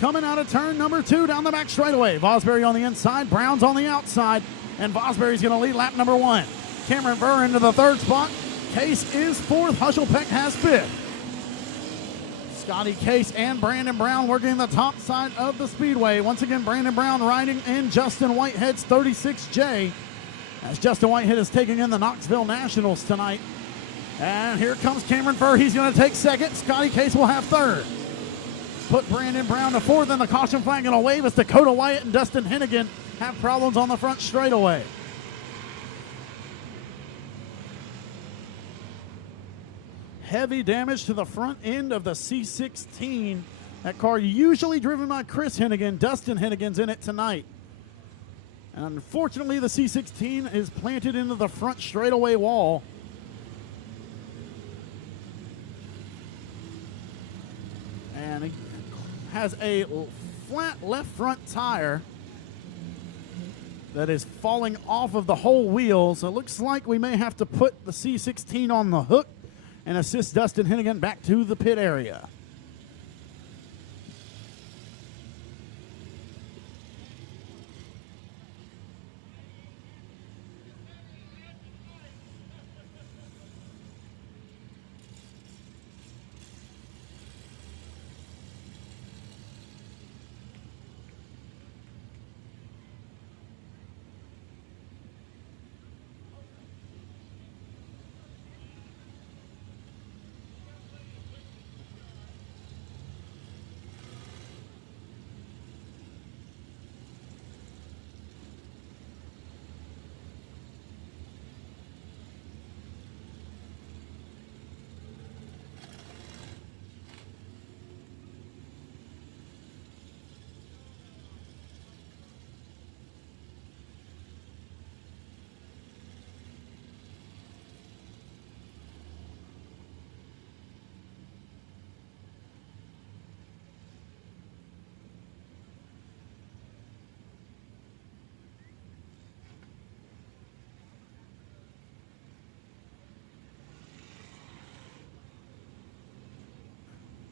Coming out of turn number 2 down the back straightaway. Vosbury on the inside, Brown's on the outside, and Vosbury's going to lead lap number 1. Cameron Burr into the 3rd spot. Case is 4th, Hushelpeck has 5th. Scotty Case and Brandon Brown working the top side of the Speedway. Once again, Brandon Brown riding in Justin Whitehead's 36J, as Justin Whitehead is taking in the Knoxville Nationals tonight. And here comes Cameron Furr. He's going to take 2nd. Scotty Case will have 3rd. Put Brandon Brown to 4th, and the caution flag going to wave as Dakota Wyatt and Dustin Hennigan have problems on the front straightaway. Heavy damage to the front end of the C16. That car usually driven by Chris Hennigan. Dustin Hennigan's in it tonight. And unfortunately, the C16 is planted into the front straightaway wall. And he has a flat left front tire that is falling off of the whole wheel. So it looks like we may have to put the C16 on the hook and assist Dustin Hennigan back to the pit area.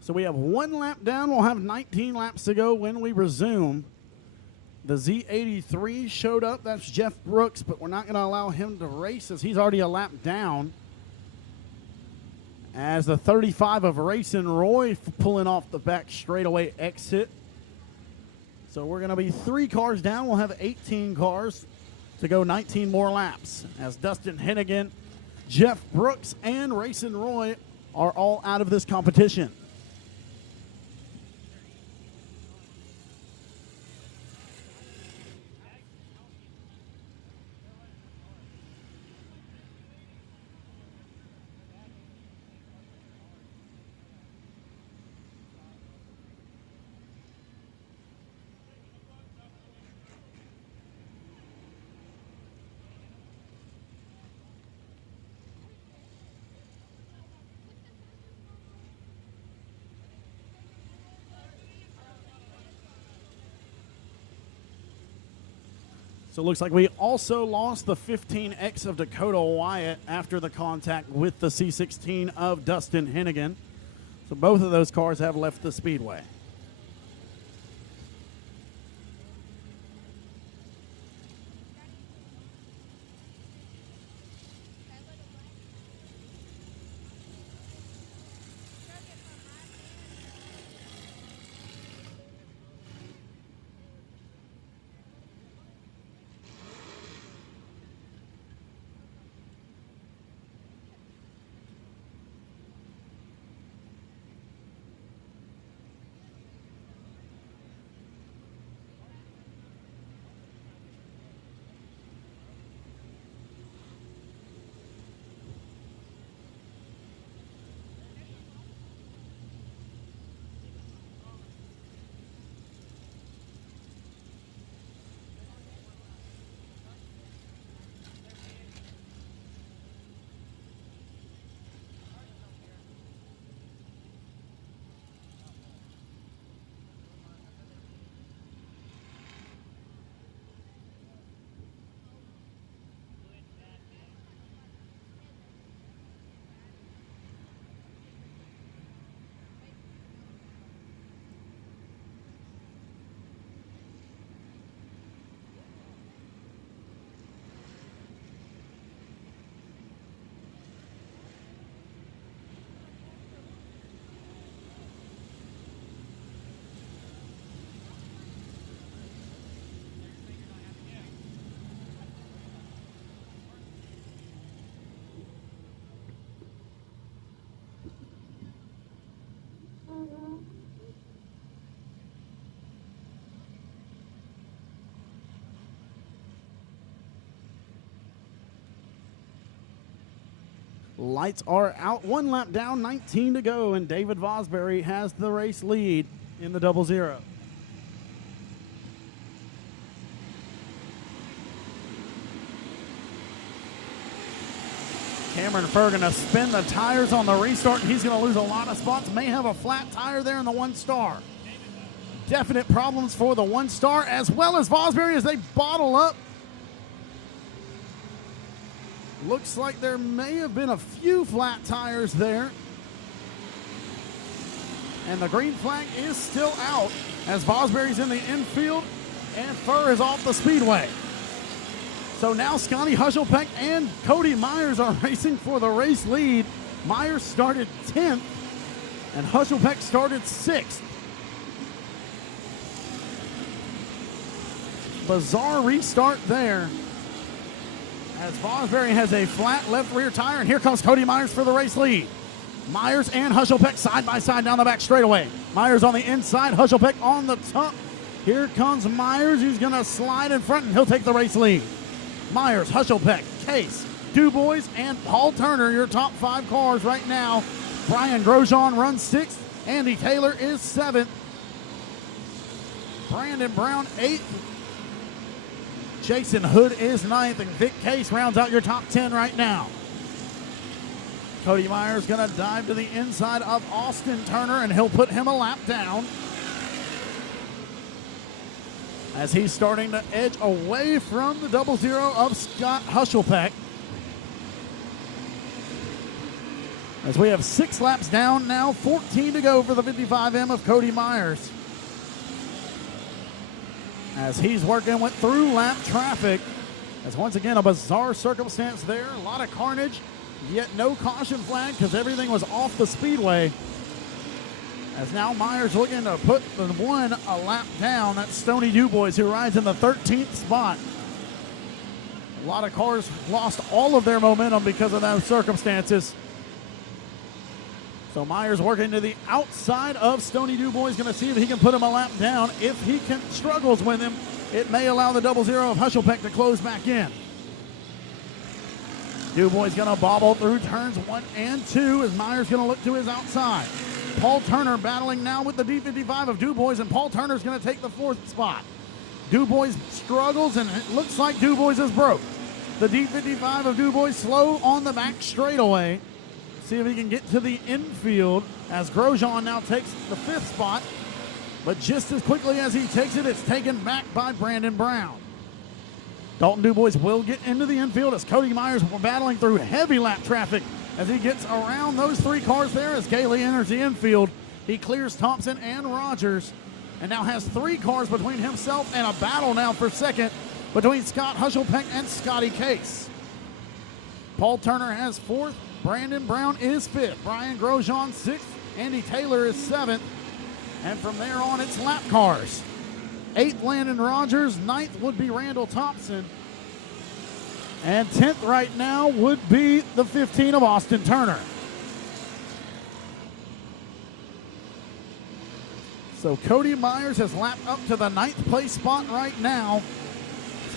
So we have 1 lap down. We'll have 19 laps to go when we resume. The Z83 showed up. That's Jeff Brooks, but we're not going to allow him to race as he's already a lap down. As the 35 of Racing Roy pulling off the back straightaway exit. So we're going to be 3 cars down. We'll have 18 cars to go 19 more laps. As Dustin Hennigan, Jeff Brooks, and Racing Roy are all out of this competition. So it looks like we also lost the 15X of Dakota Wyatt after the contact with the C16 of Dustin Hennigan. So both of those cars have left the Speedway. Lights are out. 1 lap down, 19 to go, and David Vosbury has the race lead in the 00. Cameron Furr going to spin the tires on the restart, and he's going to lose a lot of spots. May have a flat tire there in the 1 star. Definite problems for the 1 star, as well as Vosbury as they bottle up. Looks like there may have been a few flat tires there. And the green flag is still out as Vosbury's in the infield and Furr is off the speedway. So now Scotty Hushelpeck and Cody Myers are racing for the race lead. Myers started 10th and Hushelpeck started 6th. Bizarre restart there, as Vosbury has a flat left rear tire, and here comes Cody Myers for the race lead. Myers and Hushelpeck side by side down the back straightaway. Myers on the inside, Hushelpeck on the top. Here comes Myers, who's going to slide in front, and he'll take the race lead. Myers, Hushelpeck, Case, Dubois, and Paul Turner, your top 5 cars right now. Brian Grosjean runs 6th. Andy Taylor is 7th. Brandon Brown 8th. Jason Hood is 9th, and Vic Case rounds out your top 10 right now. Cody Myers going to dive to the inside of Austin Turner, and he'll put him a lap down as he's starting to edge away from the 00 of Scott Hushelpeck. As we have 6 laps down now, 14 to go for the 55M of Cody Myers. As he's working with through lap traffic. As once again, a bizarre circumstance there. A lot of carnage, yet no caution flag because everything was off the speedway. As now Myers looking to put the one a lap down. That's Stony Dubois, who rides in the 13th spot. A lot of cars lost all of their momentum because of those circumstances. So Myers working to the outside of Stony Dubois, going to see if he can put him a lap down. If he struggles with him, it may allow the 00 of Hushelpeck to close back in. Dubois going to bobble through turns 1 and 2 as Myers going to look to his outside. Paul Turner battling now with the D55 of Dubois, and Paul Turner's going to take the 4th spot. Dubois struggles, and it looks like Dubois is broke. The D55 of Dubois slow on the back straightaway. See if he can get to the infield as Grosjean now takes the 5th spot. But just as quickly as he takes it, it's taken back by Brandon Brown. Dalton Dubois will get into the infield as Cody Myers battling through heavy lap traffic as he gets around those 3 cars there as Gailey enters the infield. He clears Thompson and Rogers and now has 3 cars between himself and a battle now for second between Scott Hushelpeck and Scotty Case. Paul Turner has 4th. Brandon Brown is 5th. Brian Grosjean 6th. Andy Taylor is 7th. And from there on, it's lap cars. 8th, Landon Rogers. 9th would be Randall Thompson. And 10th right now would be the 15 of Austin Turner. So Cody Myers has lapped up to the 9th place spot right now.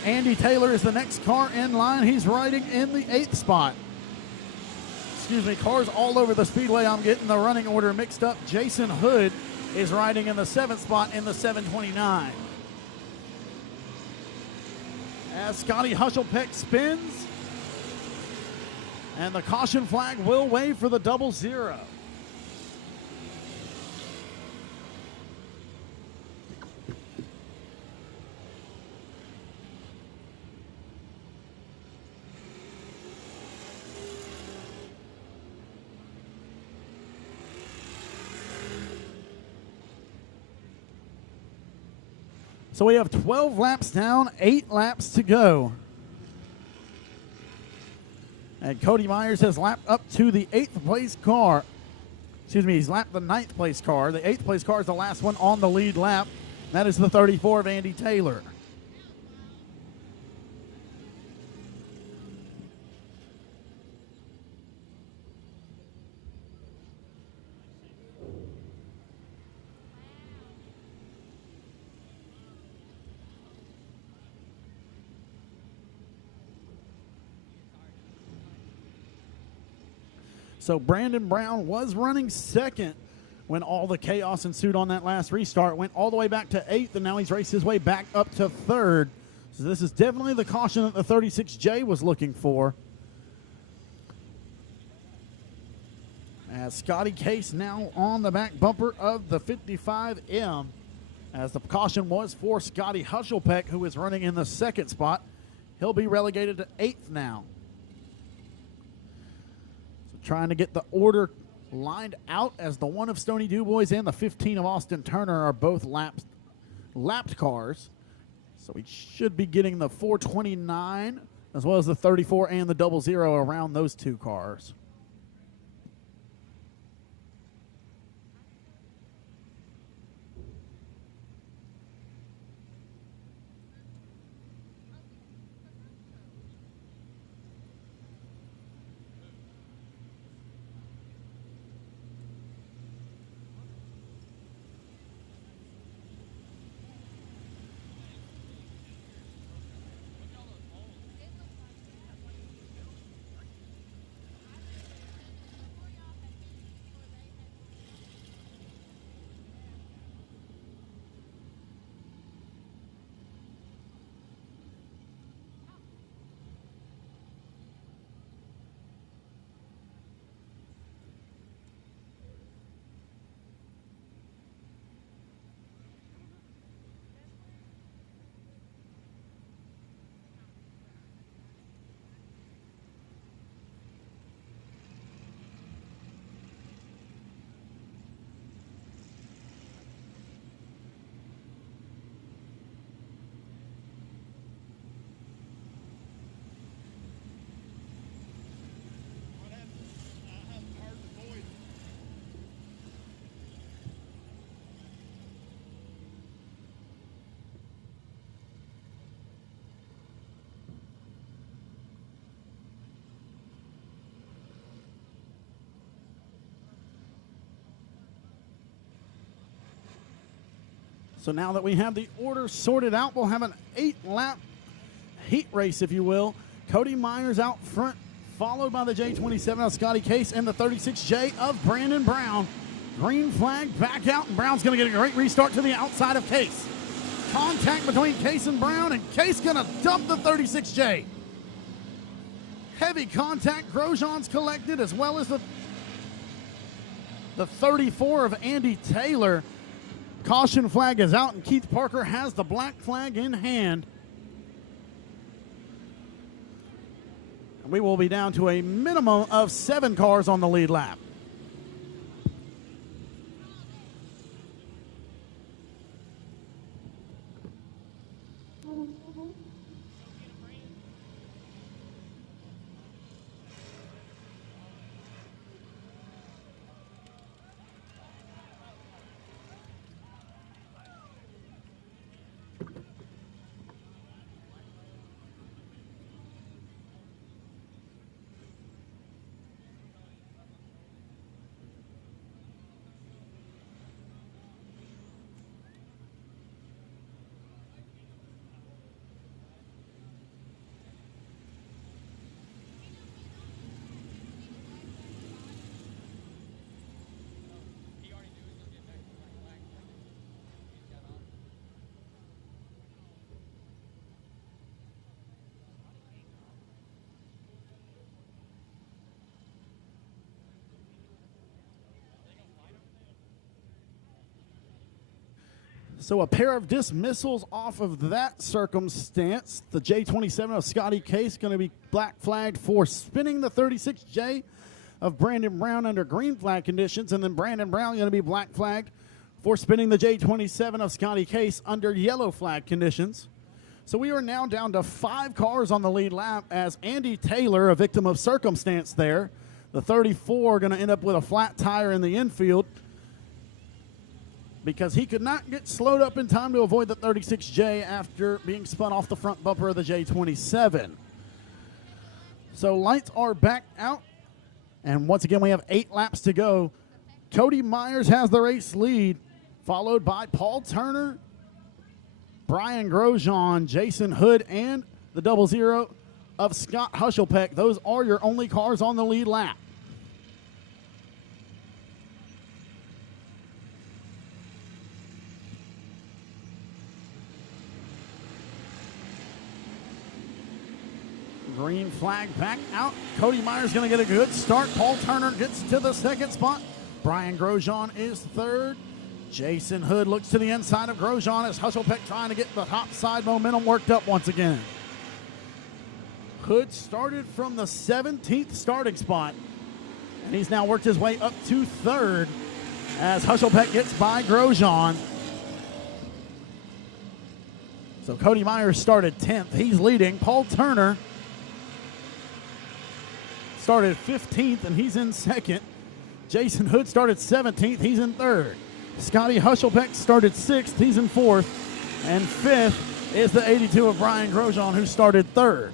Andy Taylor is the next car in line. He's riding in the 8th spot. Excuse me, cars all over the speedway. I'm getting the running order mixed up. Jason Hood is riding in the 7th spot in the 729. As Scotty Hushelpeck spins, and the caution flag will wave for the 00. So we have 12 laps down, 8 laps to go. And Cody Myers has lapped up to the 8th place car. Excuse me, he's lapped the 9th place car. The 8th place car is the last one on the lead lap. That is the 34 of Andy Taylor. So Brandon Brown was running second when all the chaos ensued on that last restart. Went all the way back to 8th, and now he's raced his way back up to 3rd. So this is definitely the caution that the 36J was looking for. As Scotty Case now on the back bumper of the 55M, as the caution was for Scotty Hushelpeck, who is running in the 2nd spot. He'll be relegated to 8th now. Trying to get the order lined out as the 1 of Stony Dubois and the 15 of Austin Turner are both lapped cars. So we should be getting the 429 as well as the 34 and the 00 around those 2 cars. So now that we have the order sorted out, we'll have an 8-lap heat race, if you will. Cody Myers out front, followed by the J27 of Scotty Case and the 36J of Brandon Brown. Green flag back out, and Brown's going to get a great restart to the outside of Case. Contact between Case and Brown, and Case going to dump the 36J. Heavy contact. Grosjean's collected, as well as the 34 of Andy Taylor. Caution flag is out, and Keith Parker has the black flag in hand. And we will be down to a minimum of 7 cars on the lead lap. So a pair of dismissals off of that circumstance. The J27 of Scotty Case going to be black flagged for spinning the 36J of Brandon Brown under green flag conditions, and then Brandon Brown going to be black flagged for spinning the J27 of Scotty Case under yellow flag conditions. So we are now down to 5 cars on the lead lap as Andy Taylor, a victim of circumstance there. The 34 going to end up with a flat tire in the infield, because he could not get slowed up in time to avoid the 36J after being spun off the front bumper of the J27. So lights are back out, and once again we have 8 laps to go. Cody Myers has the race lead, followed by Paul Turner, Brian Grosjean, Jason Hood, and the 00 of Scott Hushelpeck. Those are your only cars on the lead lap. Green flag back out. Cody Myers going to get a good start. Paul Turner gets to the 2nd spot. Brian Grosjean is 3rd. Jason Hood looks to the inside of Grosjean as Hushelpeck trying to get the top side momentum worked up once again. Hood started from the 17th starting spot, and he's now worked his way up to 3rd as Hushelpeck gets by Grosjean. So Cody Myers started 10th. He's leading. Paul Turner started 15th, and he's in 2nd. Jason Hood started 17th. He's in 3rd. Scotty Hushelpeck started 6th. He's in 4th. And 5th is the 82 of Brian Grosjean, who started 3rd.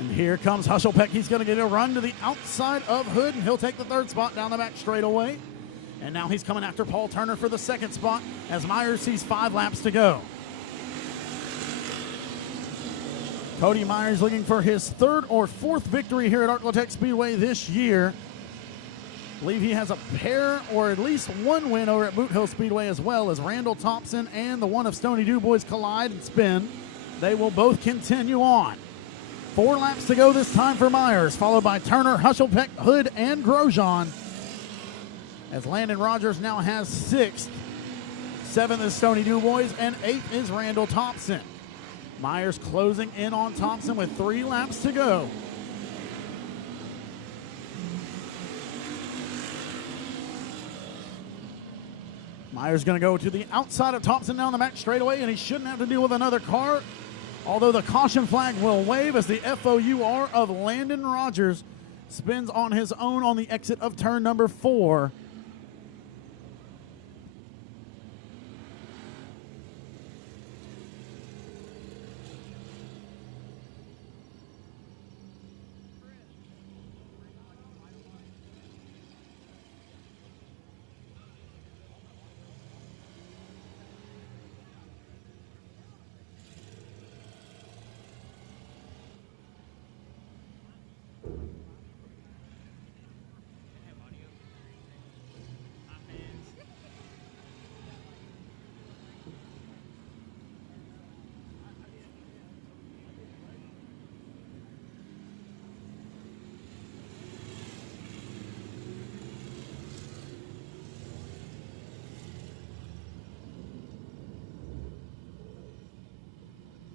And here comes Hushelpeck. He's going to get a run to the outside of Hood, and he'll take the 3rd spot down the back straightaway. And now he's coming after Paul Turner for the 2nd spot as Myers sees 5 laps to go. Cody Myers looking for his 3rd or 4th victory here at Arklatex Speedway this year. I believe he has a pair or at least 1 win over at Boot Hill Speedway, as well as Randall Thompson and the one of Stony DuBois collide and spin. They will both continue on. 4 laps to go this time for Myers, followed by Turner, Hushelpeck, Hood, and Grosjean, as Landon Rogers now has 6th. 7th is Stony DuBois, and 8th is Randall Thompson. Myers closing in on Thompson with 3 laps to go. Myers going to go to the outside of Thompson down the back straightaway, and he shouldn't have to deal with another car, although the caution flag will wave as the FOUR of Landon Rogers spins on his own on the exit of turn number 4.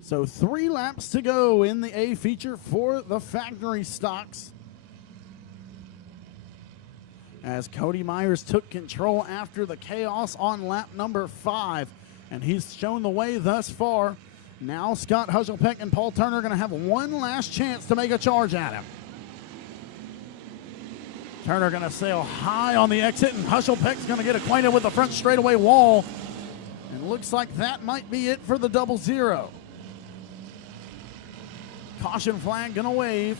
So 3 laps to go in the A feature for the factory stocks, as Cody Myers took control after the chaos on lap number 5, and he's shown the way thus far. Now Scott Hushelpeck and Paul Turner are going to have one last chance to make a charge at him. Turner going to sail high on the exit, and Hushelpeck's going to get acquainted with the front straightaway wall. And looks like that might be it for the 0-0. Caution flag going to wave.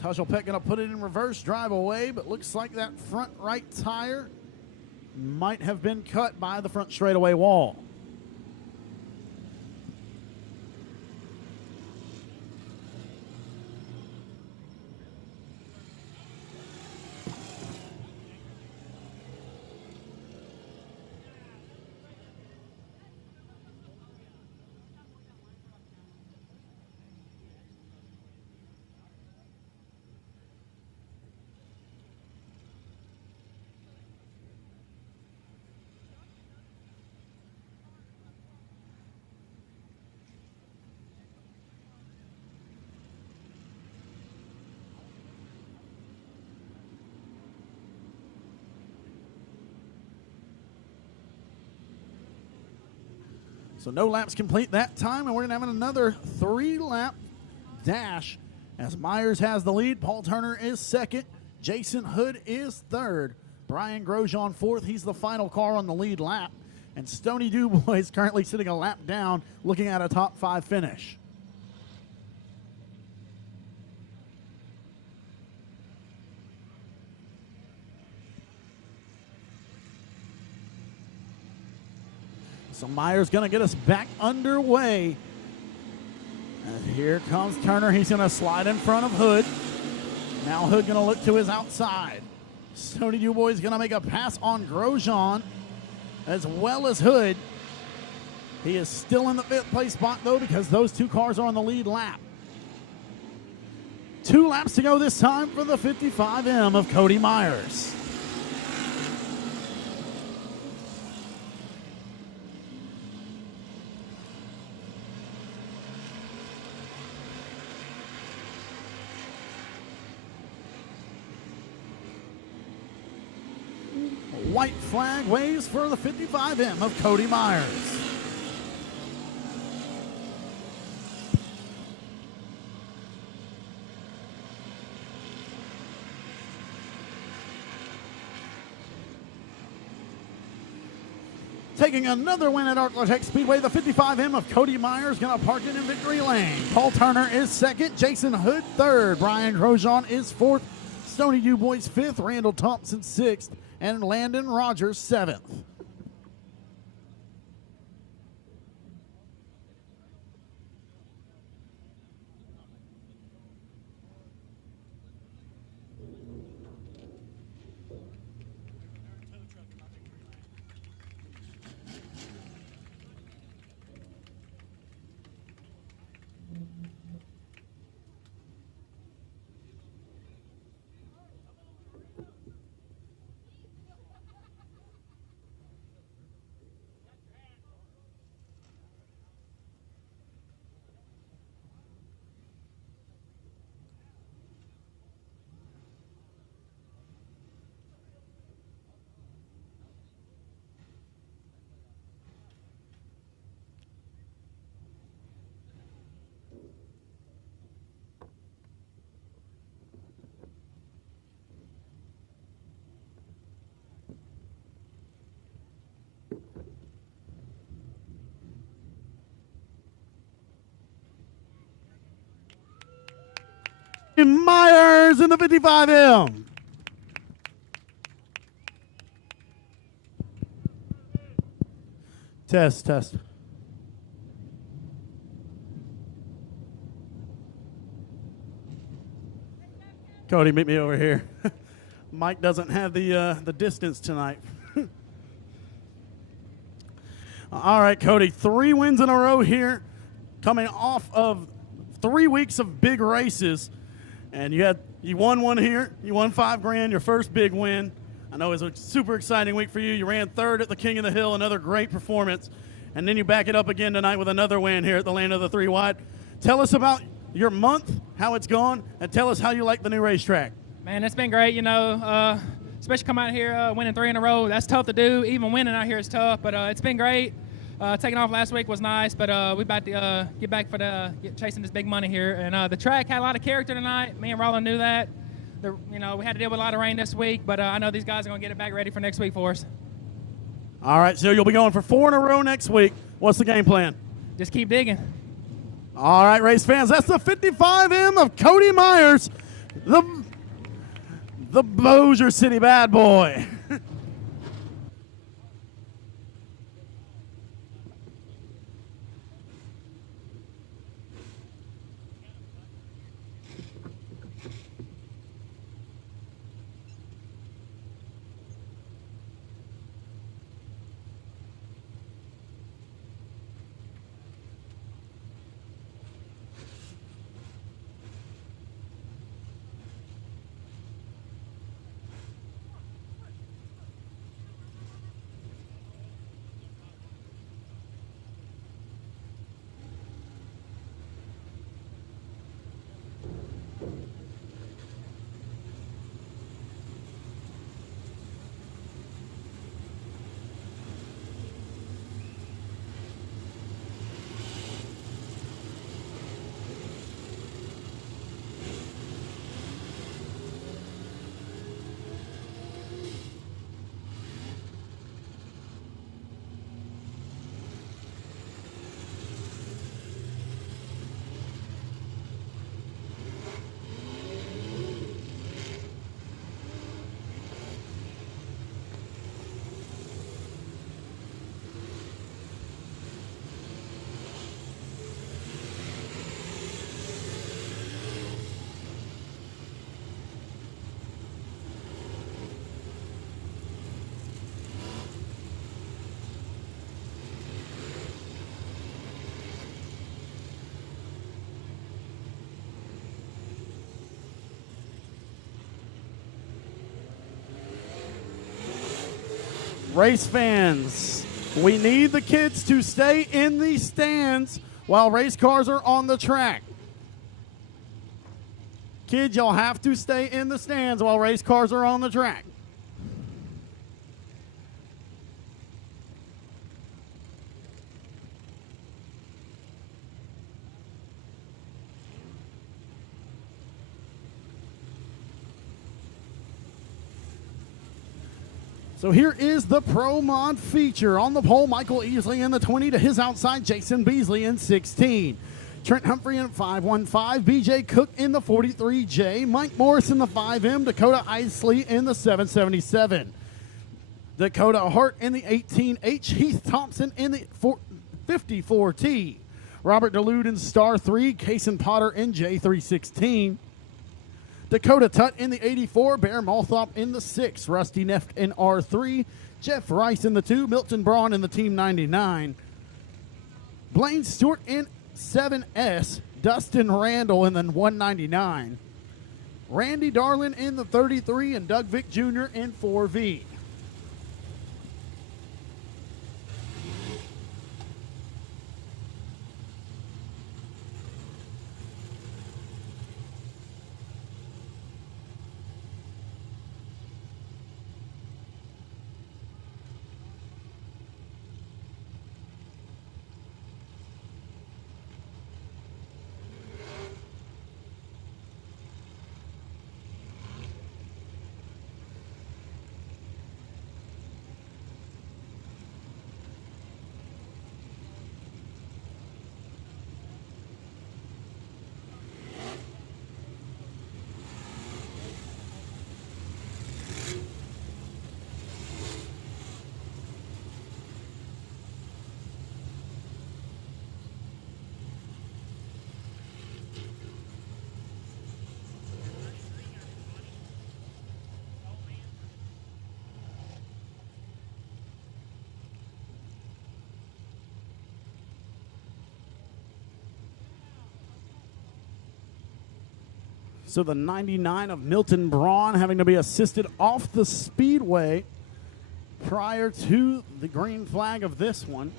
Hushelpeck going to put it in reverse, drive away, but looks like that front right tire might have been cut by the front straightaway wall. So no laps complete that time, and we're going to have another 3-lap dash as Myers has the lead. Paul Turner is second. Jason Hood is third. Brian Grosjean fourth. He's the final car on the lead lap. And Stoney Dubois is currently sitting a lap down, looking at a top 5 finish. So Myers going to get us back underway. And here comes Turner. He's going to slide in front of Hood. Now Hood going to look to his outside. Stoney Dubois is going to make a pass on Grosjean as well as Hood. He is still in the 5th place spot, though, because those 2 cars are on the lead lap. 2 laps to go this time for the 55M of Cody Myers. White flag waves for the 55M of Cody Myers. Taking another win at Arclotech Speedway, the 55M of Cody Myers going to park it in victory lane. Paul Turner is second, Jason Hood third, Brian Grosjean is fourth, Stoney Dubois 5th, Randall Thompson 6th, and Landon Rogers 7th. Myers in the 55M. Test. Cody, meet me over here. Mike doesn't have the distance tonight. All right, Cody, 3 wins in a row here, coming off of 3 weeks of big races. And you won one here. You won $5,000, your first big win. I know it was a super exciting week for you. You ran third at the King of the Hill, another great performance. and then you back it up again tonight with another win here at the Land of the Three Wide. Tell us about your month, how it's gone, and tell us how you like the new racetrack. Man, it's been great, especially come out here winning 3 in a row. That's tough to do. Even winning out here is tough, but it's been great. Taking off last week was nice, but we about to get back for chasing this big money here. And the track had a lot of character tonight. Me and Roland knew that. We had to deal with a lot of rain this week, but I know these guys are going to get it back ready for next week for us. All right, so you'll be going for 4 in a row next week. What's the game plan? Just keep digging. All right, race fans, that's the 55M of Cody Myers, the Bossier City bad boy. Race fans, we need the kids to stay in the stands while race cars are on the track. Kids, y'all have to stay in the stands while race cars are on the track. So here is the Pro Mod feature. On the pole, Michael Easley in the 20. To his outside, Jason Beasley in 16. Trent Humphrey in 515. BJ Cook in the 43J. Mike Morris in the 5M. Dakota Isley in the 777. Dakota Hart in the 18H. Heath Thompson in the 54T. Robert DeLude in Star 3. Kason Potter in J316. Dakota Tutt in the 84, Bear Malthop in the 6, Rusty Neft in R3, Jeff Rice in the 2, Milton Braun in the Team 99, Blaine Stewart in 7S, Dustin Randall in the 199, Randy Darlin in the 33, and Doug Vick Jr. in 4V. So the 99 of Milton Braun having to be assisted off the speedway prior to the green flag of this one.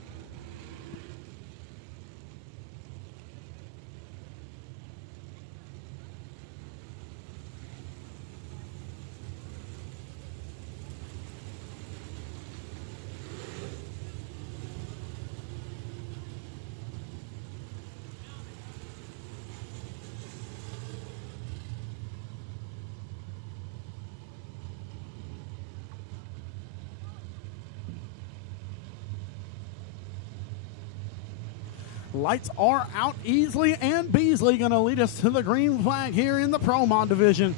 Lights are out. Easley and Beasley going to lead us to the green flag here in the Pro Mod division.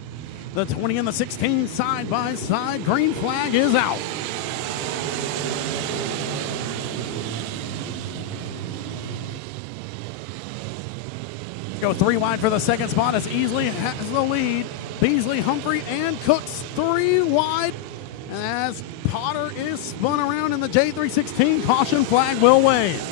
The 20 and the 16 side by side. Green flag is out. Go 3 wide for the second spot as Easley has the lead. Beasley, Humphrey, and Cooks 3 wide as Potter is spun around in the J316. Caution flag will wave.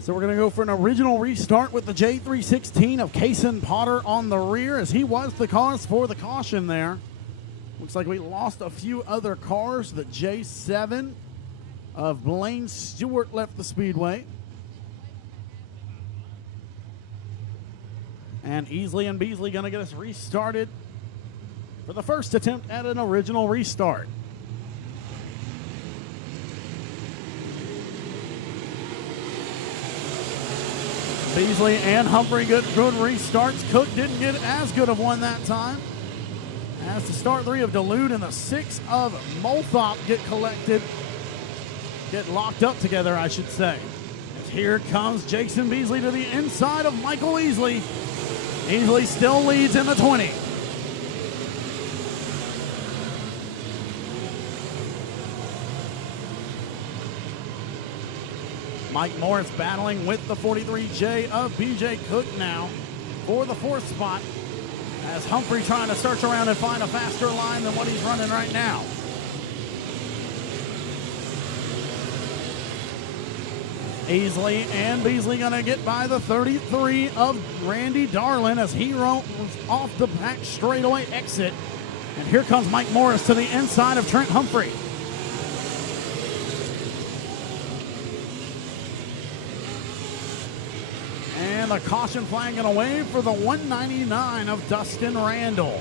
So we're going to go for an original restart with the J316 of Kason Potter on the rear, as he was the cause for the caution there. Looks like we lost a few other cars. The J7 of Blaine Stewart left the speedway. And Easley and Beasley going to get us restarted for the first attempt at an original restart. Beasley and Humphrey good restarts. Cook didn't get as good of one that time. As the start 3 of Duluth and the 6 of Molthop get locked up together, I should say. As here comes Jason Beasley to the inside of Michael Easley. Easley still leads in the 20. Mike Morris battling with the 43J of BJ Cook now for the 4th spot, as Humphrey trying to search around and find a faster line than what he's running right now. Easley and Beasley going to get by the 33 of Randy Darlin as he rolls off the back straightaway exit. And here comes Mike Morris to the inside of Trent Humphrey. And the caution flag going to wave for the 199 of Dustin Randall.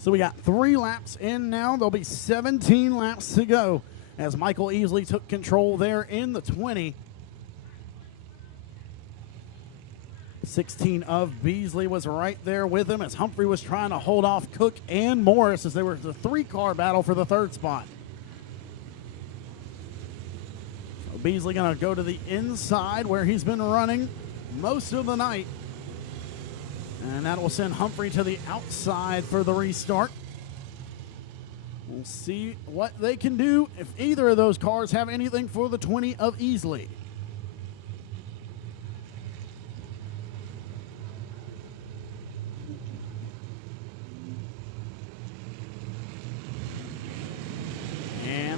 So we got 3 laps in now. There'll be 17 laps to go as Michael Easley took control there in the 20. 16 of Beasley was right there with him as Humphrey was trying to hold off Cook and Morris as they were the 3-car battle for the 3rd spot. So Beasley going to go to the inside where he's been running most of the night. And that will send Humphrey to the outside for the restart. We'll see what they can do if either of those cars have anything for the 20 of Easley.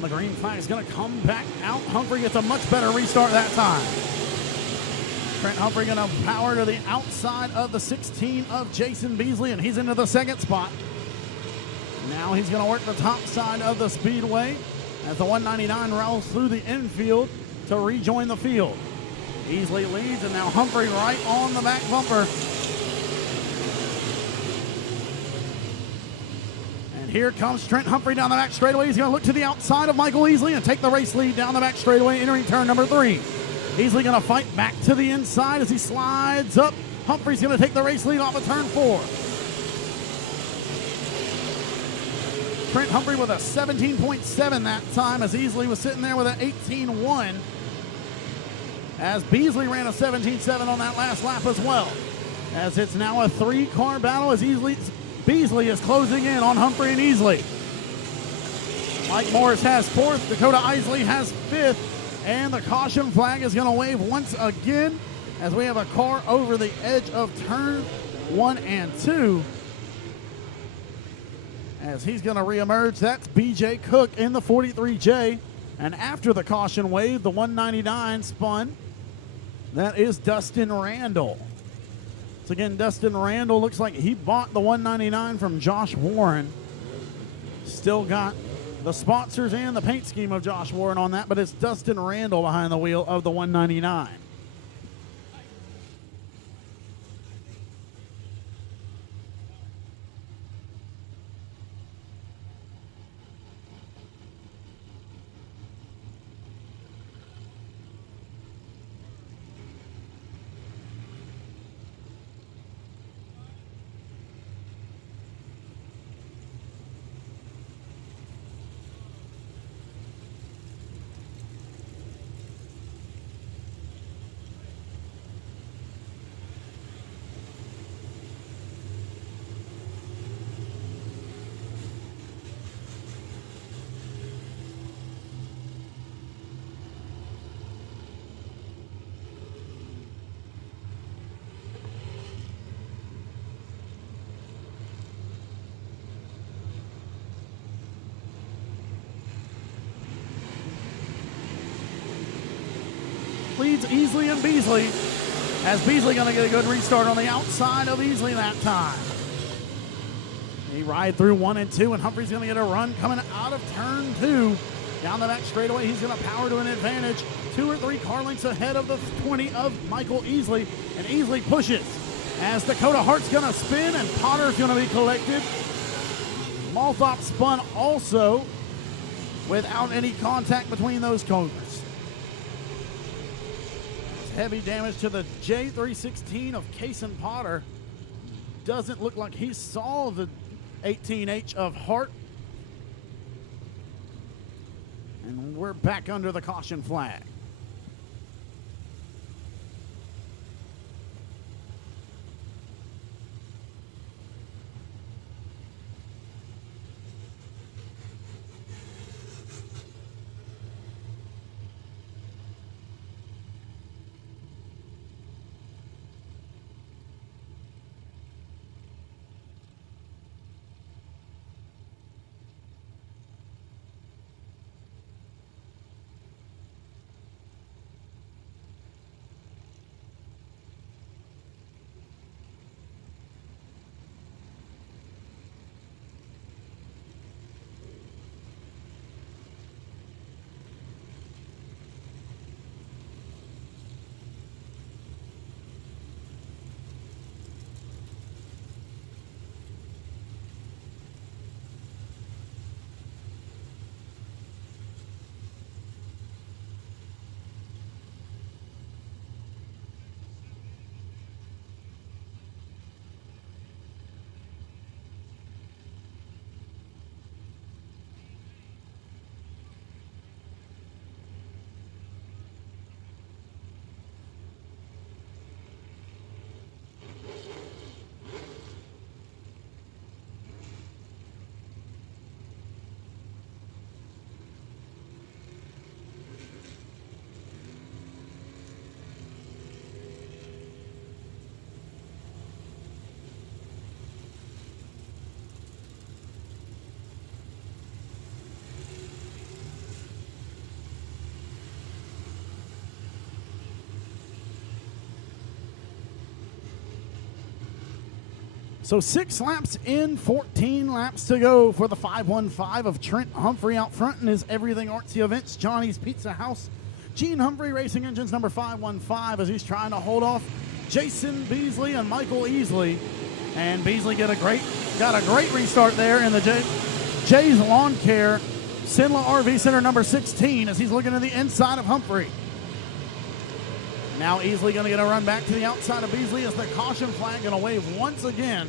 And the green flag is going to come back out. Humphrey gets a much better restart that time. Trent Humphrey going to power to the outside of the 16 of Jason Beasley, and he's into the second spot. Now he's going to work the top side of the Speedway as the 199 rolls through the infield to rejoin the field. Beasley leads, and now Humphrey right on the back bumper. And here comes Trent Humphrey down the back straightaway. He's going to look to the outside of Michael Easley and take the race lead down the back straightaway, entering turn number 3. Easley going to fight back to the inside as he slides up. Humphrey's going to take the race lead off of turn 4. Trent Humphrey with a 17.7 that time, as Easley was sitting there with an 18.1. As Beasley ran a 17.7 on that last lap as well. As it's now a 3-car battle as Beasley is closing in on Humphrey and Easley. Mike Morris has 4th, Dakota Isley has 5th, and the caution flag is going to wave once again as we have a car over the edge of turn 1 and 2. As he's going to reemerge, that's BJ Cook in the 43J. And after the caution wave, the 199 spun. That is Dustin Randall. So again, Dustin Randall looks like he bought the 199 from Josh Warren. Still got the sponsors and the paint scheme of Josh Warren on that, but it's Dustin Randall behind the wheel of the 199. Leads Easley and Beasley, as Beasley going to get a good restart on the outside of Easley that time. He ride through 1 and 2, and Humphrey's going to get a run coming out of turn 2. Down the back straightaway, he's going to power to an advantage. 2 or 3 car lengths ahead of the 20 of Michael Easley, and Easley pushes as Dakota Hart's going to spin and Potter's going to be collected. Malthop spun also without any contact between those cars. Heavy damage to the J316 of Kason Potter. Doesn't look like he saw the 18H of Hart. And we're back under the caution flag. So 6 laps in, 14 laps to go for the 515 of Trent Humphrey out front in his Everything Artsy Events, Johnny's Pizza House. Gene Humphrey Racing Engines number 515 as he's trying to hold off Jason Beasley and Michael Easley. And Beasley got a great restart there in the Jay's Lawn Care Sinla RV Center number 16 as he's looking to the inside of Humphrey. Now Easley going to get a run back to the outside of Beasley as the caution flag going to wave once again.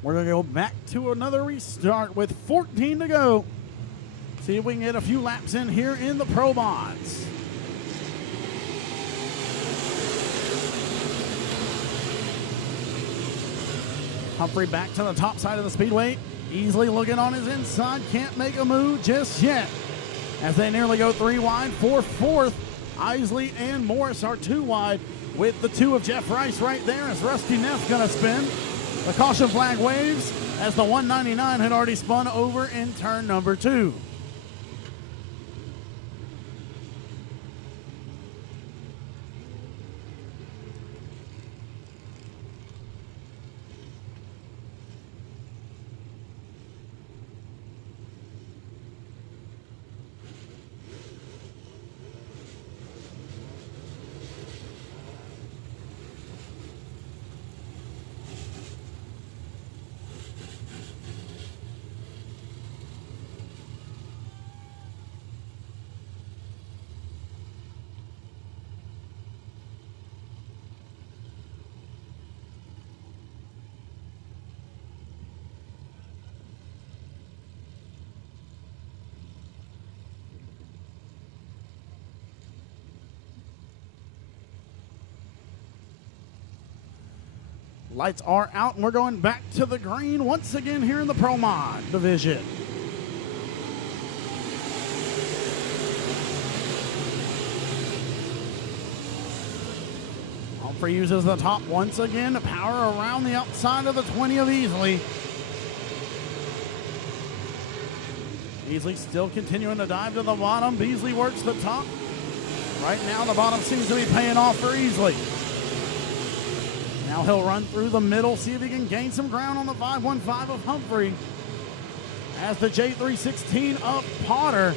We're going to go back to another restart with 14 to go. See if we can get a few laps in here in the Pro Mods. Humphrey back to the top side of the speedway. Easily looking on his inside. Can't make a move just yet. As they nearly go 3 wide for fourth. Isley and Morris are 2 wide with the 2 of Jeff Rice right there as Rusty Neff going to spin. The caution flag waves as the 199 had already spun over in turn number 2. Lights are out, and we're going back to the green once again here in the Pro Mod division. Humphrey uses the top once again to power around the outside of the 20 of Easley. Easley still continuing to dive to the bottom. Beasley works the top. Right now, the bottom seems to be paying off for Easley. Now he'll run through the middle, see if he can gain some ground on the 515 of Humphrey. As the J316 of Potter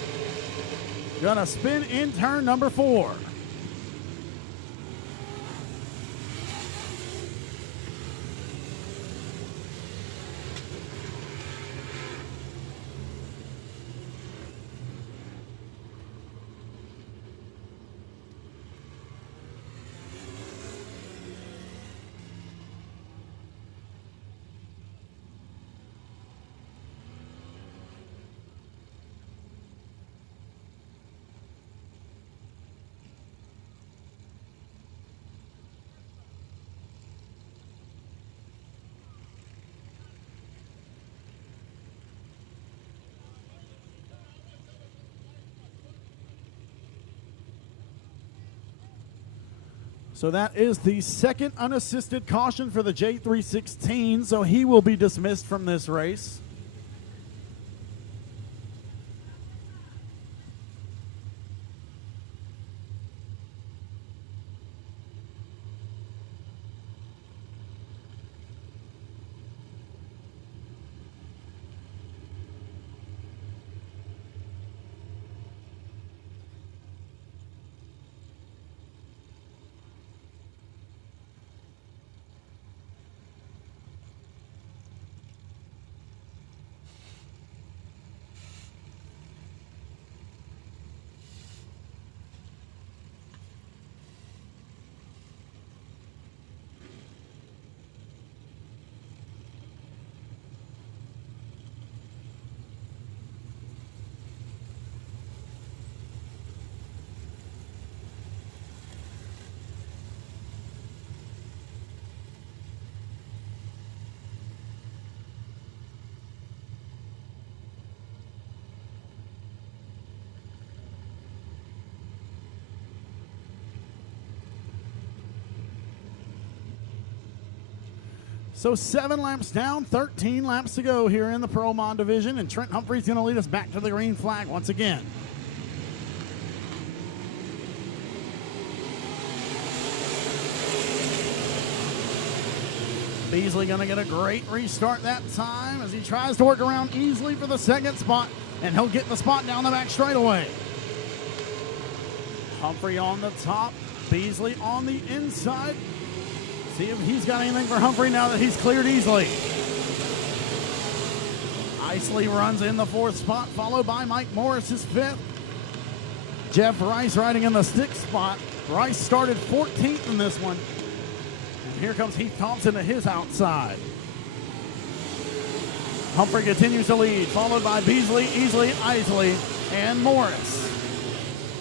gonna spin in turn number 4. So that is the second unassisted caution for the J316, so he will be dismissed from this race. So 7 laps down, 13 laps to go here in the Pro Mod division, and Trent Humphrey's going to lead us back to the green flag once again. Beasley going to get a great restart that time as he tries to work around easily for the second spot, and he'll get the spot down the back straightaway. Humphrey on the top, Beasley on the inside. See if he's got anything for Humphrey now that he's cleared easily. Isley runs in the 4th spot, followed by Mike Morris's 5th. Jeff Rice riding in the 6th spot. Rice started 14th in this one. Here comes Heath Thompson to his outside. Humphrey continues to lead, followed by Beasley, Easley, Isley, and Morris.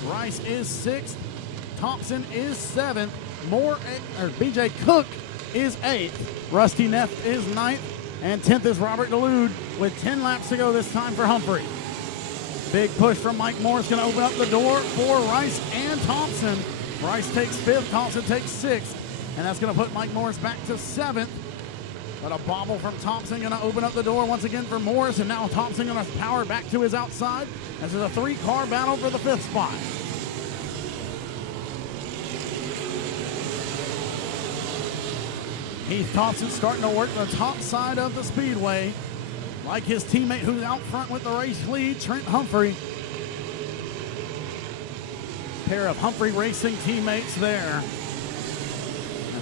Rice is 6th. Thompson is 7th. BJ Cook is 8th. Rusty Neff is 9th. And 10th is Robert DeLude with 10 laps to go this time for Humphrey. Big push from Mike Morris, going to open up the door for Rice and Thompson. Rice takes 5th, Thompson takes 6th. And that's going to put Mike Morris back to 7th. But a bobble from Thompson going to open up the door once again for Morris. And now Thompson going to power back to his outside. This is a 3-car battle for the 5th spot. Heath Thompson starting to work the top side of the Speedway. Like his teammate who's out front with the race lead, Trent Humphrey. Pair of Humphrey Racing teammates there.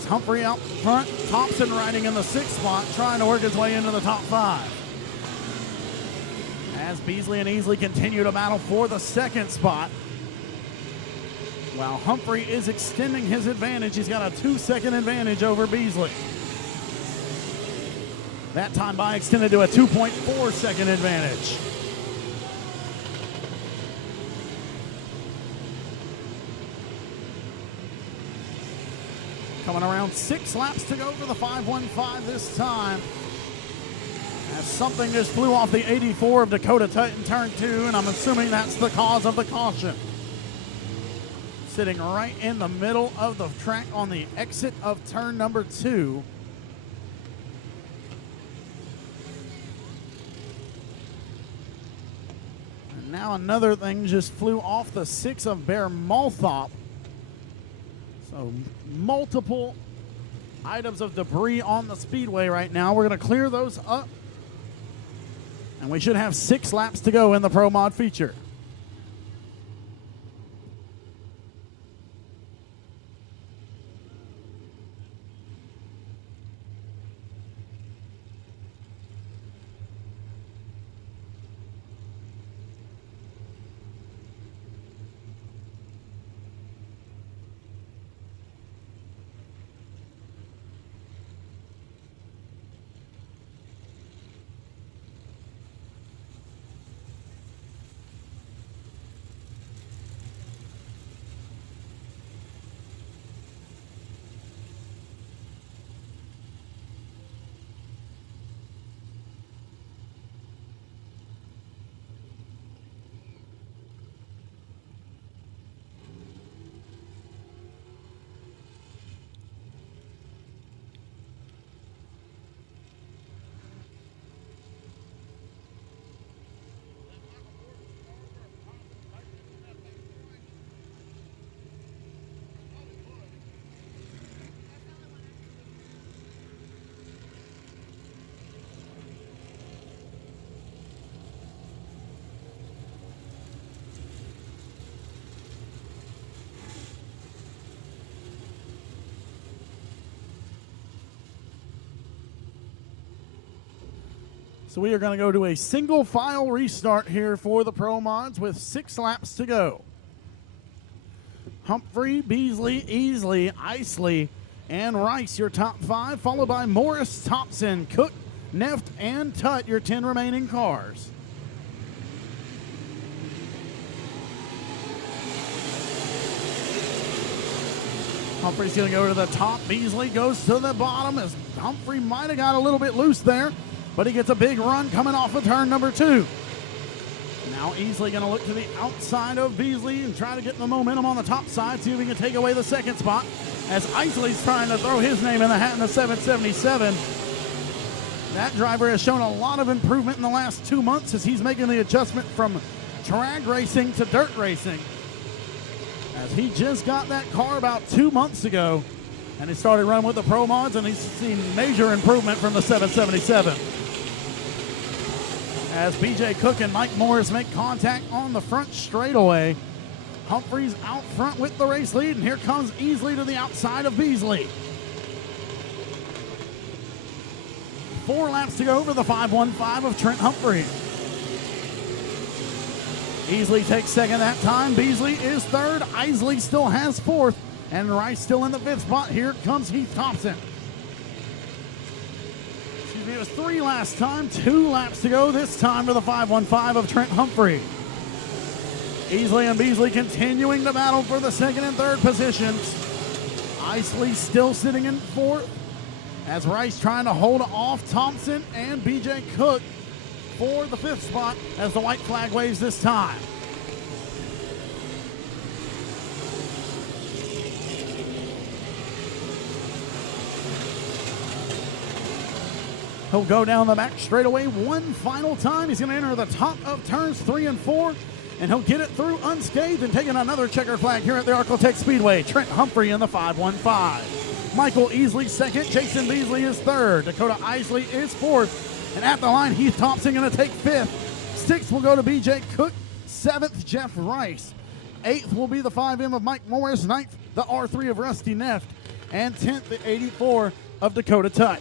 Humphrey out front, Thompson riding in the 6th spot, trying to work his way into the top 5. As Beasley and Easley continue to battle for the 2nd spot. While Humphrey is extending his advantage, he's got a 2-second advantage over Beasley. That time by extended to a 2.4-second advantage. Coming around 6 laps to go for the 515 this time. As something just flew off the 84 of Dakota Tut in turn 2, and I'm assuming that's the cause of the caution. Sitting right in the middle of the track on the exit of turn number 2. And now another thing just flew off the 6 of Bear Malthop. So multiple items of debris on the Speedway right now. We're going to clear those up. And we should have 6 laps to go in the Pro Mod feature. So we are going to go to a single file restart here for the Pro Mods with 6 laps to go. Humphrey, Beasley, Easley, Isley, and Rice, your top 5, followed by Morris, Thompson, Cook, Neft, and Tut, your 10 remaining cars. Humphrey's going to go to the top. Beasley goes to the bottom as Humphrey might have got a little bit loose there, but he gets a big run coming off of turn number 2. Now Easley going to look to the outside of Beasley and try to get the momentum on the top side, see if he can take away the 2nd spot, as Isley's trying to throw his name in the hat in the 777. That driver has shown a lot of improvement in the last 2 months as he's making the adjustment from drag racing to dirt racing. As he just got that car about 2 months ago, and he started running with the Pro Mods, and he's seen major improvement from the 777. As BJ Cook and Mike Morris make contact on the front straightaway, Humphreys out front with the race lead, and here comes Easley to the outside of Beasley. 4 laps to go for the 515 of Trent Humphrey. Easley takes second that time. Beasley is third. Isley still has fourth. And Rice still in the 5th spot. Here comes Heath Thompson. Excuse me, it was 3 last time. 2 laps to go this time for the 515 of Trent Humphrey. Easley and Beasley continuing to battle for the 2nd and 3rd positions. Isley still sitting in 4th. As Rice trying to hold off Thompson and BJ Cook for the 5th spot as the white flag waves this time. He'll go down the back straightaway one final time. He's going to enter the top of turns 3 and 4, and he'll get it through unscathed and taking another checker flag here at the Arcotech Speedway. Trent Humphrey in the 515. Michael Easley second. Jason Beasley is third. Dakota Isley is fourth. And at the line, Heath Thompson going to take 5th. 6th will go to BJ Cook. 7th, Jeff Rice. 8th will be the 5M of Mike Morris. 9th, the R3 of Rusty Neff. And 10th, the 84 of Dakota Tutt.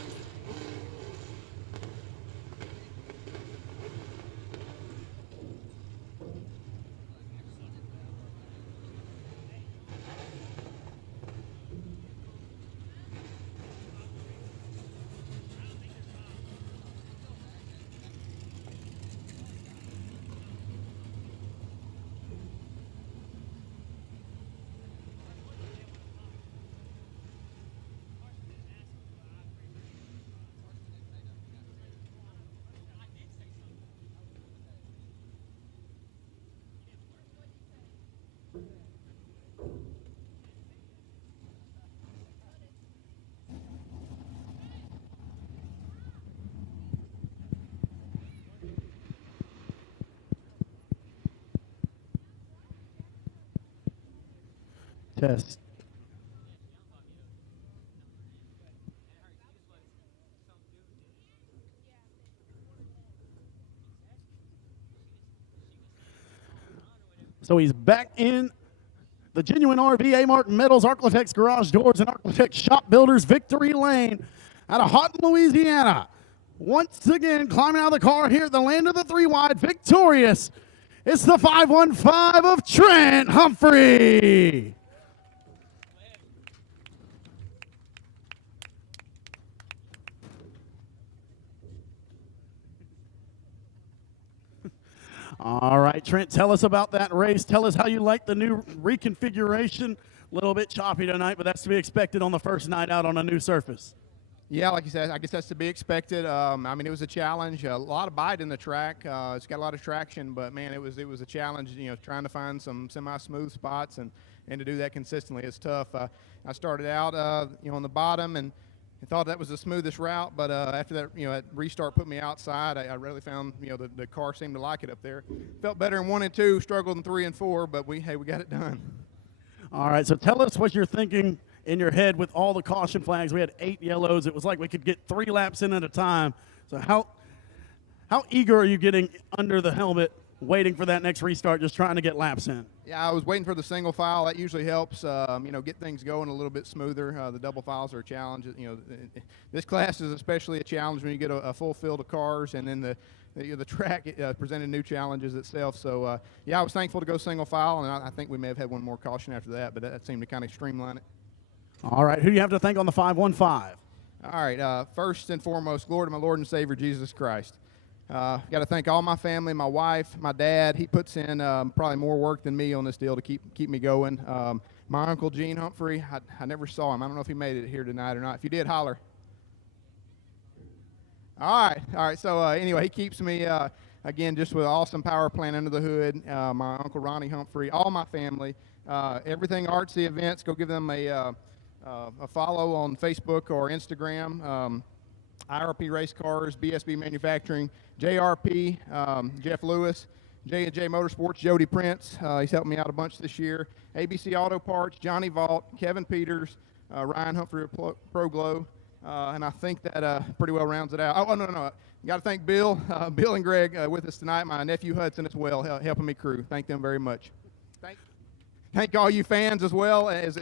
Test. So he's back in the genuine RV A-Mark Metals, Arclitex Garage Doors, and Arclitex Shop Builders Victory Lane out of Houghton, Louisiana. Once again, climbing out of the car here at the land of the 3 wide, victorious. It's the 515 of Trent Humphrey. All right, Trent, tell us about that race. Tell us how you like the new reconfiguration. A little bit choppy tonight, but that's to be expected on the first night out on a new surface. Yeah, like you said, I guess that's to be expected. I mean, it was a challenge. A lot of bite in the track. It's got a lot of traction, but man, it was a challenge. You know, trying to find some semi-smooth spots and to do that consistently is tough. I started out, on the bottom and I thought that was the smoothest route, but after that, that restart put me outside. I really found, the car seemed to like it up there. Felt better in 1 and 2, struggled in 3 and 4, but we got it done. All right, so tell us what you're thinking in your head with all the caution flags. We had 8 yellows. It was like we could get 3 laps in at a time. So how eager are you getting under the helmet, waiting for that next restart, just trying to get laps in? Yeah, I was waiting for the single file. That usually helps, get things going a little bit smoother. The double files are a challenge. This class is especially a challenge when you get a full field of cars, and then the track presented new challenges itself. So, I was thankful to go single file, and I think we may have had one more caution after that, but that seemed to kind of streamline it. All right, who do you have to thank on the 515? All right, first and foremost, glory to my Lord and Savior, Jesus Christ. Got to thank all my family, my wife, my dad. He puts in probably more work than me on this deal to keep me going. My uncle, Gene Humphrey, I never saw him. I don't know if he made it here tonight or not. If you did, holler. All right. So anyway, he keeps me, again, just with an awesome power plant under the hood. My uncle, Ronnie Humphrey, all my family, everything artsy events. Go give them a follow on Facebook or Instagram. IRP Race Cars, BSB Manufacturing, JRP, Jeff Lewis, J&J Motorsports, Jody Prince. He's helped me out a bunch this year. ABC Auto Parts, Johnny Vault, Kevin Peters, Ryan Humphrey of Pro Glow. And I think that pretty well rounds it out. Oh, no. Got to thank Bill, Bill and Greg with us tonight. My nephew Hudson as well, helping me crew. Thank them very much. Thank all you fans as well as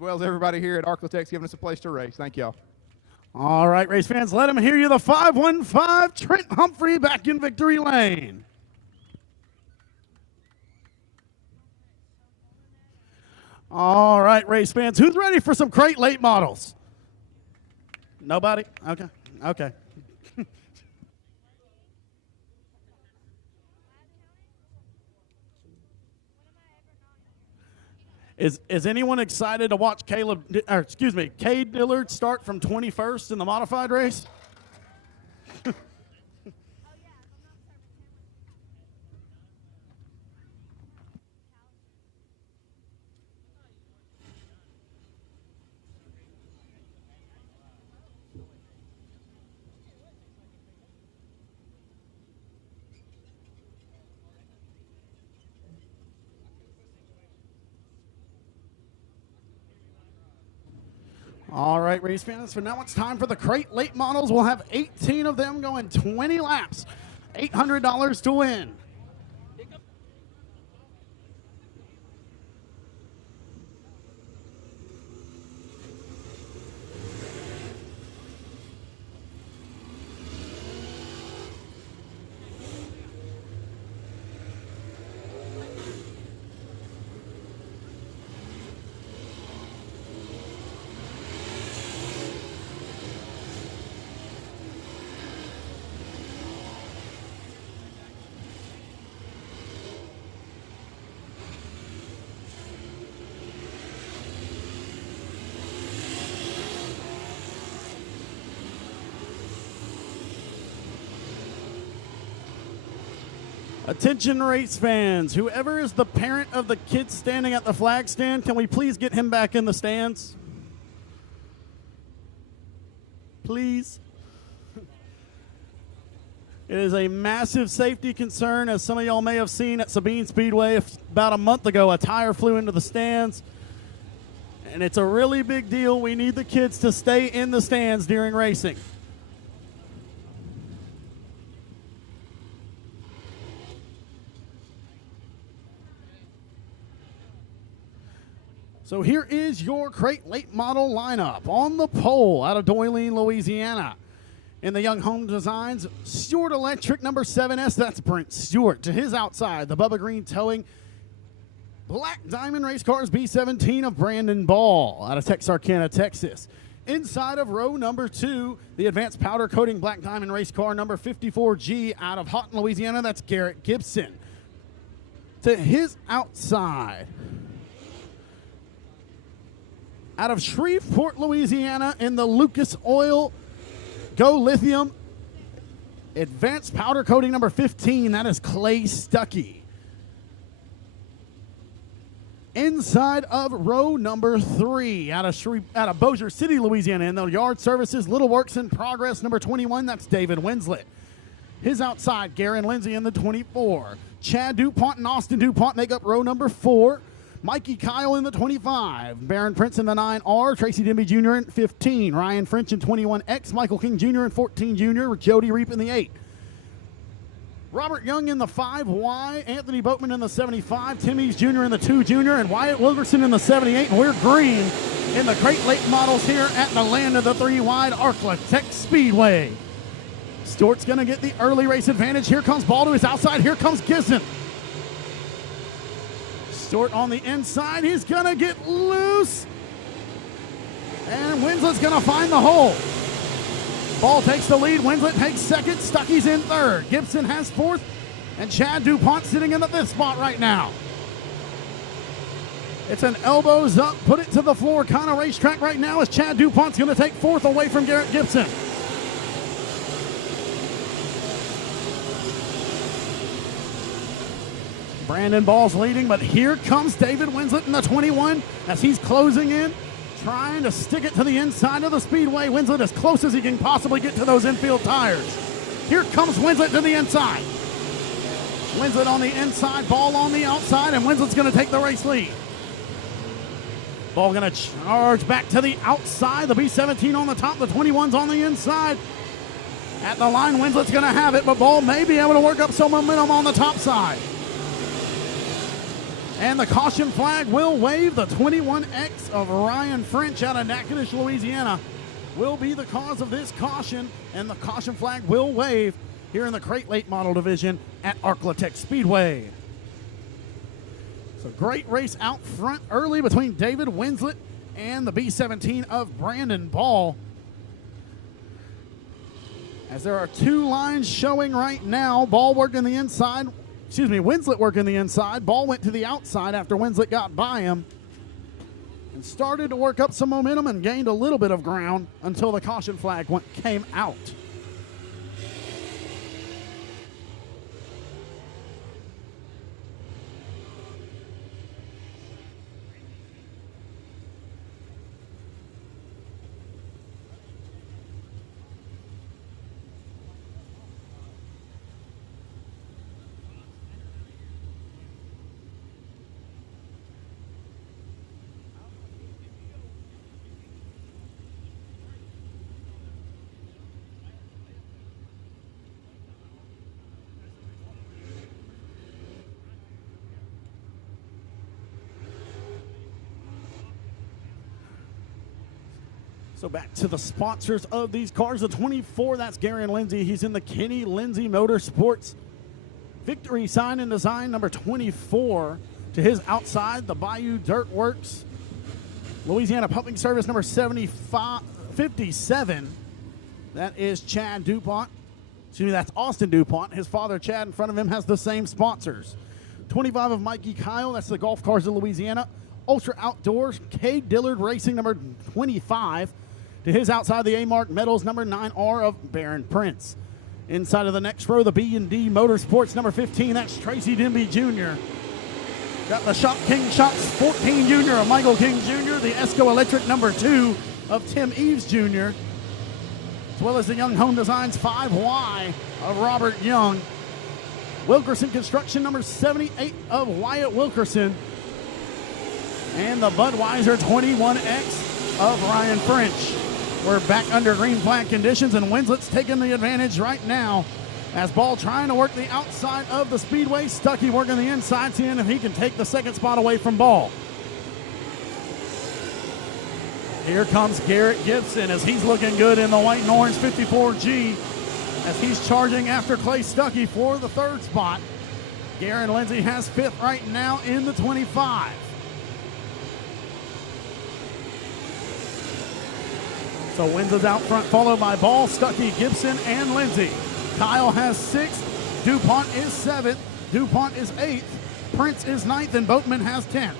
everybody here at Arklatex giving us a place to race. Thank y'all. All right, race fans, let them hear you. The 515 Trent Humphrey back in victory lane. All right, race fans, who's ready for some crate late models? Nobody? Okay. Is anyone excited to watch Cade Dillard start from 21st in the modified race? All right, race fans, so now it's time for the crate late models. We'll have 18 of them going 20 laps. $800 to win. Attention race fans, whoever is the parent of the kid standing at the flag stand, can we please get him back in the stands? Please. It is a massive safety concern, as some of y'all may have seen at Sabine Speedway about a month ago. A tire flew into the stands, and it's a really big deal. We need the kids to stay in the stands during racing. So here is your crate late model lineup. On the pole out of Doyline, Louisiana. In the Young Home Designs, Stewart Electric number 7S, that's Brent Stewart. To his outside, the Bubba Green Towing Black Diamond Race Cars B17 of Brandon Ball out of Texarkana, Texas. Inside of row number 2, the Advanced Powder Coating Black Diamond Race Car number 54G out of Houghton, Louisiana, that's Garrett Gibson. To his outside, out of Shreveport, Louisiana, in the Lucas Oil Go Lithium Advanced Powder Coating number 15, that is Clay Stuckey. Inside of row number 3, out of Bossier City, Louisiana, in the Yard Services Little Works in Progress number 21, that's David Winslet. His outside, Garen Lindsay in the 24. Chad DuPont and Austin DuPont make up row number 4. Mikey Kyle in the 25, Barron Prince in the 9R, Tracy Denby Jr. in 15, Ryan French in 21X, Michael King Jr. in 14 Jr., Jody Reap in the 8. Robert Young in the 5Y, Anthony Boatman in the 75, Timmy's Jr. in the 2 Jr., and Wyatt Wilkerson in the 78, and we're green in the crate late models here at the land of the 3-wide Arklatex Speedway. Stewart's going to get the early race advantage. Here comes Ball to his outside. Here comes Gibson. Stewart on the inside, he's gonna get loose. And Winslet's gonna find the hole. Ball takes the lead, Winslet takes second, Stuckey's in third. Gibson has fourth, and Chad DuPont sitting in the fifth spot right now. It's an elbows up, put it to the floor kind of racetrack right now, as Chad DuPont's gonna take fourth away from Garrett Gibson. Brandon Ball's leading, but here comes David Winslet in the 21 as he's closing in. trying to stick it to the inside of the Speedway. Winslet as close as he can possibly get to those infield tires. Here comes Winslet to the inside. Winslet on the inside, Ball on the outside, and Winslet's going to take the race lead. Ball going to charge back to the outside. The B17 on the top, the 21's on the inside. At the line, Winslet's going to have it, but Ball may be able to work up some momentum on the top side. And the caution flag will wave. The 21X of Ryan French out of Natchitoches, Louisiana will be the cause of this caution, and the caution flag will wave here in the crate late model division at Arklatex Speedway. So great race out front early between David Winslet and the B17 of Brandon Ball. As there are two lines showing right now, Ball working the inside. Winslet working the inside. Ball went to the outside after Winslet got by him and started to work up some momentum and gained a little bit of ground until the caution flag came out. So back to the sponsors of these cars. The 24, that's Gary and Lindsay. He's in the Kenny Lindsay Motorsports victory sign and design number 24. To his outside, the Bayou Dirt Works Louisiana Pumping Service number 57. That is Chad DuPont. That's Austin DuPont. His father, Chad, in front of him has the same sponsors. 25 of Mikey Kyle. That's the Golf Cars of Louisiana. Ultra Outdoors, Cade Dillard Racing number 25. To his outside, the A-Mark Metals number 9R of Baron Prince. Inside of the next row, the B&D Motorsports number 15. That's Tracy Denby Jr. Got the Shop King Shots 14 Jr. of Michael King Jr. The Esco Electric number 2 of Tim Eves Jr. As well as the Young Home Designs 5Y of Robert Young. Wilkerson Construction number 78 of Wyatt Wilkerson. And the Budweiser 21X of Ryan French. We're back under green flag conditions, and Winslet's taking the advantage right now. As Ball trying to work the outside of the Speedway. Stuckey working the inside, seeing if he can take the second spot away from Ball. Here comes Garrett Gibson as he's looking good in the white and orange 54G as he's charging after Clay Stuckey for the third spot. Garen Lindsay has fifth right now in the 25. So Winslet's out front, followed by Ball, Stuckey, Gibson, and Lindsay. Kyle has sixth. DuPont is seventh. DuPont is eighth. Prince is ninth, and Boatman has 10th.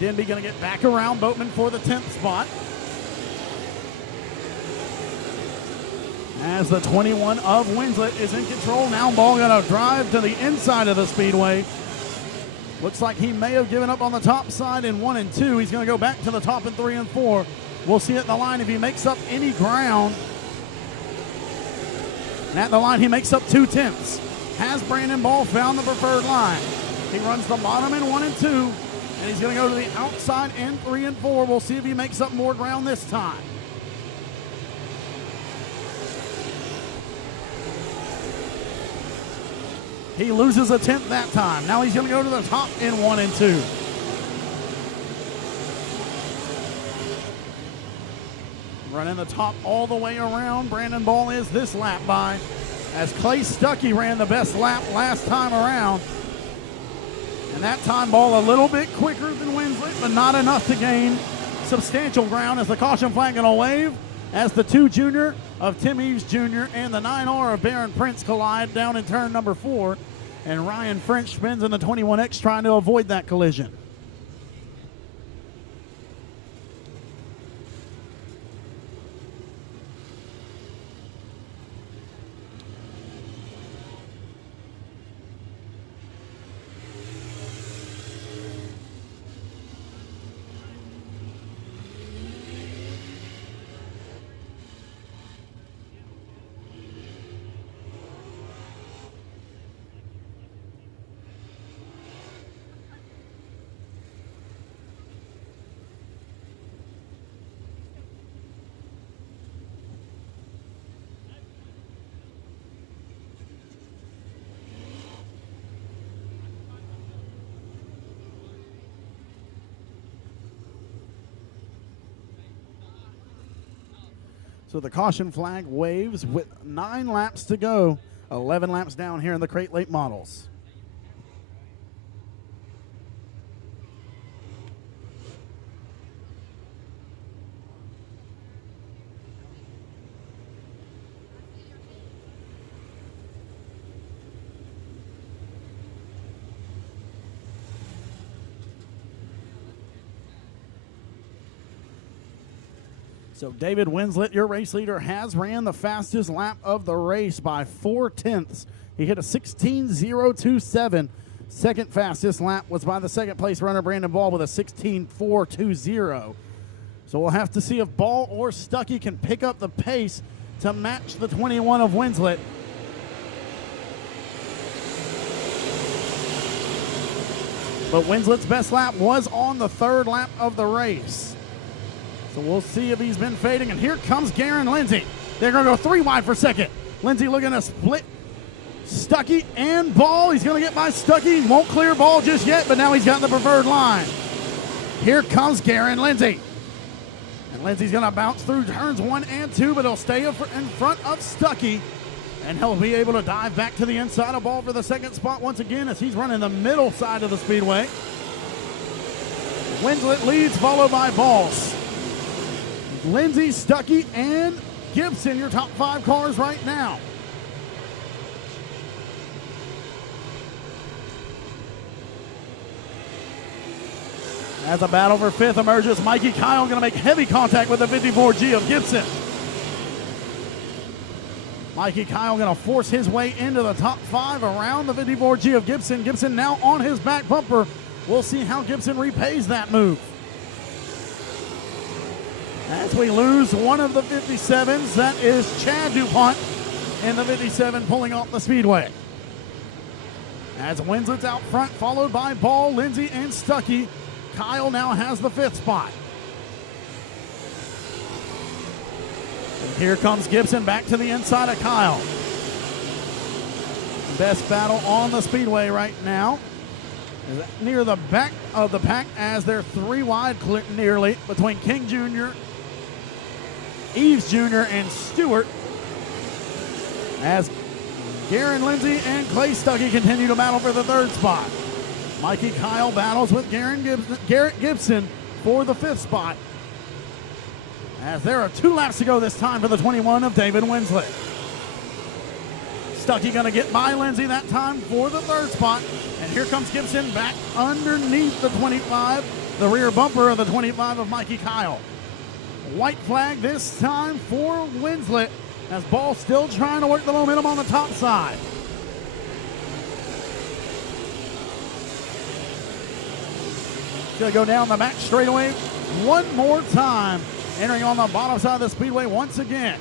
Denby going to get back around Boatman for the 10th spot. As the 21 of Winslet is in control. Now Ball going to drive to the inside of the Speedway. Looks like he may have given up on the top side in 1 and 2. He's going to go back to the top in 3 and 4. We'll see at the line if he makes up any ground. And at the line, he makes up 2/10. Has Brandon Ball found the preferred line? He runs the bottom in 1 and 2, and he's going to go to the outside in 3 and 4. We'll see if he makes up more ground this time. He loses a 10th that time. Now he's going to go to the top in 1 and 2. Running the top all the way around. Brandon Ball is this lap by, as Clay Stuckey ran the best lap last time around. And that time Ball a little bit quicker than Winslet, but not enough to gain substantial ground as the caution flag going to wave as the 2 junior of Tim Eves Jr. and the 9R of Baron Prince collide down in turn number 4. And Ryan French spins in the 21X trying to avoid that collision. So the caution flag waves with 9 laps to go. 11 laps down here in the Crate Late Models. So David Winslet, your race leader, has ran the fastest lap of the race by 4/10. He hit a 16:027. Second fastest lap was by the second place runner Brandon Ball with a 16:420. So we'll have to see if Ball or Stuckey can pick up the pace to match the 21 of Winslet. But Winslet's best lap was on the third lap of the race. So we'll see if he's been fading. And here comes Garen Lindsay. They're going to go 3 wide for second. Lindsay looking to split Stuckey and Ball. He's going to get by Stuckey. He won't clear Ball just yet, but now he's got the preferred line. Here comes Garen Lindsay. And Lindsay's going to bounce through turns 1 and 2, but he'll stay in front of Stuckey. And he'll be able to dive back to the inside of Ball for the second spot once again as he's running the middle side of the speedway. Winslet leads, followed by Balls. Lindsay, Stuckey, and Gibson, your top 5 cars right now. As a battle for 5th emerges, Mikey Kyle going to make heavy contact with the 54G of Gibson. Mikey Kyle going to force his way into the top 5 around the 54G of Gibson. Gibson now on his back bumper. We'll see how Gibson repays that move. As we lose one of the 57s, that is Chad DuPont in the 57 pulling off the speedway. As Winslet's out front, followed by Ball, Lindsay, and Stuckey. Kyle now has the 5th spot. And here comes Gibson back to the inside of Kyle. Best battle on the speedway right now. Near the back of the pack as they're 3 wide nearly between King Jr., Eves Jr., and Stewart, as Garen Lindsay and Clay Stuckey continue to battle for the 3rd spot. Mikey Kyle battles with Garrett Gibson for the 5th spot, as there are 2 laps to go this time for the 21 of David Winslet. Stuckey going to get by Lindsay that time for the 3rd spot, and here comes Gibson back underneath the 25, the rear bumper of the 25 of Mikey Kyle. White flag this time for Winslet, as Ball still trying to work the momentum on the top side. Going to go down the back straightaway one more time, entering on the bottom side of the speedway once again.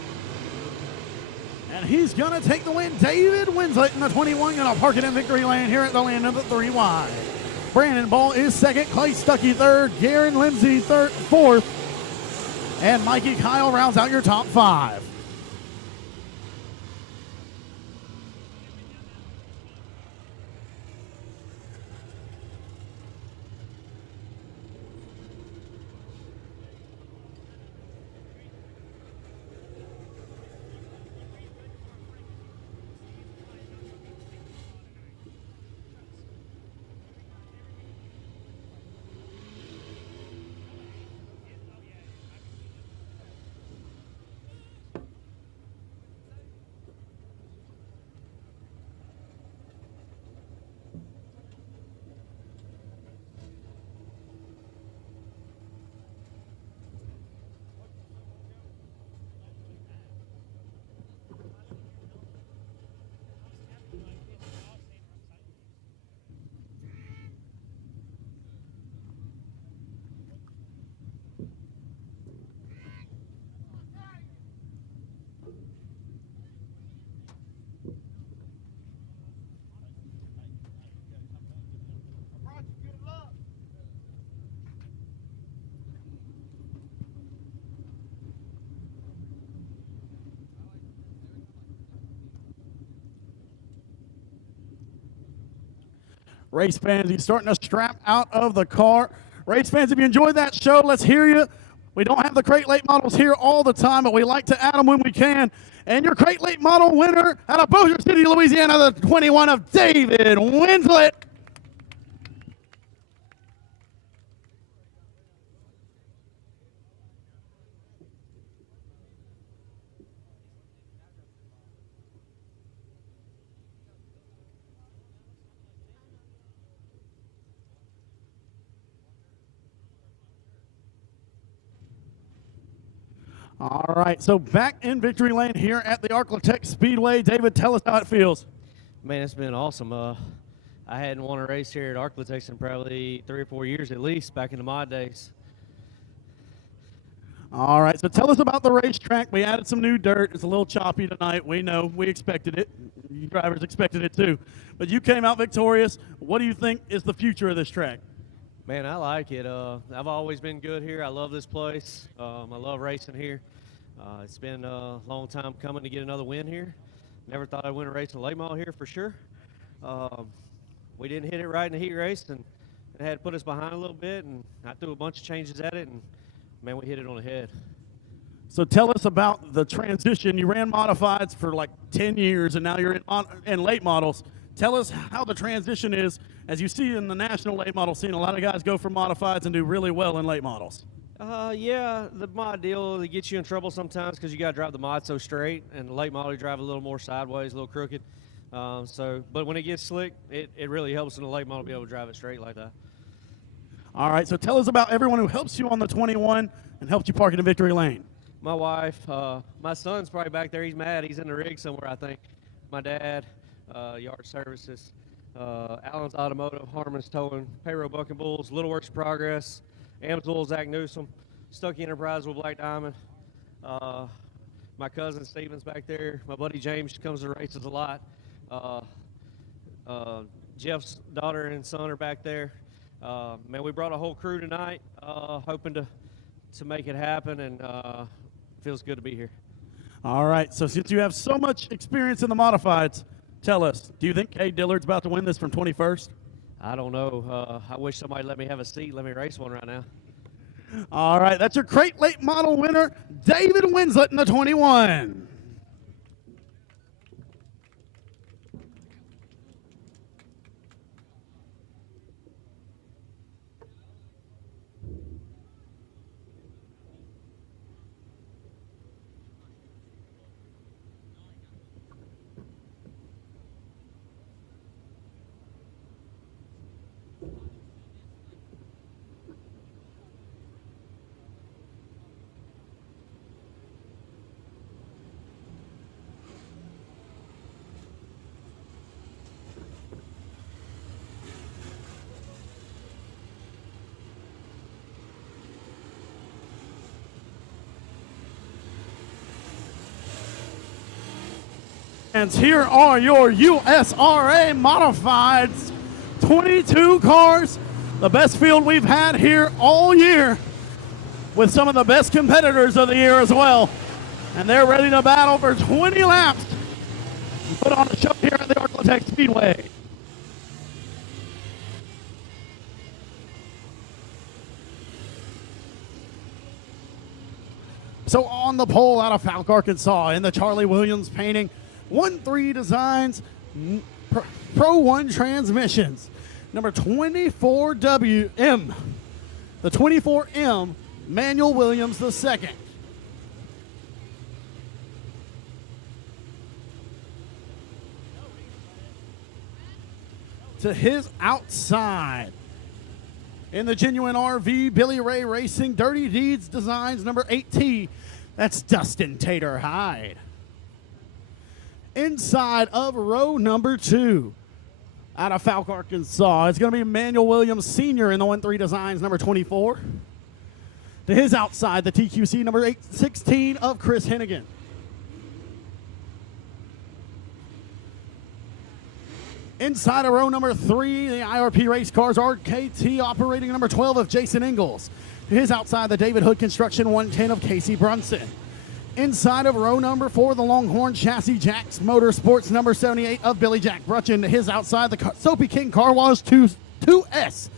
And he's going to take the win. David Winslet in the 21, going to park it in victory lane here at the land of the 3 wide. Brandon Ball is 2nd, Clay Stuckey 3rd, Garen Lindsay 4th, and Mikey Kyle rounds out your top 5. Race fans, he's starting to strap out of the car. Race fans, if you enjoyed that show, let's hear you We don't have the crate late models here all the time, but we like to add them when we can. And your crate late model winner out of Bossier City, Louisiana, the 21 of David Winslet. All right, so back in victory lane here at the Arclitect Speedway. David, tell us how it feels. Man, it's been awesome. I hadn't won a race here at Arclitect in probably 3 or 4 years at least, back in the mod days. All right, so tell us about the racetrack. We added some new dirt. It's a little choppy tonight. We know. We expected it. You drivers expected it too. But you came out victorious. What do you think is the future of this track? Man, I like it. I've always been good here. I love this place. I love racing here. It's been a long time coming to get another win here. Never thought I'd win a race in late model here for sure. We didn't hit it right in the heat race, and it had to put us behind a little bit, and I threw a bunch of changes at it, and man, we hit it on the head. So tell us about the transition. You ran modifieds for like 10 years, and now you're in late models. Tell us how the transition is, as you see in the national late model scene. A lot of guys go from modifieds and do really well in late models. Yeah, the mod deal, it gets you in trouble sometimes because you got to drive the mod so straight, and the late model you drive a little more sideways, a little crooked. But when it gets slick, it really helps in the late model to be able to drive it straight like that. All right, so tell us about everyone who helps you on the 21 and helped you park in the victory lane. My wife, my son's probably back there. He's mad. He's in the rig somewhere, I think. My dad, Yard Services, Allen's Automotive, Harmon's Towing, Payroll Bucking Bulls, Little Works Progress, Amsoil, Zach Newsom, Stuckey Enterprise with Black Diamond. My cousin Steven's back there. My buddy James comes to races a lot. Jeff's daughter and son are back there. Man, we brought a whole crew tonight, hoping to make it happen, and feels good to be here. All right, so since you have so much experience in the modifieds, tell us, do you think Cade Dillard's about to win this from 21st? I don't know. I wish somebody let me have a seat, let me race one right now. All right, that's your crate late model winner, David Winslet in the 21. And here are your USRA modifieds, 22 cars, the best field we've had here all year, with some of the best competitors of the year as well. And they're ready to battle for 20 laps and put on a show here at the Arclitect Speedway. So on the pole out of Falk, Arkansas, in the Charlie Williams painting, 1-3 Designs Pro 1 transmissions, number 24WM, the 24M Manuel Williams II. To his outside, in the Genuine RV Billy Ray Racing Dirty Deeds Designs, number 8T, that's Dustin Tater Hyde. Inside of row number 2, out of Falk, Arkansas, it's going to be Manuel Williams Sr. in the 1-3 Designs, number 24. To his outside, the TQC number 816 of Chris Hennigan. Inside of row number 3, the IRP Race Cars RKT operating number 12 of Jason Ingalls. To his outside, the David Hood Construction 110 of Casey Brunson. Inside of row number 4, the Longhorn Chassis Jacks Motorsports number 78 of Billy Jack Brutchin. To his outside, the Soapy King Car Wash 2S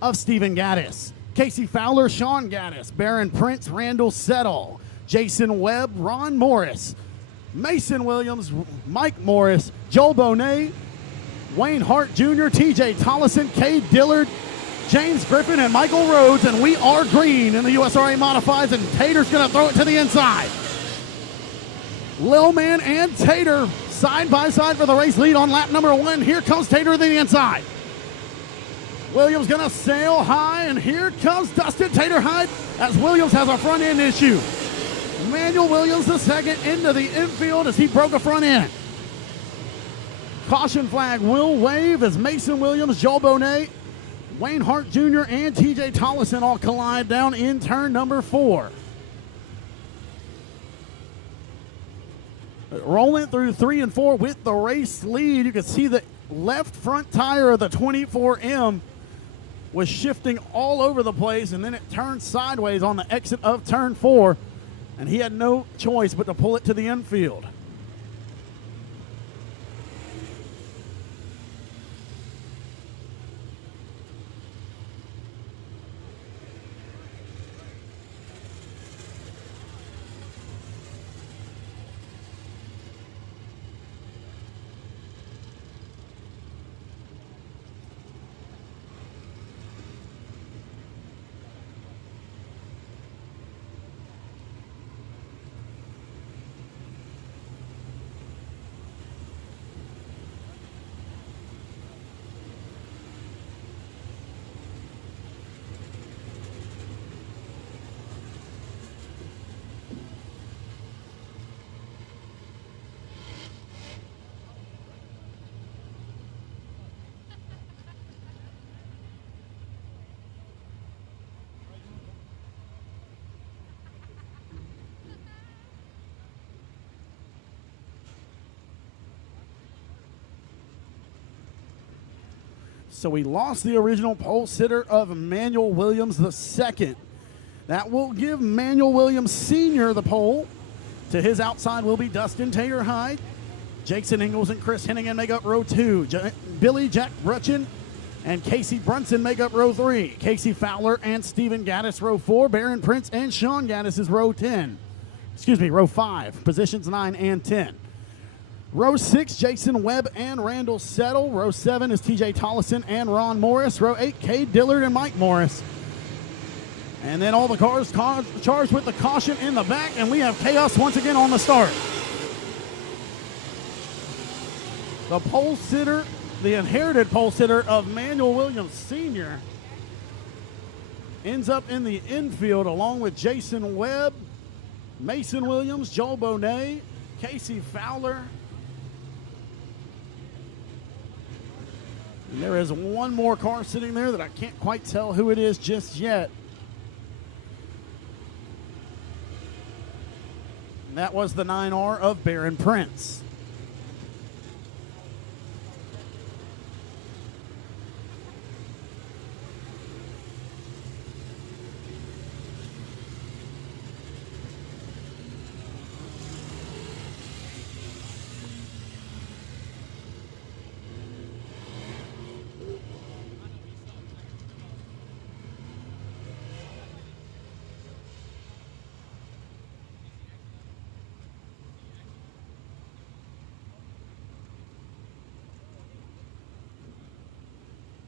of Stephen Gaddis. Casey Fowler, Sean Gaddis, Baron Prince, Randall Settle, Jason Webb, Ron Morris, Mason Williams, Mike Morris, Joel Bonet, Wayne Hart Jr., TJ Tollison, Cade Dillard, James Griffin, and Michael Rhodes, and we are green in the USRA Modifieds, and Tater's going to throw it to the inside. Lil Man and Tater side by side for the race lead on lap number 1. Here comes Tater to the inside. Williams going to sail high, and here comes Dustin Tater Hyde as Williams has a front end issue. Emmanuel Williams the second into the infield as he broke a front end. Caution flag will wave as Mason Williams, Joel Bonet, Wayne Hart Jr., and TJ Tollison all collide down in turn number 4. Rolling through 3 and 4 with the race lead. You can see the left front tire of the 24M was shifting all over the place, and then it turned sideways on the exit of turn 4, and he had no choice but to pull it to the infield. So we lost the original pole sitter of Emmanuel Williams II. That will give Emmanuel Williams Sr. the pole. To his outside will be Dustin Tater Hyde. Jason Ingalls and Chris Hennigan make up row 2. Billy Jack Brutchin and Casey Brunson make up row 3. Casey Fowler and Stephen Gaddis row 4. Baron Prince and Sean Gaddis is row 10. Row 5. Positions 9 and 10. Row 6, Jason Webb and Randall Settle. Row 7 is TJ Tollison and Ron Morris. Row 8, Cade Dillard and Mike Morris. And then all the cars charged with the caution in the back, and we have chaos once again on the start. The pole sitter, the inherited pole sitter of Emmanuel Williams Sr. ends up in the infield along with Jason Webb, Mason Williams, Joel Bonet, Casey Fowler. And there is one more car sitting there that I can't quite tell who it is just yet. And that was the 9R of Baron Prince.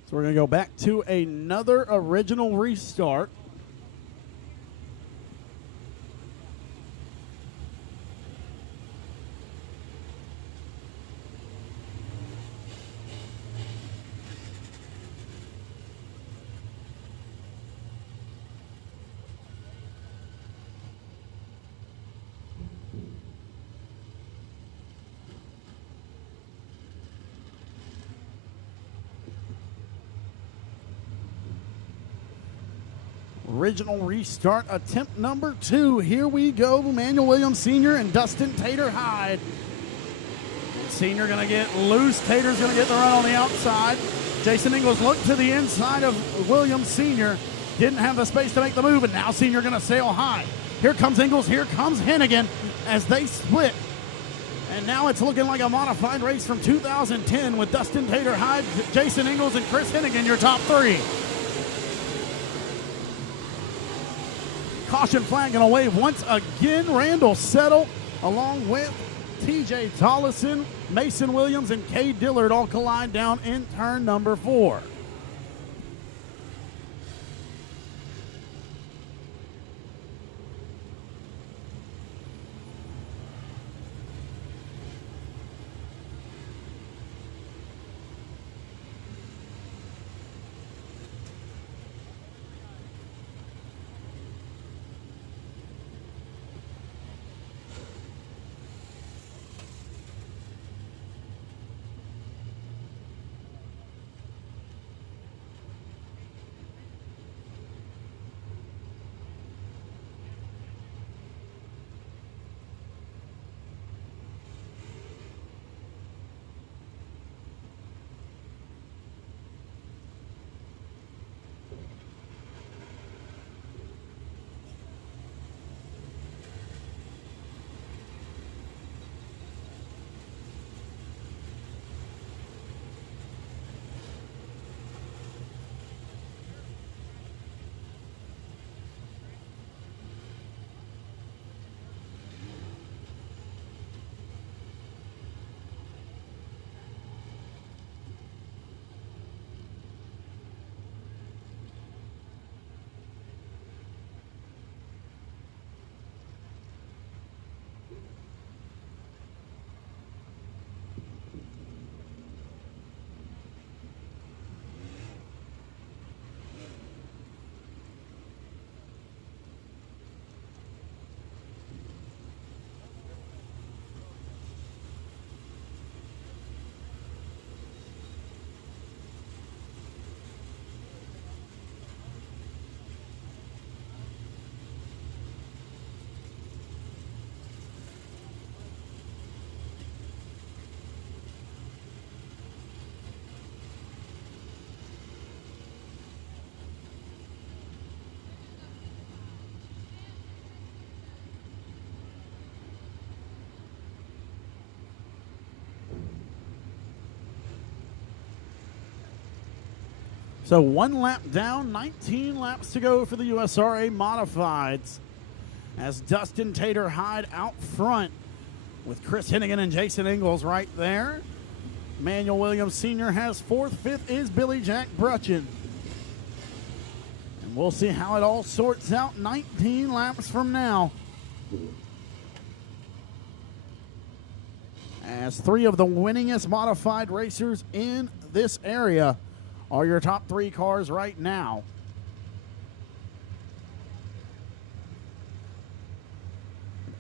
So we're going to go back to another original restart. Original restart attempt number 2. Here we go. Emmanuel Williams Sr. and Dustin Tater Hyde. Sr. going to get loose. Tater's going to get the run on the outside. Jason Ingalls looked to the inside of Williams Sr. Didn't have the space to make the move, and now Sr. going to sail high. Here comes Ingalls. Here comes Hennigan as they split. And now it's looking like a modified race from 2010 with Dustin Tater Hyde, Jason Ingalls, and Chris Hennigan, your top 3. Caution flag going to wave once again. Randall Settle along with TJ Tollison, Mason Williams, and Cade Dillard all collide down in turn number 4. So 1 lap down, 19 laps to go for the USRA Modifieds as Dustin Tater Hyde out front with Chris Hennigan and Jason Ingalls right there. Manuel Williams Sr. has 4th, 5th is Billy Jack Brutchin. And we'll see how it all sorts out 19 laps from now. As 3 of the winningest modified racers in this area are your top 3 cars right now.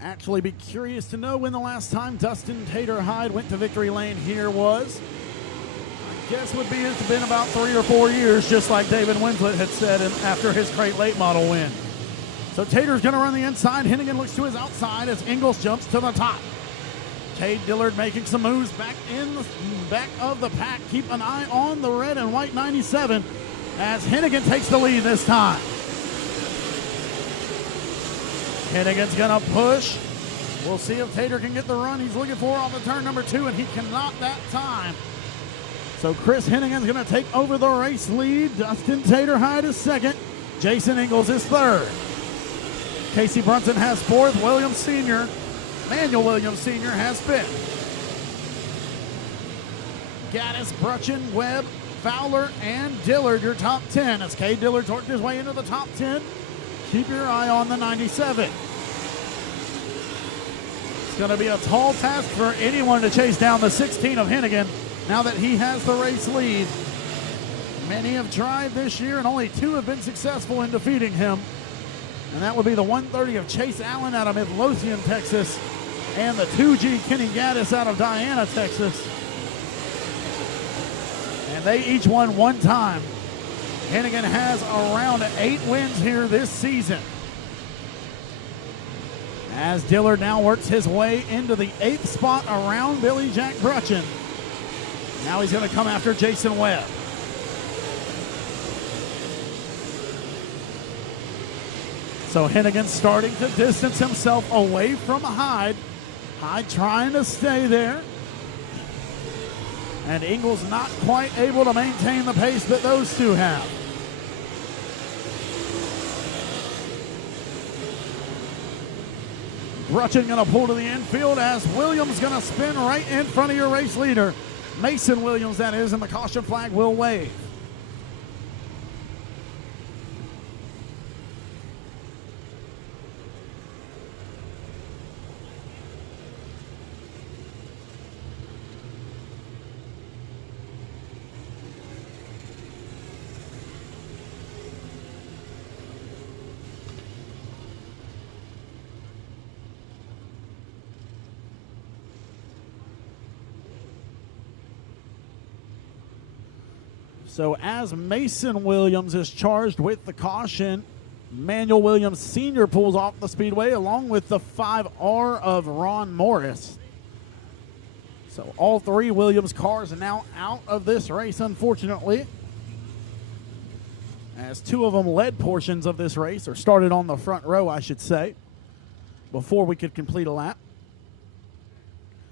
Actually be curious to know when the last time Dustin Tater Hyde went to victory lane here was. I guess would be it's been about 3 or 4 years, just like David Winslet had said after his Crate Late Model win. So Tater's going to run the inside. Hennigan looks to his outside as Ingalls jumps to the top. Cade Dillard making some moves back in the back of the pack. Keep an eye on the red and white 97 as Hennigan takes the lead this time. Hennigan's going to push. We'll see if Tater can get the run he's looking for off the turn number 2, and he cannot that time. So Chris Hennigan's going to take over the race lead. Dustin Tater Hyde is 2nd. Jason Ingalls is 3rd. Casey Brunson has 4th. Williams Sr. Manuel Williams Sr. has 5th. Gaddis, Brutchin, Webb, Fowler, and Dillard, your top 10. As Cade Dillard torqued his way into the top 10, keep your eye on the 97. It's going to be a tall task for anyone to chase down the 16 of Hennigan now that he has the race lead. Many have tried this year, and only 2 have been successful in defeating him. And that would be the 130 of Chase Allen out of Midlothian, Texas, and the 2G Kenny Gaddis out of Diana, Texas. And they each won 1 time. Hennigan has around 8 wins here this season. As Dillard now works his way into the 8th spot around Billy Jack Brutchin. Now he's going to come after Jason Webb. So Hennigan starting to distance himself away from Hyde. Hyde trying to stay there. And Ingalls not quite able to maintain the pace that those 2 have. Brutchin going to pull to the infield as Williams going to spin right in front of your race leader. Mason Williams, that is, and the caution flag will wave. So as Mason Williams is charged with the caution, Manuel Williams Sr. pulls off the speedway along with the 5R of Ron Morris. So all three Williams cars are now out of this race, unfortunately, as two of them led portions of this race, or started on the front row, I should say, before we could complete a lap.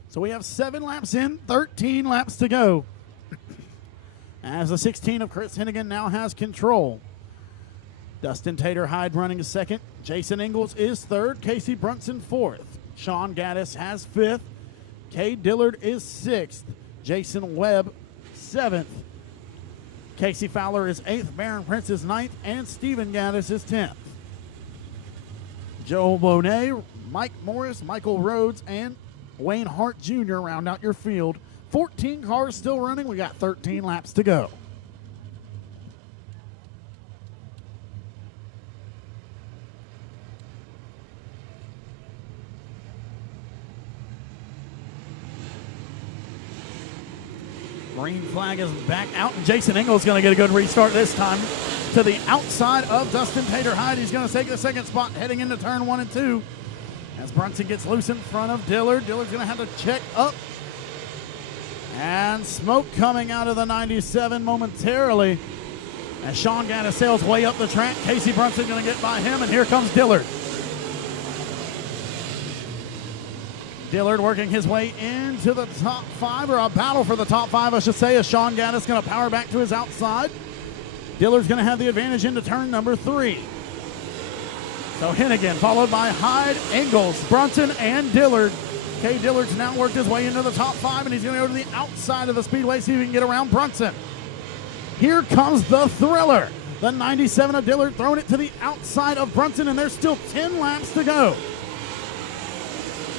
So we have 7 laps in, 13 laps to go. As the 16 of Chris Hennigan now has control. Dustin Tater-Hyde running second. Jason Ingalls is third. Casey Brunson fourth. Sean Gaddis has fifth. Cade Dillard is sixth. Jason Webb seventh. Casey Fowler is eighth. Baron Prince is ninth. And Stephen Gaddis is 10th. Joe Bonet, Mike Morris, Michael Rhodes, and Wayne Hart Jr. round out your field. 14 cars still running. We got 13 laps to go. Green flag is back out, and Jason Ingalls going to get a good restart this time to the outside of Dustin Tater-Hyde. He's going to take the second spot heading into turn 1 and 2. As Brunson gets loose in front of Dillard. Dillard's going to have to check up. And smoke coming out of the 97 momentarily as Sean Gaddis sails way up the track. Casey Brunson going to get by him, and here comes Dillard. Dillard working his way into the top 5, or a battle for the top 5, I should say, as Sean Gaddis going to power back to his outside. Dillard's going to have the advantage into turn number 3. So Hennigan followed by Hyde, Ingalls, Brunson, and Dillard. Cade Dillard's now worked his way into the top 5, and he's going to go to the outside of the speedway, see if he can get around Brunson. Here comes the thriller. The 97 of Dillard throwing it to the outside of Brunson, and there's still 10 laps to go.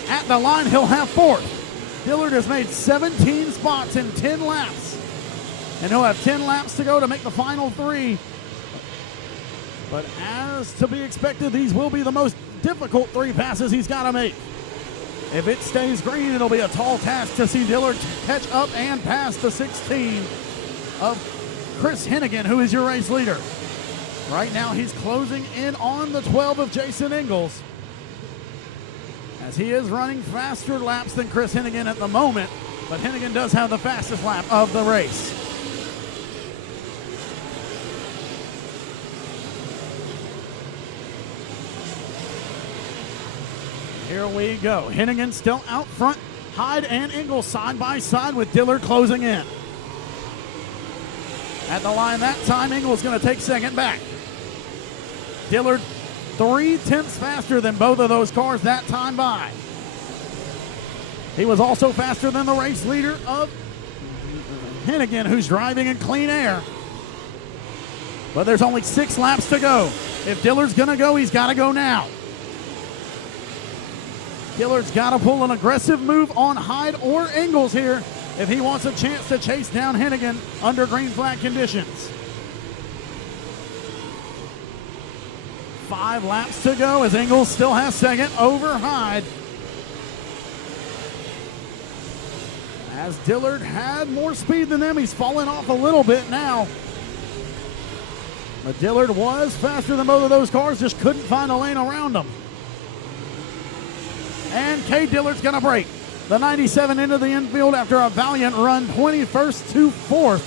At the line, he'll have 4th. Dillard has made 17 spots in 10 laps, and he'll have 10 laps to go to make the final 3. But as to be expected, these will be the most difficult 3 passes he's got to make. If it stays green, it'll be a tall task to see Dillard catch up and pass the 16 of Chris Hennigan, who is your race leader. Right now, he's closing in on the 12 of Jason Ingalls, as he is running faster laps than Chris Hennigan at the moment, but Hennigan does have the fastest lap of the race. Here we go. Hennigan still out front. Hyde and Ingalls side by side with Dillard closing in. At the line that time, Ingalls going to take second back. Dillard 3/10 faster than both of those cars that time by. He was also faster than the race leader of Hennigan, who's driving in clean air. But there's only 6 laps to go. If Dillard's going to go, he's got to go now. Dillard's got to pull an aggressive move on Hyde or Ingalls here if he wants a chance to chase down Hennigan under green flag conditions. 5 laps to go as Ingalls still has second over Hyde. As Dillard had more speed than them, he's fallen off a little bit now. But Dillard was faster than both of those cars, just couldn't find a lane around them. And Cade Dillard's going to break the 97 into the infield after a valiant run, 21st to 4th.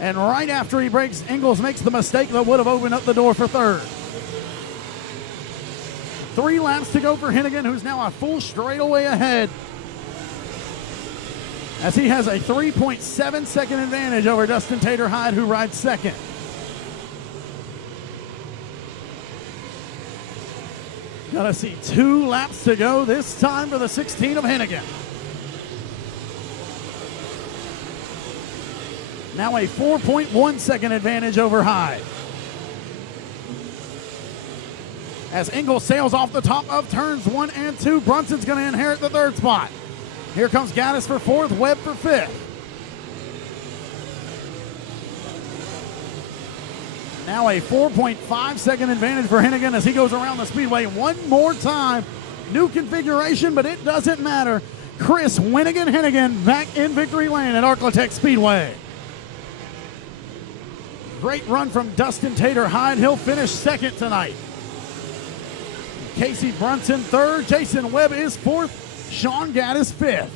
And right after he breaks, Ingalls makes the mistake that would have opened up the door for 3rd. 3 laps to go for Hennigan, who's now a full straightaway ahead, as he has a 3.7 second advantage over Dustin Tater-Hyde, who rides second. Gonna see 2 laps to go this time for the 16 of Hennigan. Now a 4.1 second advantage over Hyde. As Ingalls sails off the top of turns 1 and 2, Brunson's going to inherit the 3rd spot. Here comes Gaddis for 4th, Webb for 5th. Now a 4.5 second advantage for Hennigan as he goes around the speedway one more time. New configuration, but it doesn't matter. Chris Hennigan back in victory lane at Arclitect Speedway. Great run from Dustin Tater Hyde. He'll finish 2nd tonight. Casey Brunson 3rd. Jason Webb is 4th. Sean Gaddis 5th.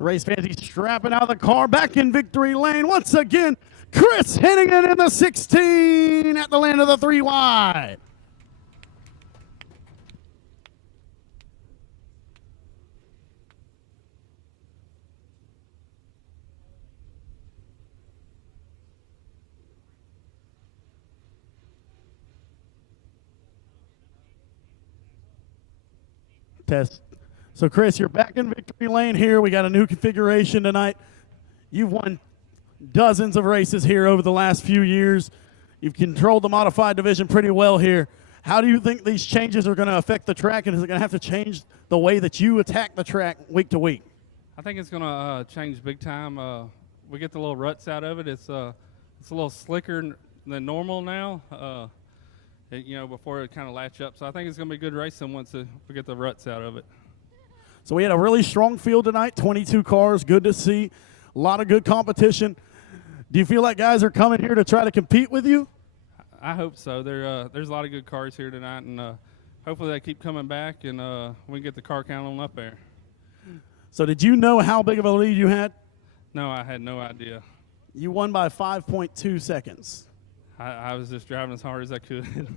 Race fans, he's strapping out of the car, back in victory lane. Once again, Chris Hennigan in the 16 at the land of the 3 wide. Test. So, Chris, you're back in victory lane here. We got a new configuration tonight. You've won dozens of races here over the last few years. You've controlled the modified division pretty well here. How do you think these changes are going to affect the track, and is it going to have to change the way that you attack the track week to week? I think it's going to change big time. We get the little ruts out of it. It's a little slicker than normal now. Before it kind of latch up. So I think it's going to be good racing once we get the ruts out of it. So we had a really strong field tonight, 22 cars, good to see. A lot of good competition. Do you feel like guys are coming here to try to compete with you? I hope so. There's a lot of good cars here tonight, and hopefully they keep coming back, and we can get the car count on up there. So did you know how big of a lead you had? No, I had no idea. You won by 5.2 seconds. I was just driving as hard as I could.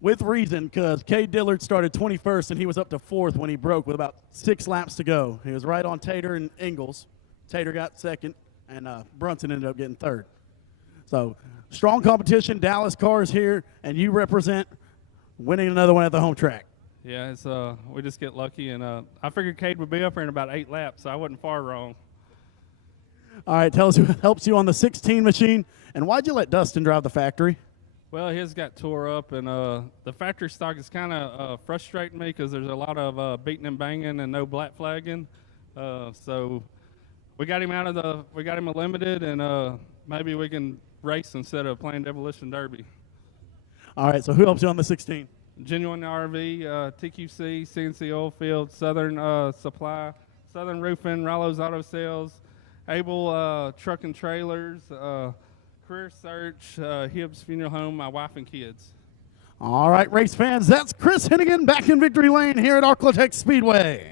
With reason, because Cade Dillard started 21st, and he was up to 4th when he broke with about 6 laps to go. He was right on Tater and Ingalls. Tater got 2nd, and Brunson ended up getting 3rd. So strong competition. Dallas cars here, and you represent winning another one at the home track. Yeah, it's we just get lucky, and I figured Cade would be up here in about 8 laps, so I wasn't far wrong. All right, tell us who helps you on the 16 machine, and why'd you let Dustin drive the factory? Well, his got tore up, and the factory stock is kind of frustrating me because there's a lot of beating and banging and no black flagging. So we got him limited, and maybe we can race instead of playing Demolition Derby. All right, so who helps you on the 16? Genuine RV, TQC, CNC Oilfield, Southern Supply, Southern Roofing, Rollo's Auto Sales, Able Truck and Trailers, Career Search, Hibbs Funeral Home, my wife and kids. All right, race fans, that's Chris Hennigan back in victory lane here at Arclitect Speedway.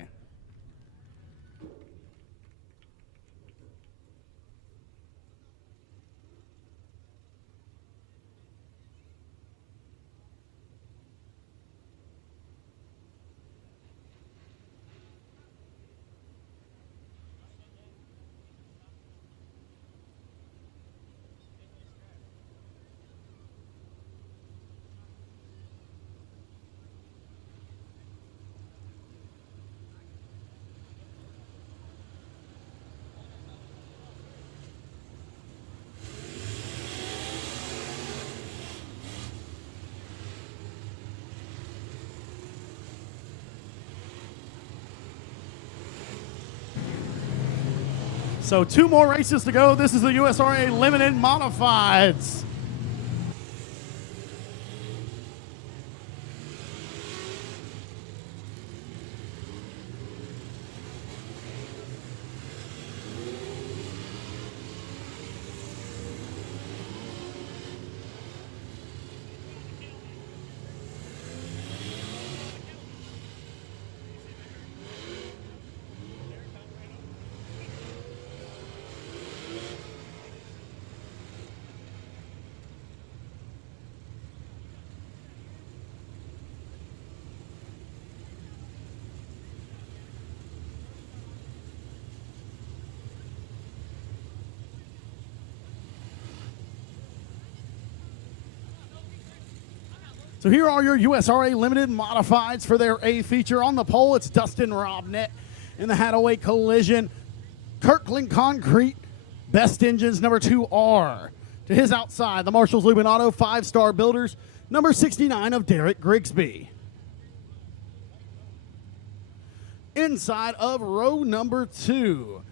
So 2 more races to go. This is the USRA Limited Modifieds. So here are your USRA Limited Modifieds for their A feature. On the pole, it's Dustin Robnett in the Hadaway Collision. Kirkland Concrete, Best Engines, number 2R. To his outside, the Marshalls Lubin Auto 5-Star Builders, number 69 of Derek Grigsby. Inside of row number 2,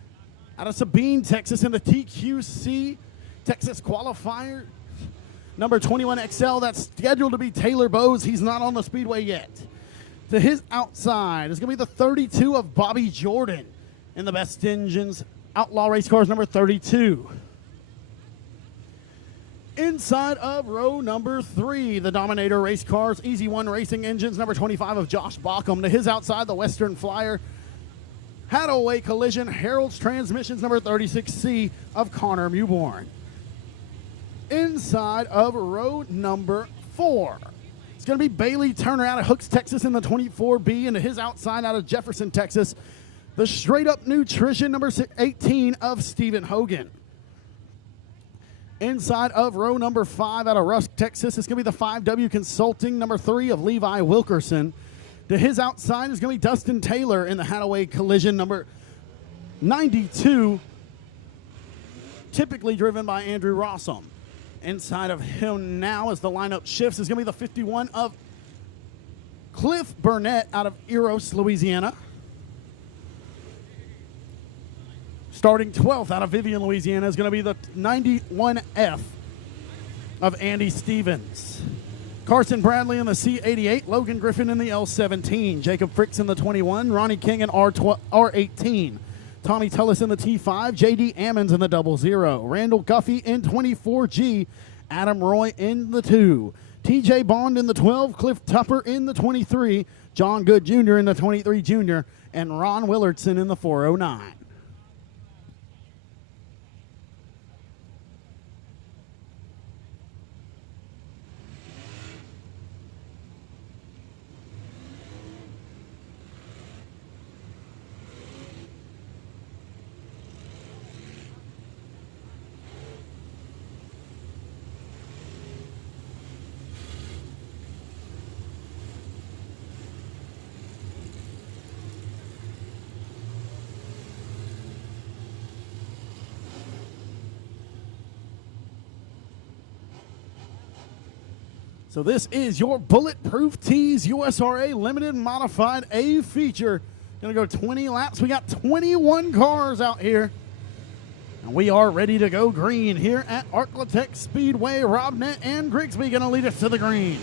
out of Sabine, Texas, in the TQC Texas qualifier, number 21XL, that's scheduled to be Taylor Bowes. He's not on the Speedway yet. To his outside is going to be the 32 of Bobby Jordan in the Best Engines Outlaw Race Cars, number 32. Inside of row number 3, the Dominator Race Cars, Easy One Racing Engines, number 25 of Josh Bauckham. To his outside, the Western Flyer Hadaway Collision, Harold's Transmissions, number 36C of Connor Mewborn. Inside of row number 4, it's going to be Bailey Turner out of Hooks, Texas, in the 24B, and to his outside out of Jefferson, Texas, the Straight Up Nutrition, number 18 of Stephen Hogan. Inside of row number 5 out of Rusk, Texas, it's going to be the 5W Consulting, number 3 of Levi Wilkerson. To his outside is going to be Dustin Taylor in the Hadaway Collision, number 92, typically driven by Andrew Rossum. Inside of him now, as the lineup shifts, is going to be the 51 of Cliff Burnett out of Eros, Louisiana. Starting 12th out of Vivian, Louisiana, is going to be the 91F of Andy Stevens. Carson Bradley in the C88, Logan Griffin in the L17, Jacob Fricks in the 21, Ronnie King in R18, Tommy Tullis in the T5, J.D. Ammons in the 00, Randall Guffey in 24G, Adam Roy in the 2, T.J. Bond in the 12, Cliff Tupper in the 23, John Good Jr. in the 23 Junior, and Ron Willardson in the 409. So this is your Bulletproof Tees USRA Limited Modified A feature. Gonna go 20 laps. We got 21 cars out here. And we are ready to go green here at Arclatech Speedway. Robnett and Grigsby gonna lead us to the green.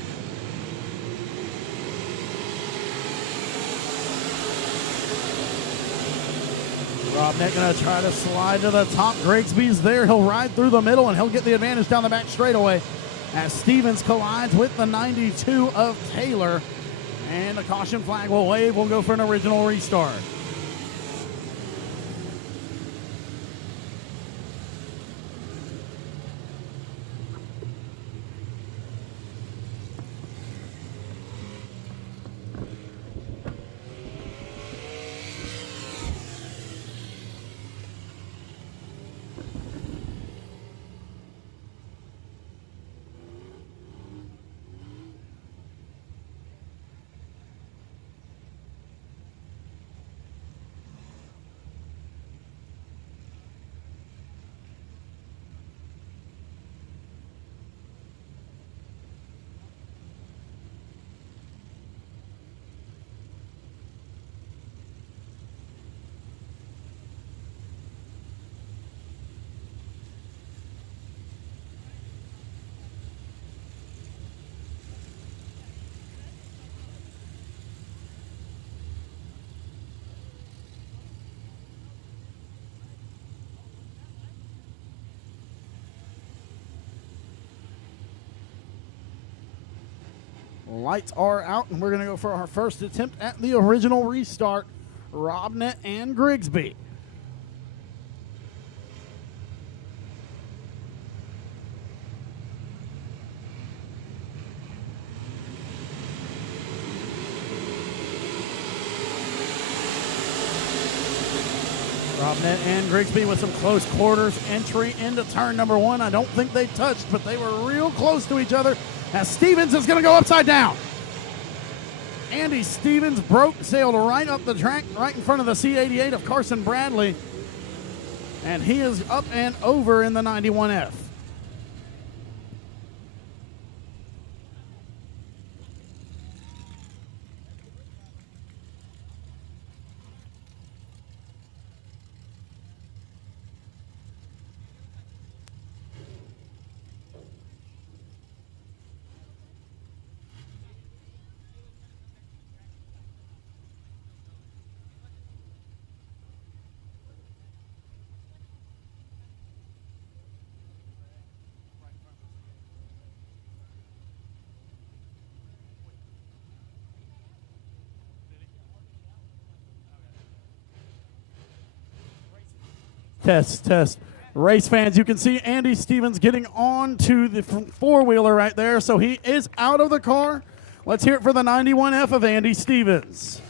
Robnett gonna try to slide to the top. Grigsby's there. He'll ride through the middle and he'll get the advantage down the back straightaway as Stevens collides with the 92 of Taylor. And the caution flag will wave. We'll go for an original restart. Lights are out, and we're going to go for our first attempt at the original restart. Robnet and Grigsby. Robnet and Grigsby with some close quarters entry into turn number 1. I don't think they touched, but they were real close to each other as Stevens is going to go upside down. Andy Stevens sailed right up the track, right in front of the C88 of Carson Bradley, and he is up and over in the 91F. Test. Race fans, you can see Andy Stevens getting on to the four-wheeler right there, so he is out of the car. Let's hear it for the 91F of Andy Stevens.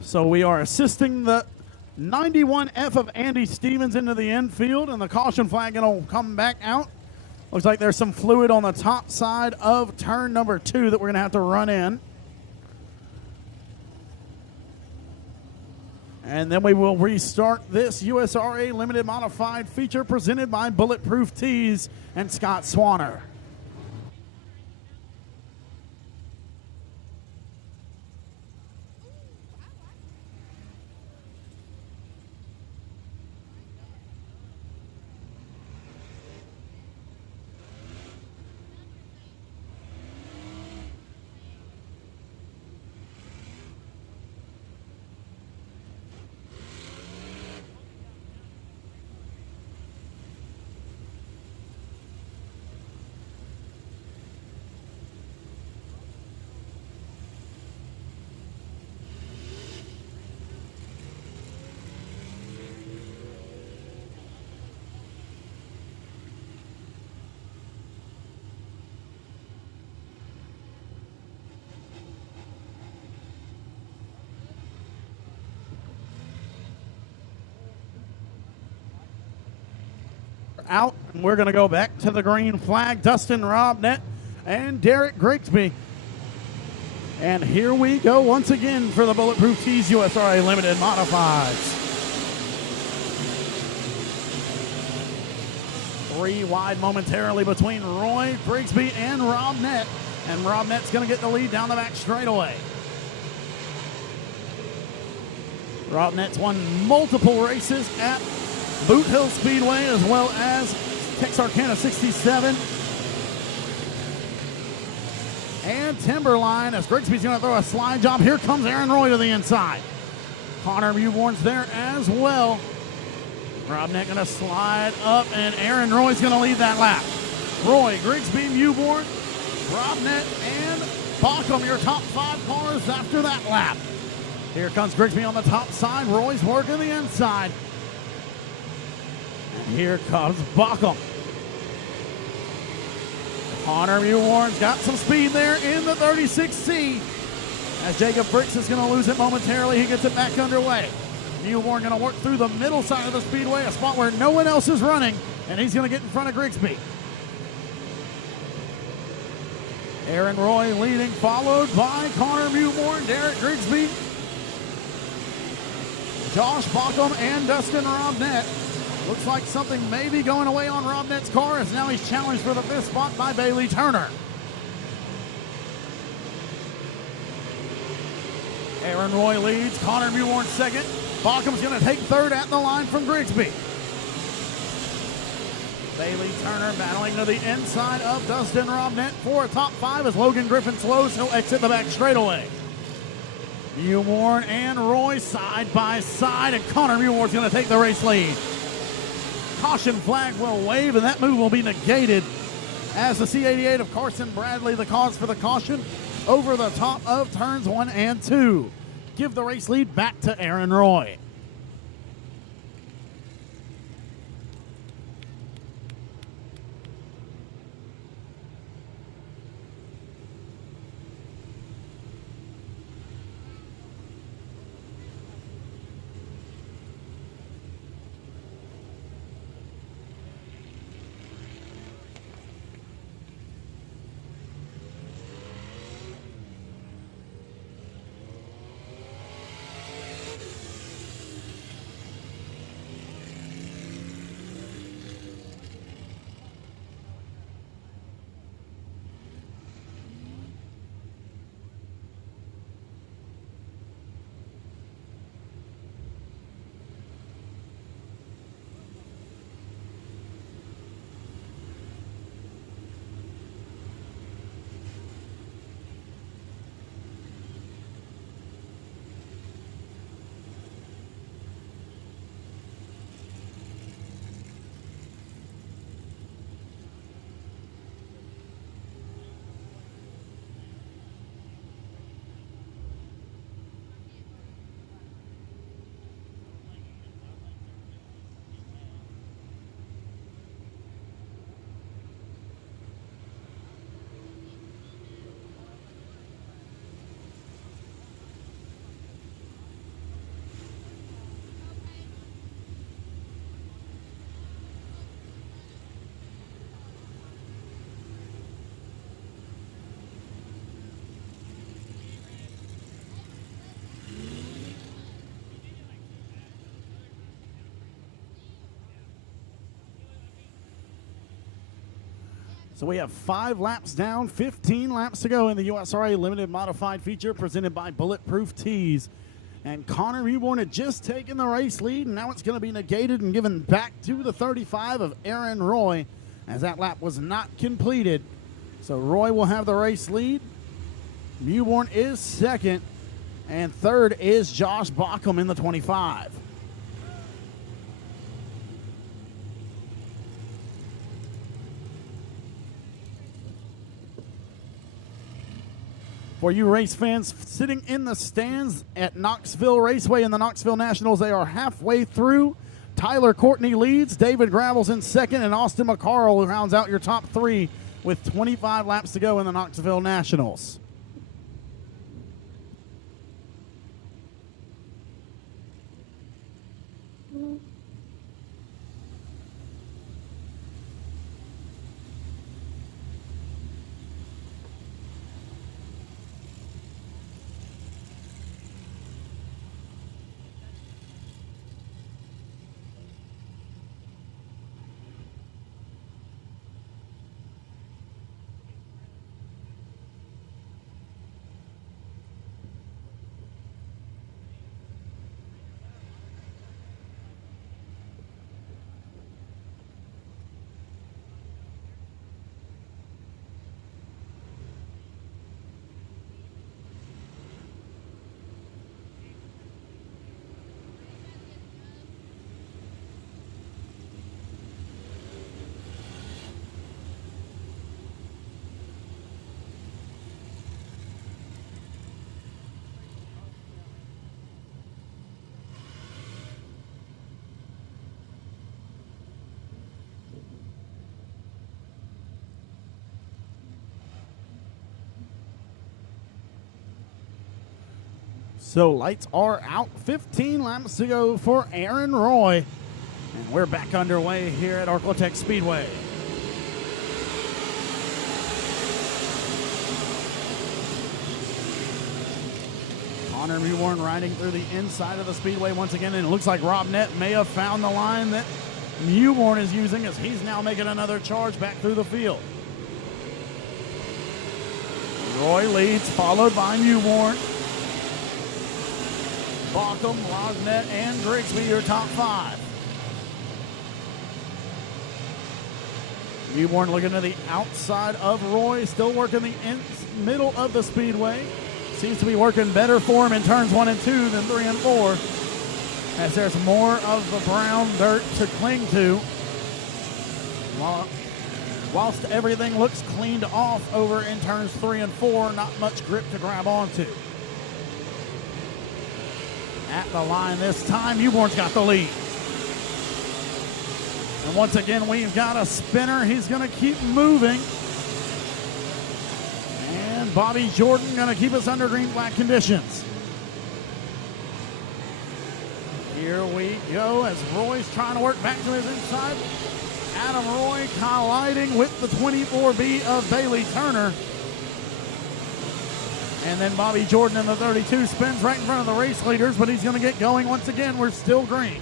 So we are assisting the 91F of Andy Stevens into the infield, and the caution flag going to come back out. Looks like there's some fluid on the top side of turn number 2 that we're going to have to run in. And then we will restart this USRA Limited Modified feature presented by Bulletproof Tees and Scott Swanner. Out, and we're going to go back to the green flag. Dustin Robnett and Derek Grigsby. And here we go once again for the Bulletproof Tees USRA Limited Modifieds. 3 wide momentarily between Roy Grigsby and Robnett. And Robnett's going to get the lead down the back straightaway. Robnett's won multiple races at Boot Hill Speedway as well as Texarkana 67 and Timberline, as Grigsby's going to throw a slide job. Here comes Aaron Roy to the inside. Connor Mewborn's there as well. Robnett going to slide up, and Aaron Roy's going to lead that lap. Roy, Grigsby, Mewborn, Robnett, and Bockham, your top 5 cars after that lap. Here comes Grigsby on the top side. Roy's working the inside. And here comes Bockham. Connor Mewborn's got some speed there in the 36C. As Jacob Fricks is going to lose it momentarily, he gets it back underway. Mewborn going to work through the middle side of the speedway, a spot where no one else is running, and he's going to get in front of Grigsby. Aaron Roy leading, followed by Connor Mewborn, Derek Grigsby, Josh Bockham, and Dustin Robnett. Looks like something may be going away on Robnett's car, as now he's challenged for the 5th spot by Bailey Turner. Aaron Roy leads, Connor Mewborn second. Bockham's going to take third at the line from Grigsby. Bailey Turner battling to the inside of Dustin Robnett for a top 5 as Logan Griffin slows. He'll exit the back straightaway. Mewborn and Roy side by side, and Connor Mewborn's going to take the race lead. Caution flag will wave, and that move will be negated as the C88 of Carson Bradley, the cause for the caution, over the top of turns 1 and 2. Give the race lead back to Aaron Roy. So we have 5 laps down, 15 laps to go in the USRA Limited Modified feature presented by Bulletproof Tees. And Connor Mewborn had just taken the race lead, and now it's going to be negated and given back to the 35 of Aaron Roy, as that lap was not completed. So Roy will have the race lead. Mewborn is second, and third is Josh Bockham in the 25. For you race fans sitting in the stands at Knoxville Raceway in the Knoxville Nationals, they are halfway through. Tyler Courtney leads, David Gravel's in second, and Austin McCarl rounds out your top 3 with 25 laps to go in the Knoxville Nationals. So lights are out, 15 laps to go for Aaron Roy. And we're back underway here at Arclotech Speedway. Connor Mewborn riding through the inside of the speedway once again, and it looks like Rob Nett may have found the line that Mewborn is using, as he's now making another charge back through the field. Roy leads, followed by Mewborn. Bockham, Lognett, and Grigsby, your top 5. Mewborn looking to the outside of Roy, still working the middle of the speedway. Seems to be working better for him in turns 1 and 2 than 3 and 4, as there's more of the brown dirt to cling to. Whilst everything looks cleaned off over in turns 3 and 4, not much grip to grab onto. At the line this time, Mewborn's got the lead. And once again, we've got a spinner. He's going to keep moving. And Bobby Jordan going to keep us under green-black conditions. Here we go as Roy's trying to work back to his inside. Adam Roy colliding with the 24B of Bailey Turner. And then Bobby Jordan in the 32 spins right in front of the race leaders, but he's going to get going once again. We're still green.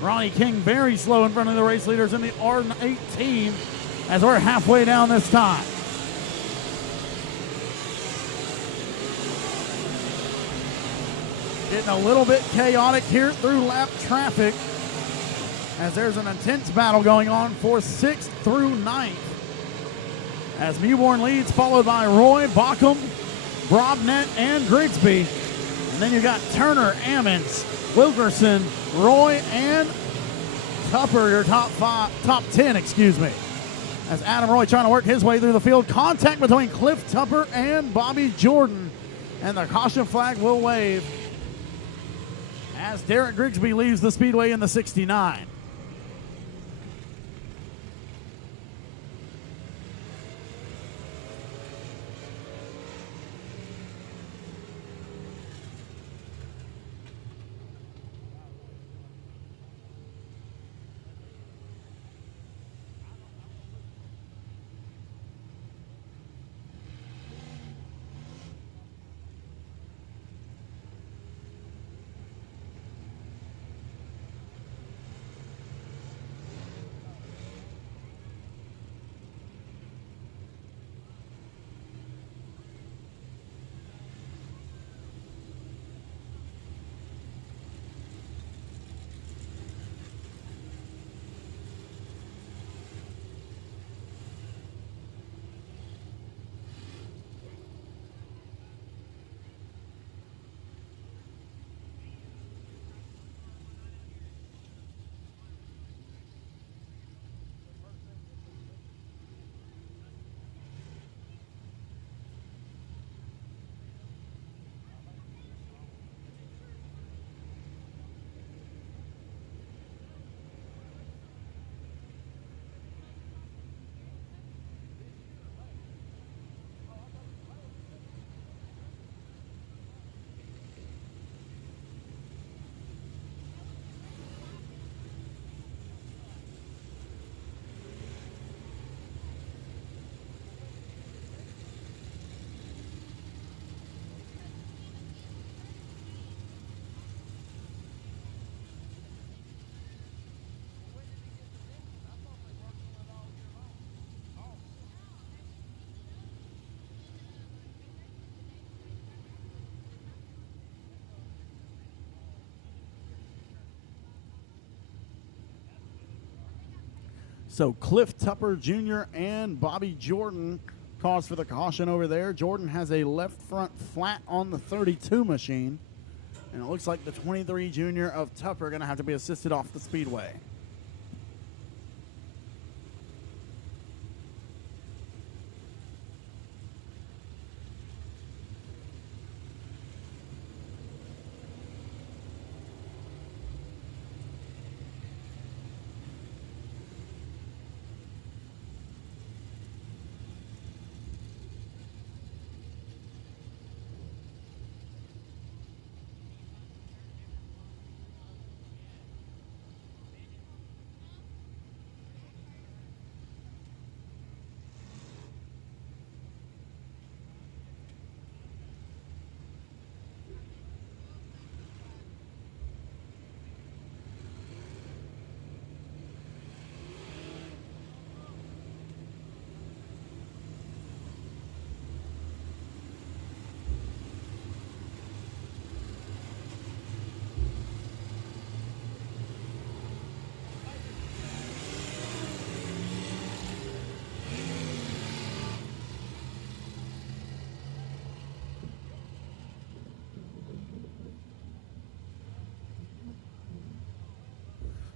Ronnie King very slow in front of the race leaders in the R18 as we're halfway down this time. Getting a little bit chaotic here through lap traffic, as there's an intense battle going on for 6th through 9th. As Mewborn leads, followed by Roy, Bockham, Brobnett, and Grigsby. And then you got Turner, Ammons, Wilkerson, Roy, and Tupper, your top 10, As Adam Roy trying to work his way through the field. Contact between Cliff Tupper and Bobby Jordan. And the caution flag will wave as Derek Grigsby leaves the speedway in the 69. So Cliff Tupper Jr. and Bobby Jordan cause for the caution over there. Jordan has a left front flat on the 32 machine. And it looks like the 23 junior of Tupper going to have to be assisted off the speedway.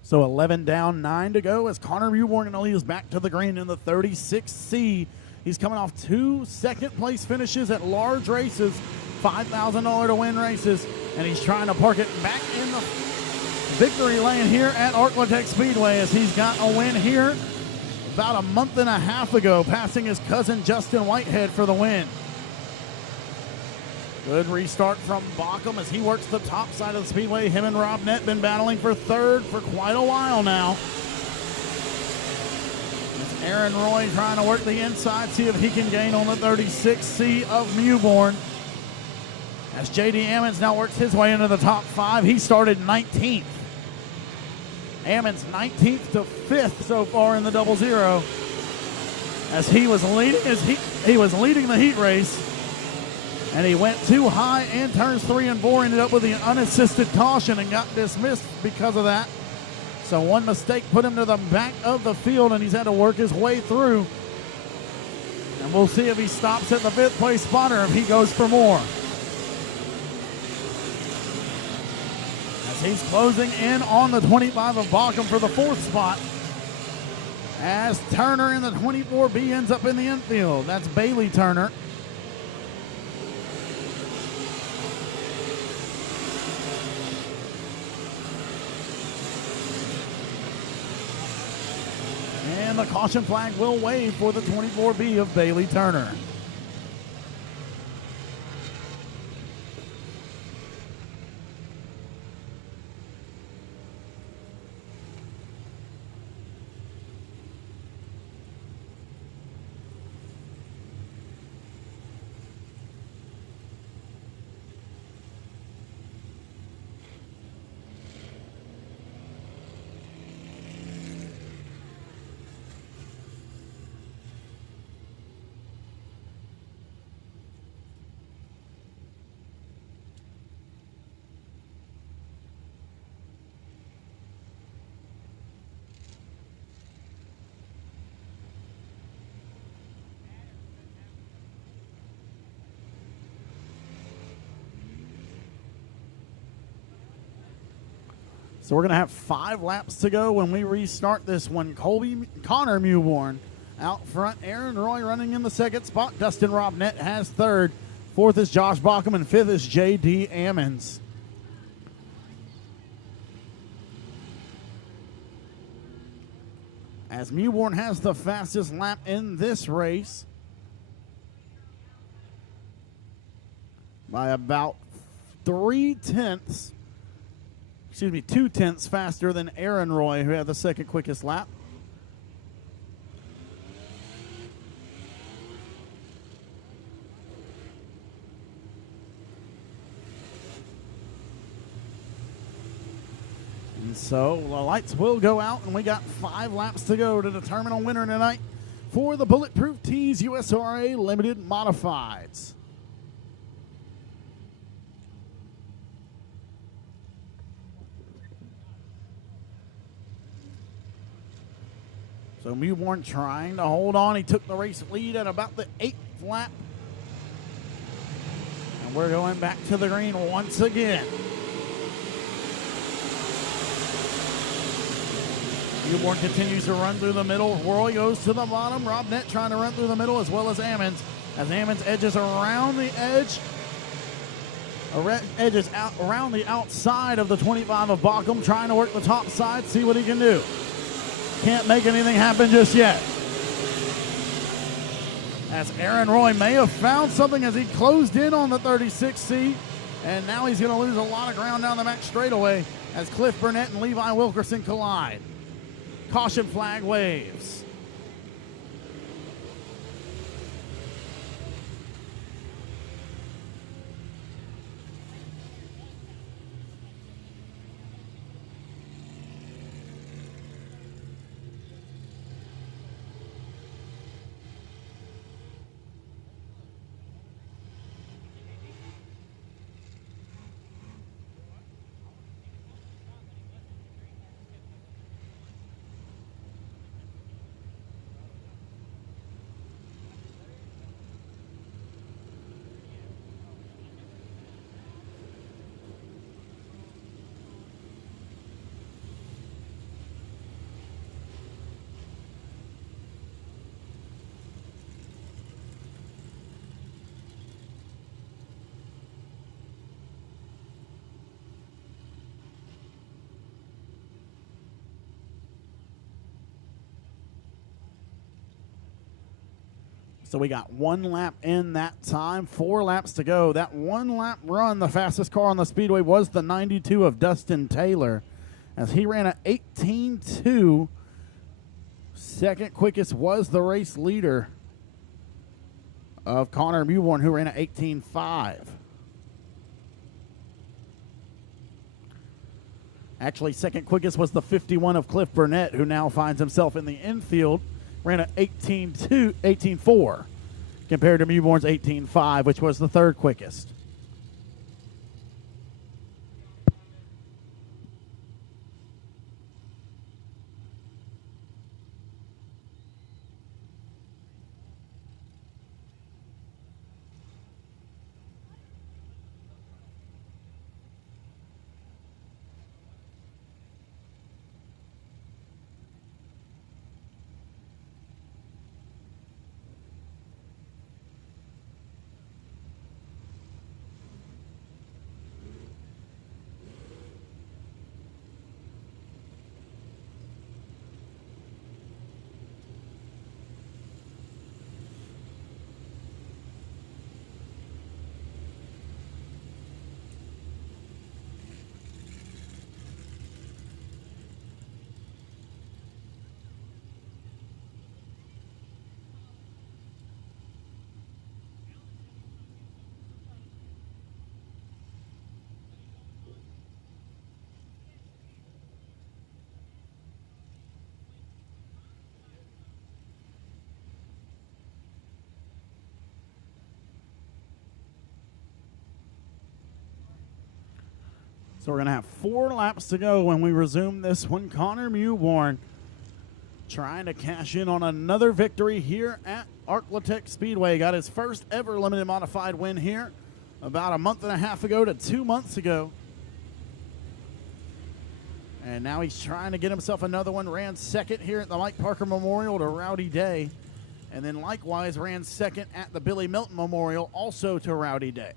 So 11 down, 9 to go as Connor Mewborn leads back to the green in the 36C. He's coming off 2 second-place finishes at large races, $5,000 to win races, and he's trying to park it back in the victory lane here at Arklatex Speedway as he's got a win here about a month and a half ago, passing his cousin Justin Whitehead for the win. Good restart from Bauckham as he works the top side of the speedway. Him and Rob Nett been battling for third for quite a while now. It's Aaron Roy trying to work the inside, see if he can gain on the 36C of Mewborn. As J.D. Ammons now works his way into the top 5. He started 19th. Ammons 19th to 5th so far in the 00. As he was leading the heat race. And he went too high in turns 3 and 4, ended up with the unassisted caution and got dismissed because of that. So one mistake put him to the back of the field, and he's had to work his way through. And we'll see if he stops at the 5th place spot or if he goes for more. As he's closing in on the 25 of Bauckham for the 4th spot. As Turner in the 24B ends up in the infield. That's Bailey Turner. And the caution flag will wave for the 24B of Bailey Turner. So we're going to have 5 laps to go when we restart this one. Connor Mewborn out front. Aaron Roy running in the 2nd spot. Dustin Robnett has 3rd. 4th is Josh Bauckham, and 5th is J.D. Ammons. As Mewborn has the fastest lap in this race by about 2 tenths faster than Aaron Roy, who had the 2nd quickest lap. And so the lights will go out, and we got 5 laps to go to determine a winner tonight for the Bulletproof Tees USRA Limited Modifieds. So Mewborn trying to hold on. He took the race lead at about the 8th lap. And we're going back to the green once again. Mewborn continues to run through the middle. Roy goes to the bottom. Robnett trying to run through the middle as well as Ammons. As Ammons edges around the edge. Edges out around the outside of the 25 of Bockham, trying to work the top side, see what he can do. Can't make anything happen just yet. As Aaron Roy may have found something as he closed in on the 36 seat, and now he's going to lose a lot of ground down the back straightaway as Cliff Burnett and Levi Wilkerson collide. Caution flag waves. So we got 1 lap in that time, 4 laps to go. That 1 lap run, the fastest car on the Speedway was the 92 of Dustin Taylor, as he ran an 18.2. Second quickest was the race leader of Connor Mewborn, who ran an 18.5. Actually, second quickest was the 51 of Cliff Burnett, who now finds himself in the infield. Ran an 18.4 compared to Mewborn's 18.5, which was the third quickest. So we're going to have 4 laps to go when we resume this one. Connor Mewborn trying to cash in on another victory here at Arklatek Speedway. Got his first ever limited modified win here about a month and a half ago to 2 months ago. And now he's trying to get himself another one. Ran second here at the Mike Parker Memorial to Rowdy Day. And then likewise ran second at the Billy Milton Memorial, also to Rowdy Day.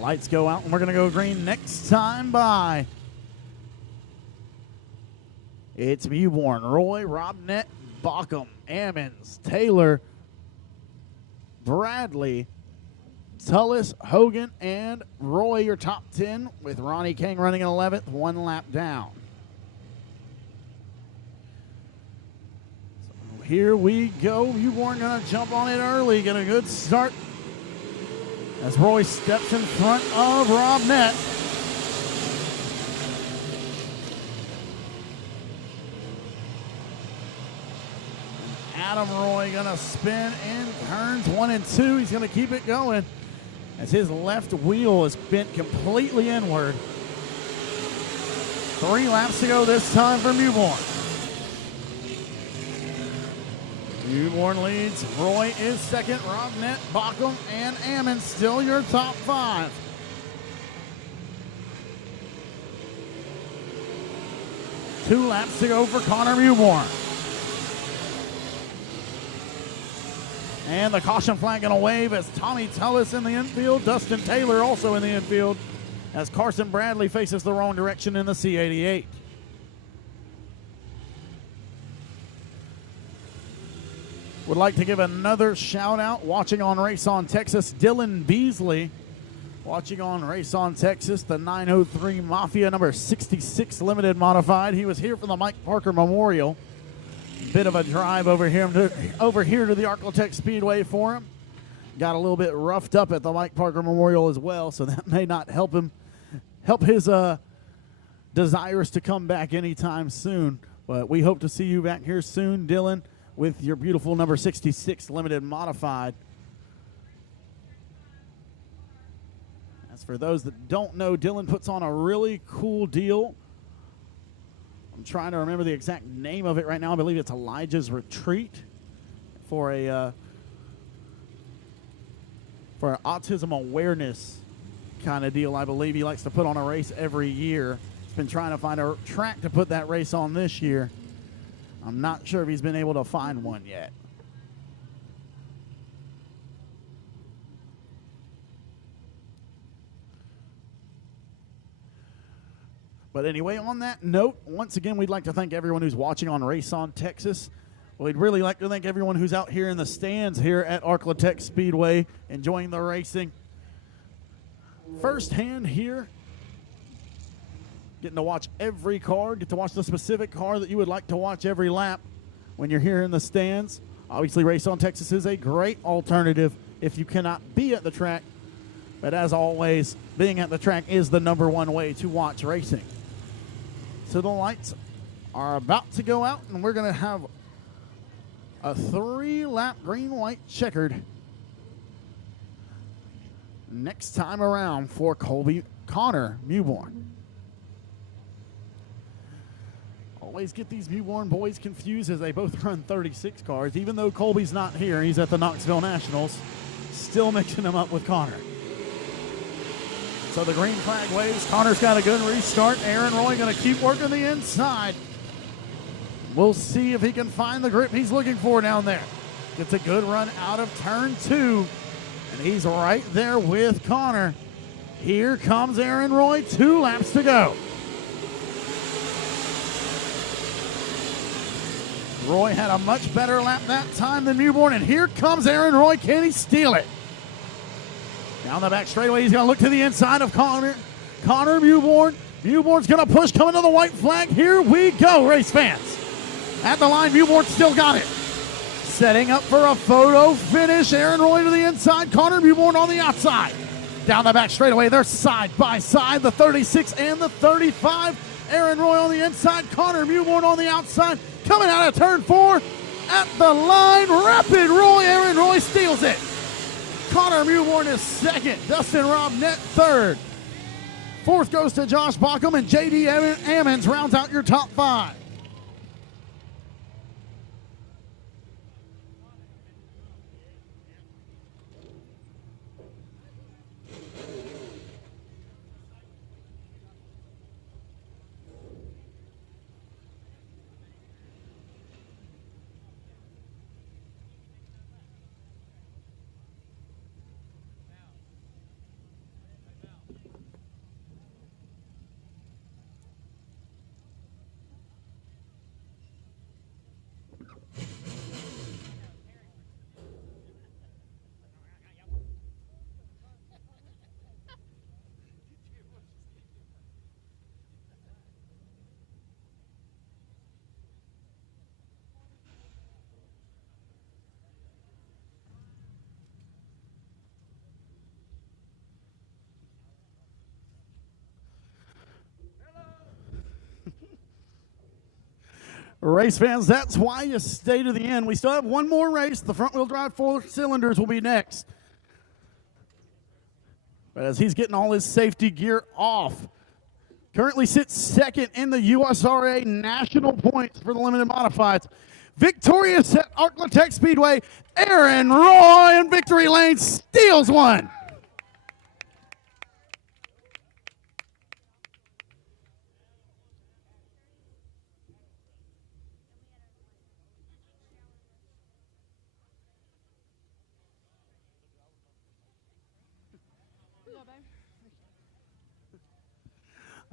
Lights go out, and we're going to go green next time by. It's Mewborn, Roy, Robnett, Bockham, Ammons, Taylor, Bradley, Tullis, Hogan, and Roy, your top 10, with Ronnie King running in 11th, 1 lap down. So here we go. You weren't going to jump on it early. Get a good start as Roy steps in front of Rob Nett. Adam Roy going to spin in turns 1 and 2. He's going to keep it going as his left wheel is bent completely inward. 3 laps to go this time for Mewborn. Mewborn leads. Roy is second. Rob Nett, Bockham, and Ammon still your top 5. Two laps to go for Connor Mewborn. And the caution flag going to wave as Tommy Tullis in the infield. Dustin Taylor also in the infield as Carson Bradley faces the wrong direction in the C88. Would like to give another shout out watching on Race on Texas, Dylan Beasley. Watching on Race on Texas, the 903 Mafia number 66 Limited Modified. He was here for the Mike Parker Memorial. Bit of a drive over here to the Arclitect Speedway for him. Got a little bit roughed up at the Mike Parker Memorial as well, so that may not help his desires to come back anytime soon. But we hope to see you back here soon, Dylan, with your beautiful number 66 Limited Modified. As for those that don't know, Dylan puts on a really cool deal. I'm trying to remember the exact name of it right now. I believe it's Elijah's Retreat for an autism awareness kind of deal. I believe he likes to put on a race every year. He's been trying to find a track to put that race on this year. I'm not sure if he's been able to find one yet. But anyway, on that note, once again, we'd like to thank everyone who's watching on Race on Texas. We'd really like to thank everyone who's out here in the stands here at Arclitect Speedway, enjoying the racing firsthand here. Getting to watch every car, get to watch the specific car that you would like to watch every lap when you're here in the stands. Obviously, Race on Texas is a great alternative if you cannot be at the track. But as always, being at the track is the #1 way to watch racing. So the lights are about to go out, and we're going to have a 3-lap green-white checkered next time around for Connor Mewborn. Always get these Mewborn boys confused as they both run 36 cars. Even though Colby's not here, he's at the Knoxville Nationals, still mixing them up with Connor. So the green flag waves. Connor's got a good restart. Aaron Roy going to keep working the inside. We'll see if he can find the grip he's looking for down there. Gets a good run out of turn 2. And he's right there with Connor. Here comes Aaron Roy. 2 laps to go. Roy had a much better lap that time than Mewborn. And here comes Aaron Roy. Can he steal it? Down the back straightaway, he's going to look to the inside of Connor. Connor Mewborn. Mewborn's going to push, coming to the white flag. Here we go, race fans. At the line, Mewborn still got it. Setting up for a photo finish. Aaron Roy to the inside. Connor Mewborn on the outside. Down the back straightaway, they're side by side. The 36 and the 35. Aaron Roy on the inside. Connor Mewborn on the outside. Coming out of turn 4. At the line, Rapid Roy. Aaron Roy steals it. Connor Mewborn is second. Dustin Rob Nett third. Fourth goes to Josh Bockham, and J.D. Ammons rounds out your top 5. Race fans, that's why you stay to the end. We still have one more race. The front-wheel drive 4 cylinders will be next. But as he's getting all his safety gear off, currently sits second in the USRA national points for the limited modifieds. Victorious at Arclatech Speedway, Aaron Roy in victory lane steals one.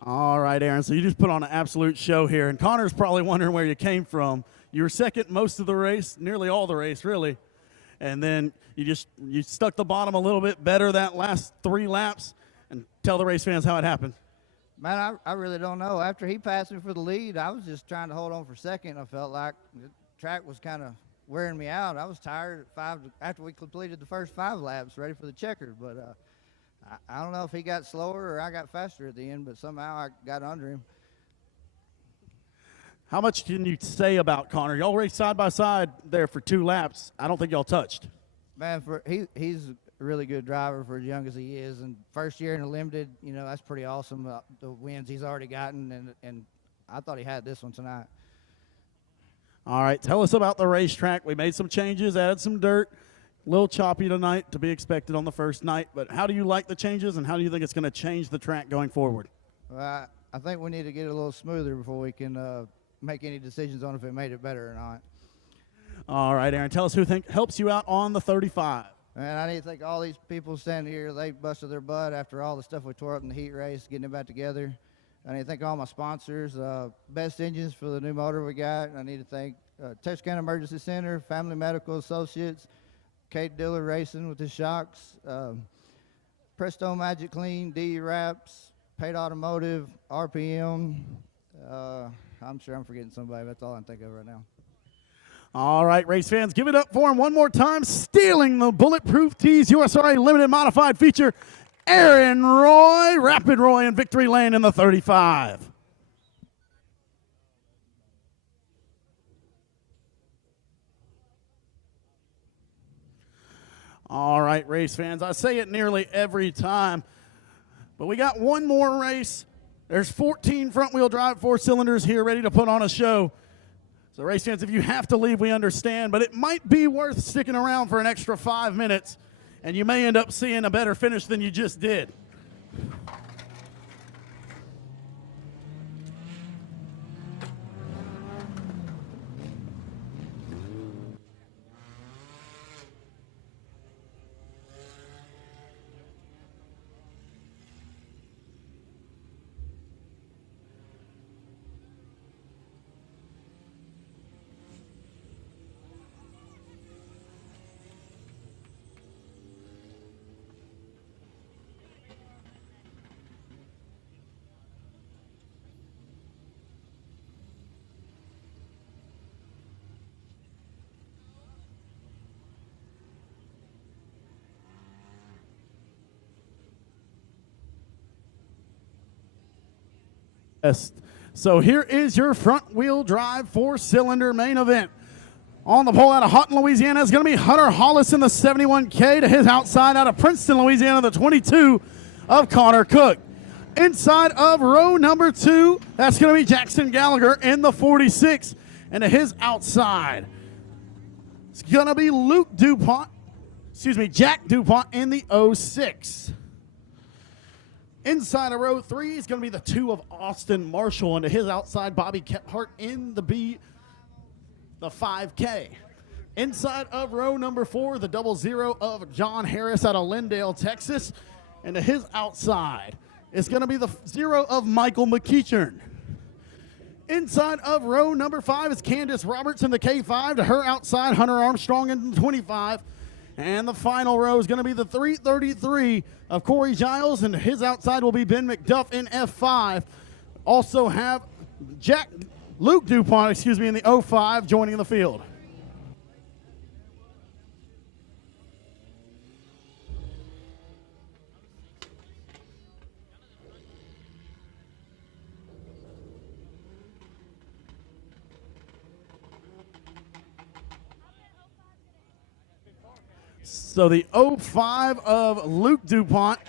All right, Aaron, so you just put on an absolute show here, and Connor's probably wondering where you came from. You were second most of the race, nearly all the race, really, and then you stuck the bottom a little bit better that last 3 laps. And tell the race fans how it happened. Man, I really don't know. After he passed me for the lead, I was just trying to hold on for second. I felt like the track was kind of wearing me out. I was tired at 5 after we completed the first 5 laps, ready for the checkered, but I don't know if he got slower or I got faster at the end, but somehow I got under him. How much can you say about Connor? Y'all raced side by side there for 2 laps. I don't think y'all touched. Man, he's a really good driver for as young as he is, and first year in the limited, you know, that's pretty awesome. The wins he's already gotten, and I thought he had this one tonight. All right, tell us about the racetrack. We made some changes, added some dirt. A little choppy tonight, to be expected on the first night, but how do you like the changes, and how do you think it's going to change the track going forward? Well, I think we need to get it a little smoother before we can make any decisions on if it made it better or not. All right, Aaron, tell us who helps you out on the 35. And I need to thank all these people standing here. They busted their butt after all the stuff we tore up in the heat race, getting it back together. I need to thank all my sponsors, Best Engines for the new motor we got. I need to thank Texarkana Emergency Center, Family Medical Associates, Kate Diller Racing with the shocks, Presto Magic Clean, D Wraps, Paid Automotive, RPM. I'm sure I'm forgetting somebody. That's all I can think of right now. All right, race fans, give it up for him one more time. Stealing the Bulletproof Tees USRA Limited Modified feature, Aaron Roy, Rapid Roy in victory lane in the 35. All right, race fans, I say it nearly every time, but we got one more race. There's 14 front-wheel drive 4 cylinders here ready to put on a show. So, race fans, if you have to leave, we understand, but it might be worth sticking around for an extra 5 minutes, and you may end up seeing a better finish than you just did. So here is your front-wheel drive 4-cylinder main event. On the pole out of Houghton, Louisiana is going to be Hunter Hollis in the 71K. To his outside out of Princeton, Louisiana, the 22 of Connor Cook. Inside of row number 2, that's going to be Jackson Gallagher in the 46. And to his outside, it's going to be Jack DuPont in the 06. Inside of row 3 is going to be the 2 of Austin Marshall, and to his outside, Bobby Kephart in the 5K. Inside of row number 4, the 00 of John Harris out of Lindale, Texas, and to his outside is going to be the 0 of Michael McEachern. Inside of row number 5 is Candace Roberts in the K5. To her outside, Hunter Armstrong in the 25. And the final row is going to be the 333 of Corey Giles, and his outside will be Ben McDuff in F5. Also have Luke DuPont, in the 05 joining the field. So the 05 of Luke DuPont,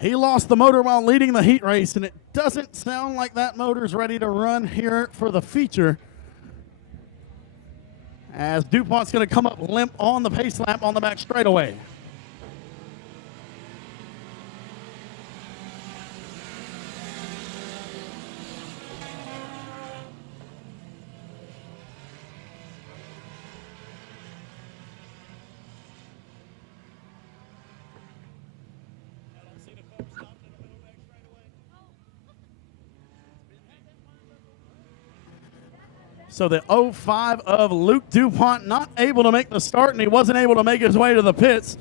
he lost the motor while leading the heat race, and it doesn't sound like that motor's ready to run here for the feature, as DuPont's going to come up limp on the pace lap on the back straightaway. So the 05 of Luke DuPont not able to make the start, and he wasn't able to make his way to the pits.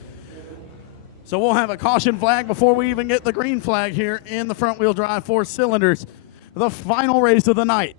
So we'll have a caution flag before we even get the green flag here in the front-wheel drive 4 cylinders. The final race of the night.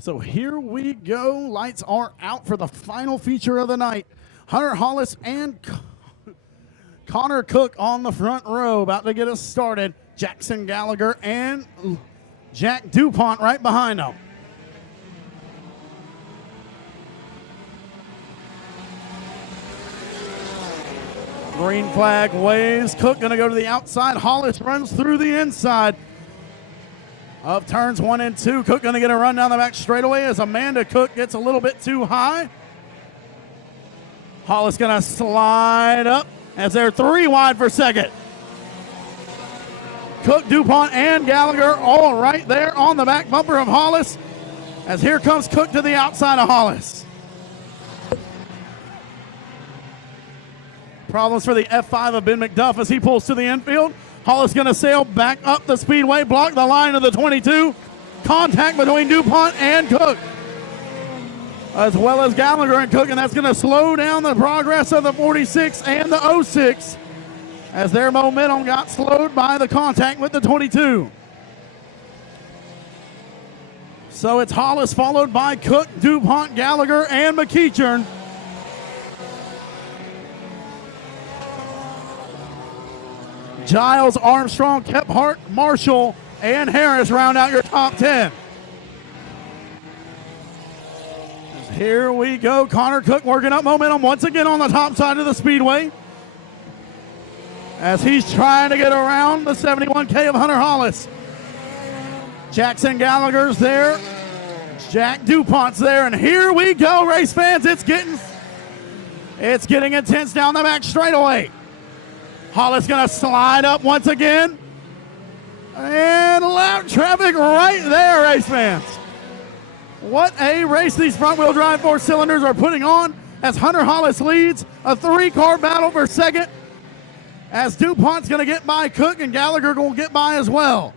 So here we go. Lights are out for the final feature of the night. Hunter Hollis and Connor Cook on the front row, about to get us started. Jackson Gallagher and Jack DuPont right behind them. Green flag waves. Cook going to go to the outside. Hollis runs through the inside of turns 1 and 2. Cook going to get a run down the back straightaway as Amanda Cook gets a little bit too high. Hollis going to slide up as they're 3 wide for second. Cook, DuPont, and Gallagher all right there on the back bumper of Hollis, as here comes Cook to the outside of Hollis. Problems for the F5 of Ben McDuff as he pulls to the infield. Hollis going to sail back up the speedway, block the line of the 22. Contact between DuPont and Cook, as well as Gallagher and Cook, and that's going to slow down the progress of the 46 and the 06 as their momentum got slowed by the contact with the 22. So it's Hollis followed by Cook, DuPont, Gallagher, and McEachern. Giles, Armstrong, Kephart, Marshall, and Harris round out your top 10. Here we go. Connor Cook working up momentum once again on the top side of the speedway, as he's trying to get around the 71K of Hunter Hollis. Jackson Gallagher's there. Jack DuPont's there. And here we go, race fans. It's getting intense down the back straightaway. Hollis going to slide up once again. And lap traffic right there, race fans. What a race these front-wheel drive 4 cylinders are putting on, as Hunter Hollis leads a 3-car battle for second, as DuPont's going to get by Cook and Gallagher going to get by as well.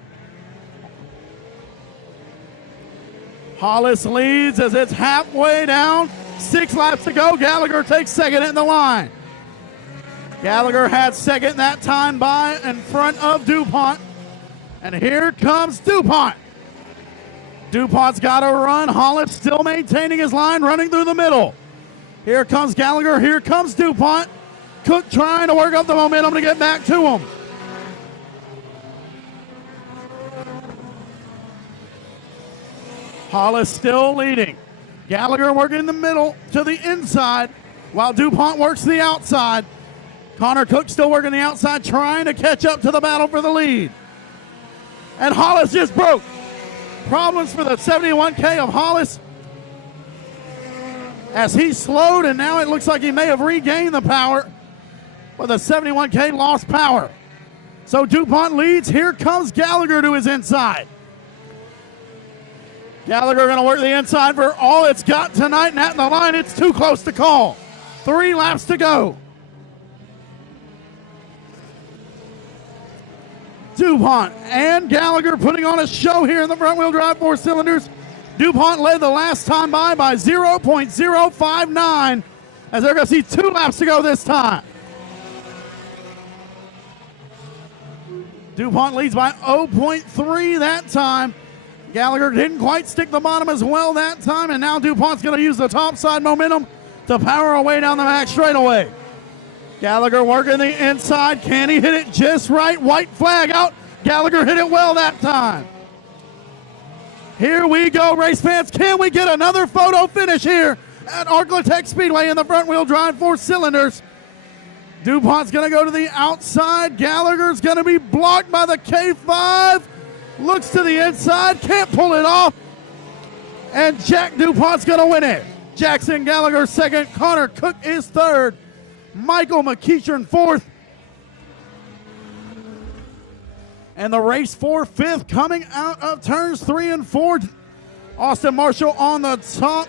Hollis leads as it's halfway down. 6 laps to go. Gallagher takes second in the line. Gallagher had second that time by in front of DuPont. And here comes DuPont. DuPont's got to run. Hollis still maintaining his line, running through the middle. Here comes Gallagher. Here comes DuPont. Cook trying to work up the momentum to get back to him. Hollis still leading. Gallagher working in the middle to the inside, while DuPont works the outside. Connor Cook still working the outside, trying to catch up to the battle for the lead. And Hollis just broke Problems for the 71K of Hollis as he slowed, and now it looks like he may have regained the power, but the 71K lost power. So DuPont leads. Here comes Gallagher to his inside. Gallagher going to work the inside for all it's got tonight, and at the line, it's too close to call. 3 laps to go. DuPont and Gallagher putting on a show here in the front-wheel drive 4 cylinders. DuPont led the last time by 0.059 as they're going to see 2 laps to go this time. DuPont leads by 0.3 that time. Gallagher didn't quite stick the bottom as well that time, and now DuPont's going to use the topside momentum to power away down the back straightaway. Gallagher working the inside. Can he hit it just right? White flag out. Gallagher hit it well that time. Here we go, race fans. Can we get another photo finish here at Arklatex Speedway in the front wheel drive 4 cylinders? DuPont's going to go to the outside. Gallagher's going to be blocked by the K5. Looks to the inside. Can't pull it off. And Jack DuPont's going to win it. Jackson Gallagher second. Connor Cook is third. Michael McEachern fourth. And the race for fifth coming out of turns 3 and 4. Austin Marshall on the top.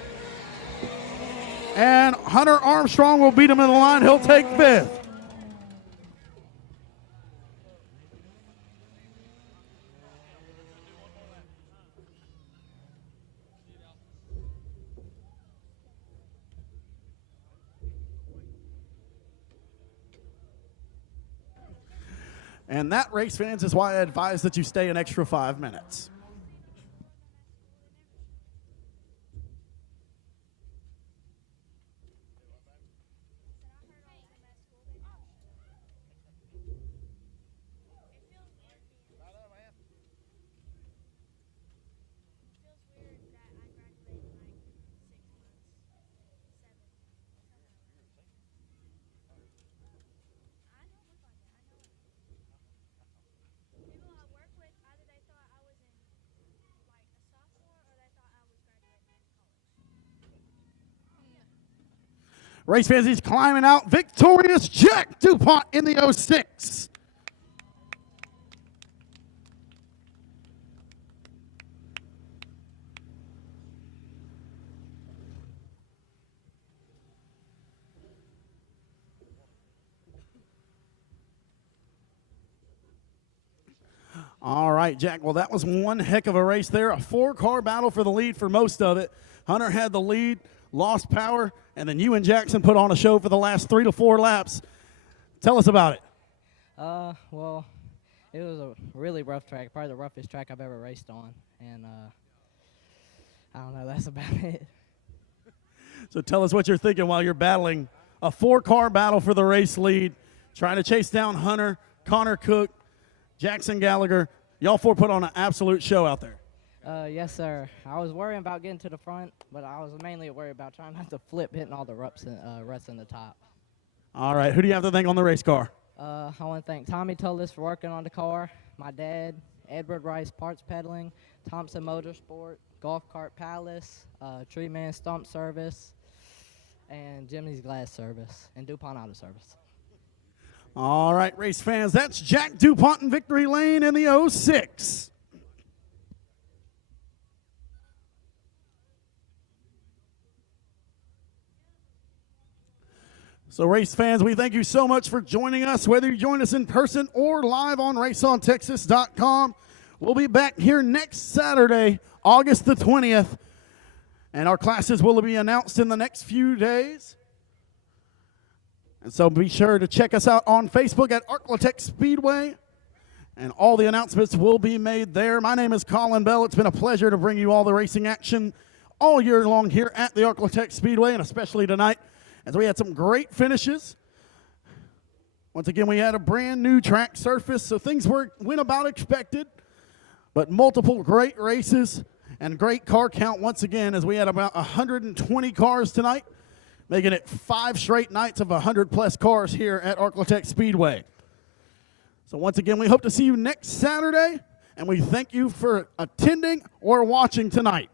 And Hunter Armstrong will beat him in the line. He'll take fifth. And that, race fans, is why I advise that you stay an extra 5 minutes. Race fans, he's climbing out. Victorious Jack DuPont in the 06. All right, Jack. Well, that was one heck of a race there. A 4-car battle for the lead for most of it. Hunter had the lead, lost power, and then you and Jackson put on a show for the last 3 to 4 laps. Tell us about it. Well, it was a really rough track, probably the roughest track I've ever raced on, and I don't know, that's about it. So tell us what you're thinking while you're battling a 4-car battle for the race lead, trying to chase down Hunter, Connor Cook, Jackson Gallagher. Y'all 4 put on an absolute show out there. Yes, sir. I was worrying about getting to the front, but I was mainly worried about trying not to flip, hitting all the ruts in the top. All right, who do you have to thank on the race car? I want to thank Tommy Tullis for working on the car, my dad, Edward Rice Parts Peddling, Thompson Motorsport, Golf Cart Palace, Tree Man Stump Service, and Jimny's Glass Service, and DuPont Auto Service. All right, race fans, that's Jack DuPont in victory lane in the 06. So, race fans, we thank you so much for joining us, whether you join us in person or live on raceontexas.com. We'll be back here next Saturday, August the 20th, and our classes will be announced in the next few days. And so be sure to check us out on Facebook at Arklatex Speedway, and all the announcements will be made there. My name is Colin Bell. It's been a pleasure to bring you all the racing action all year long here at the Arklatex Speedway, and especially tonight, as we had some great finishes. Once again, we had a brand new track surface, so things went about expected, but multiple great races and great car count once again, as we had about 120 cars tonight, making it 5 straight nights of 100-plus cars here at Arklatex Speedway. So once again, we hope to see you next Saturday, and we thank you for attending or watching tonight.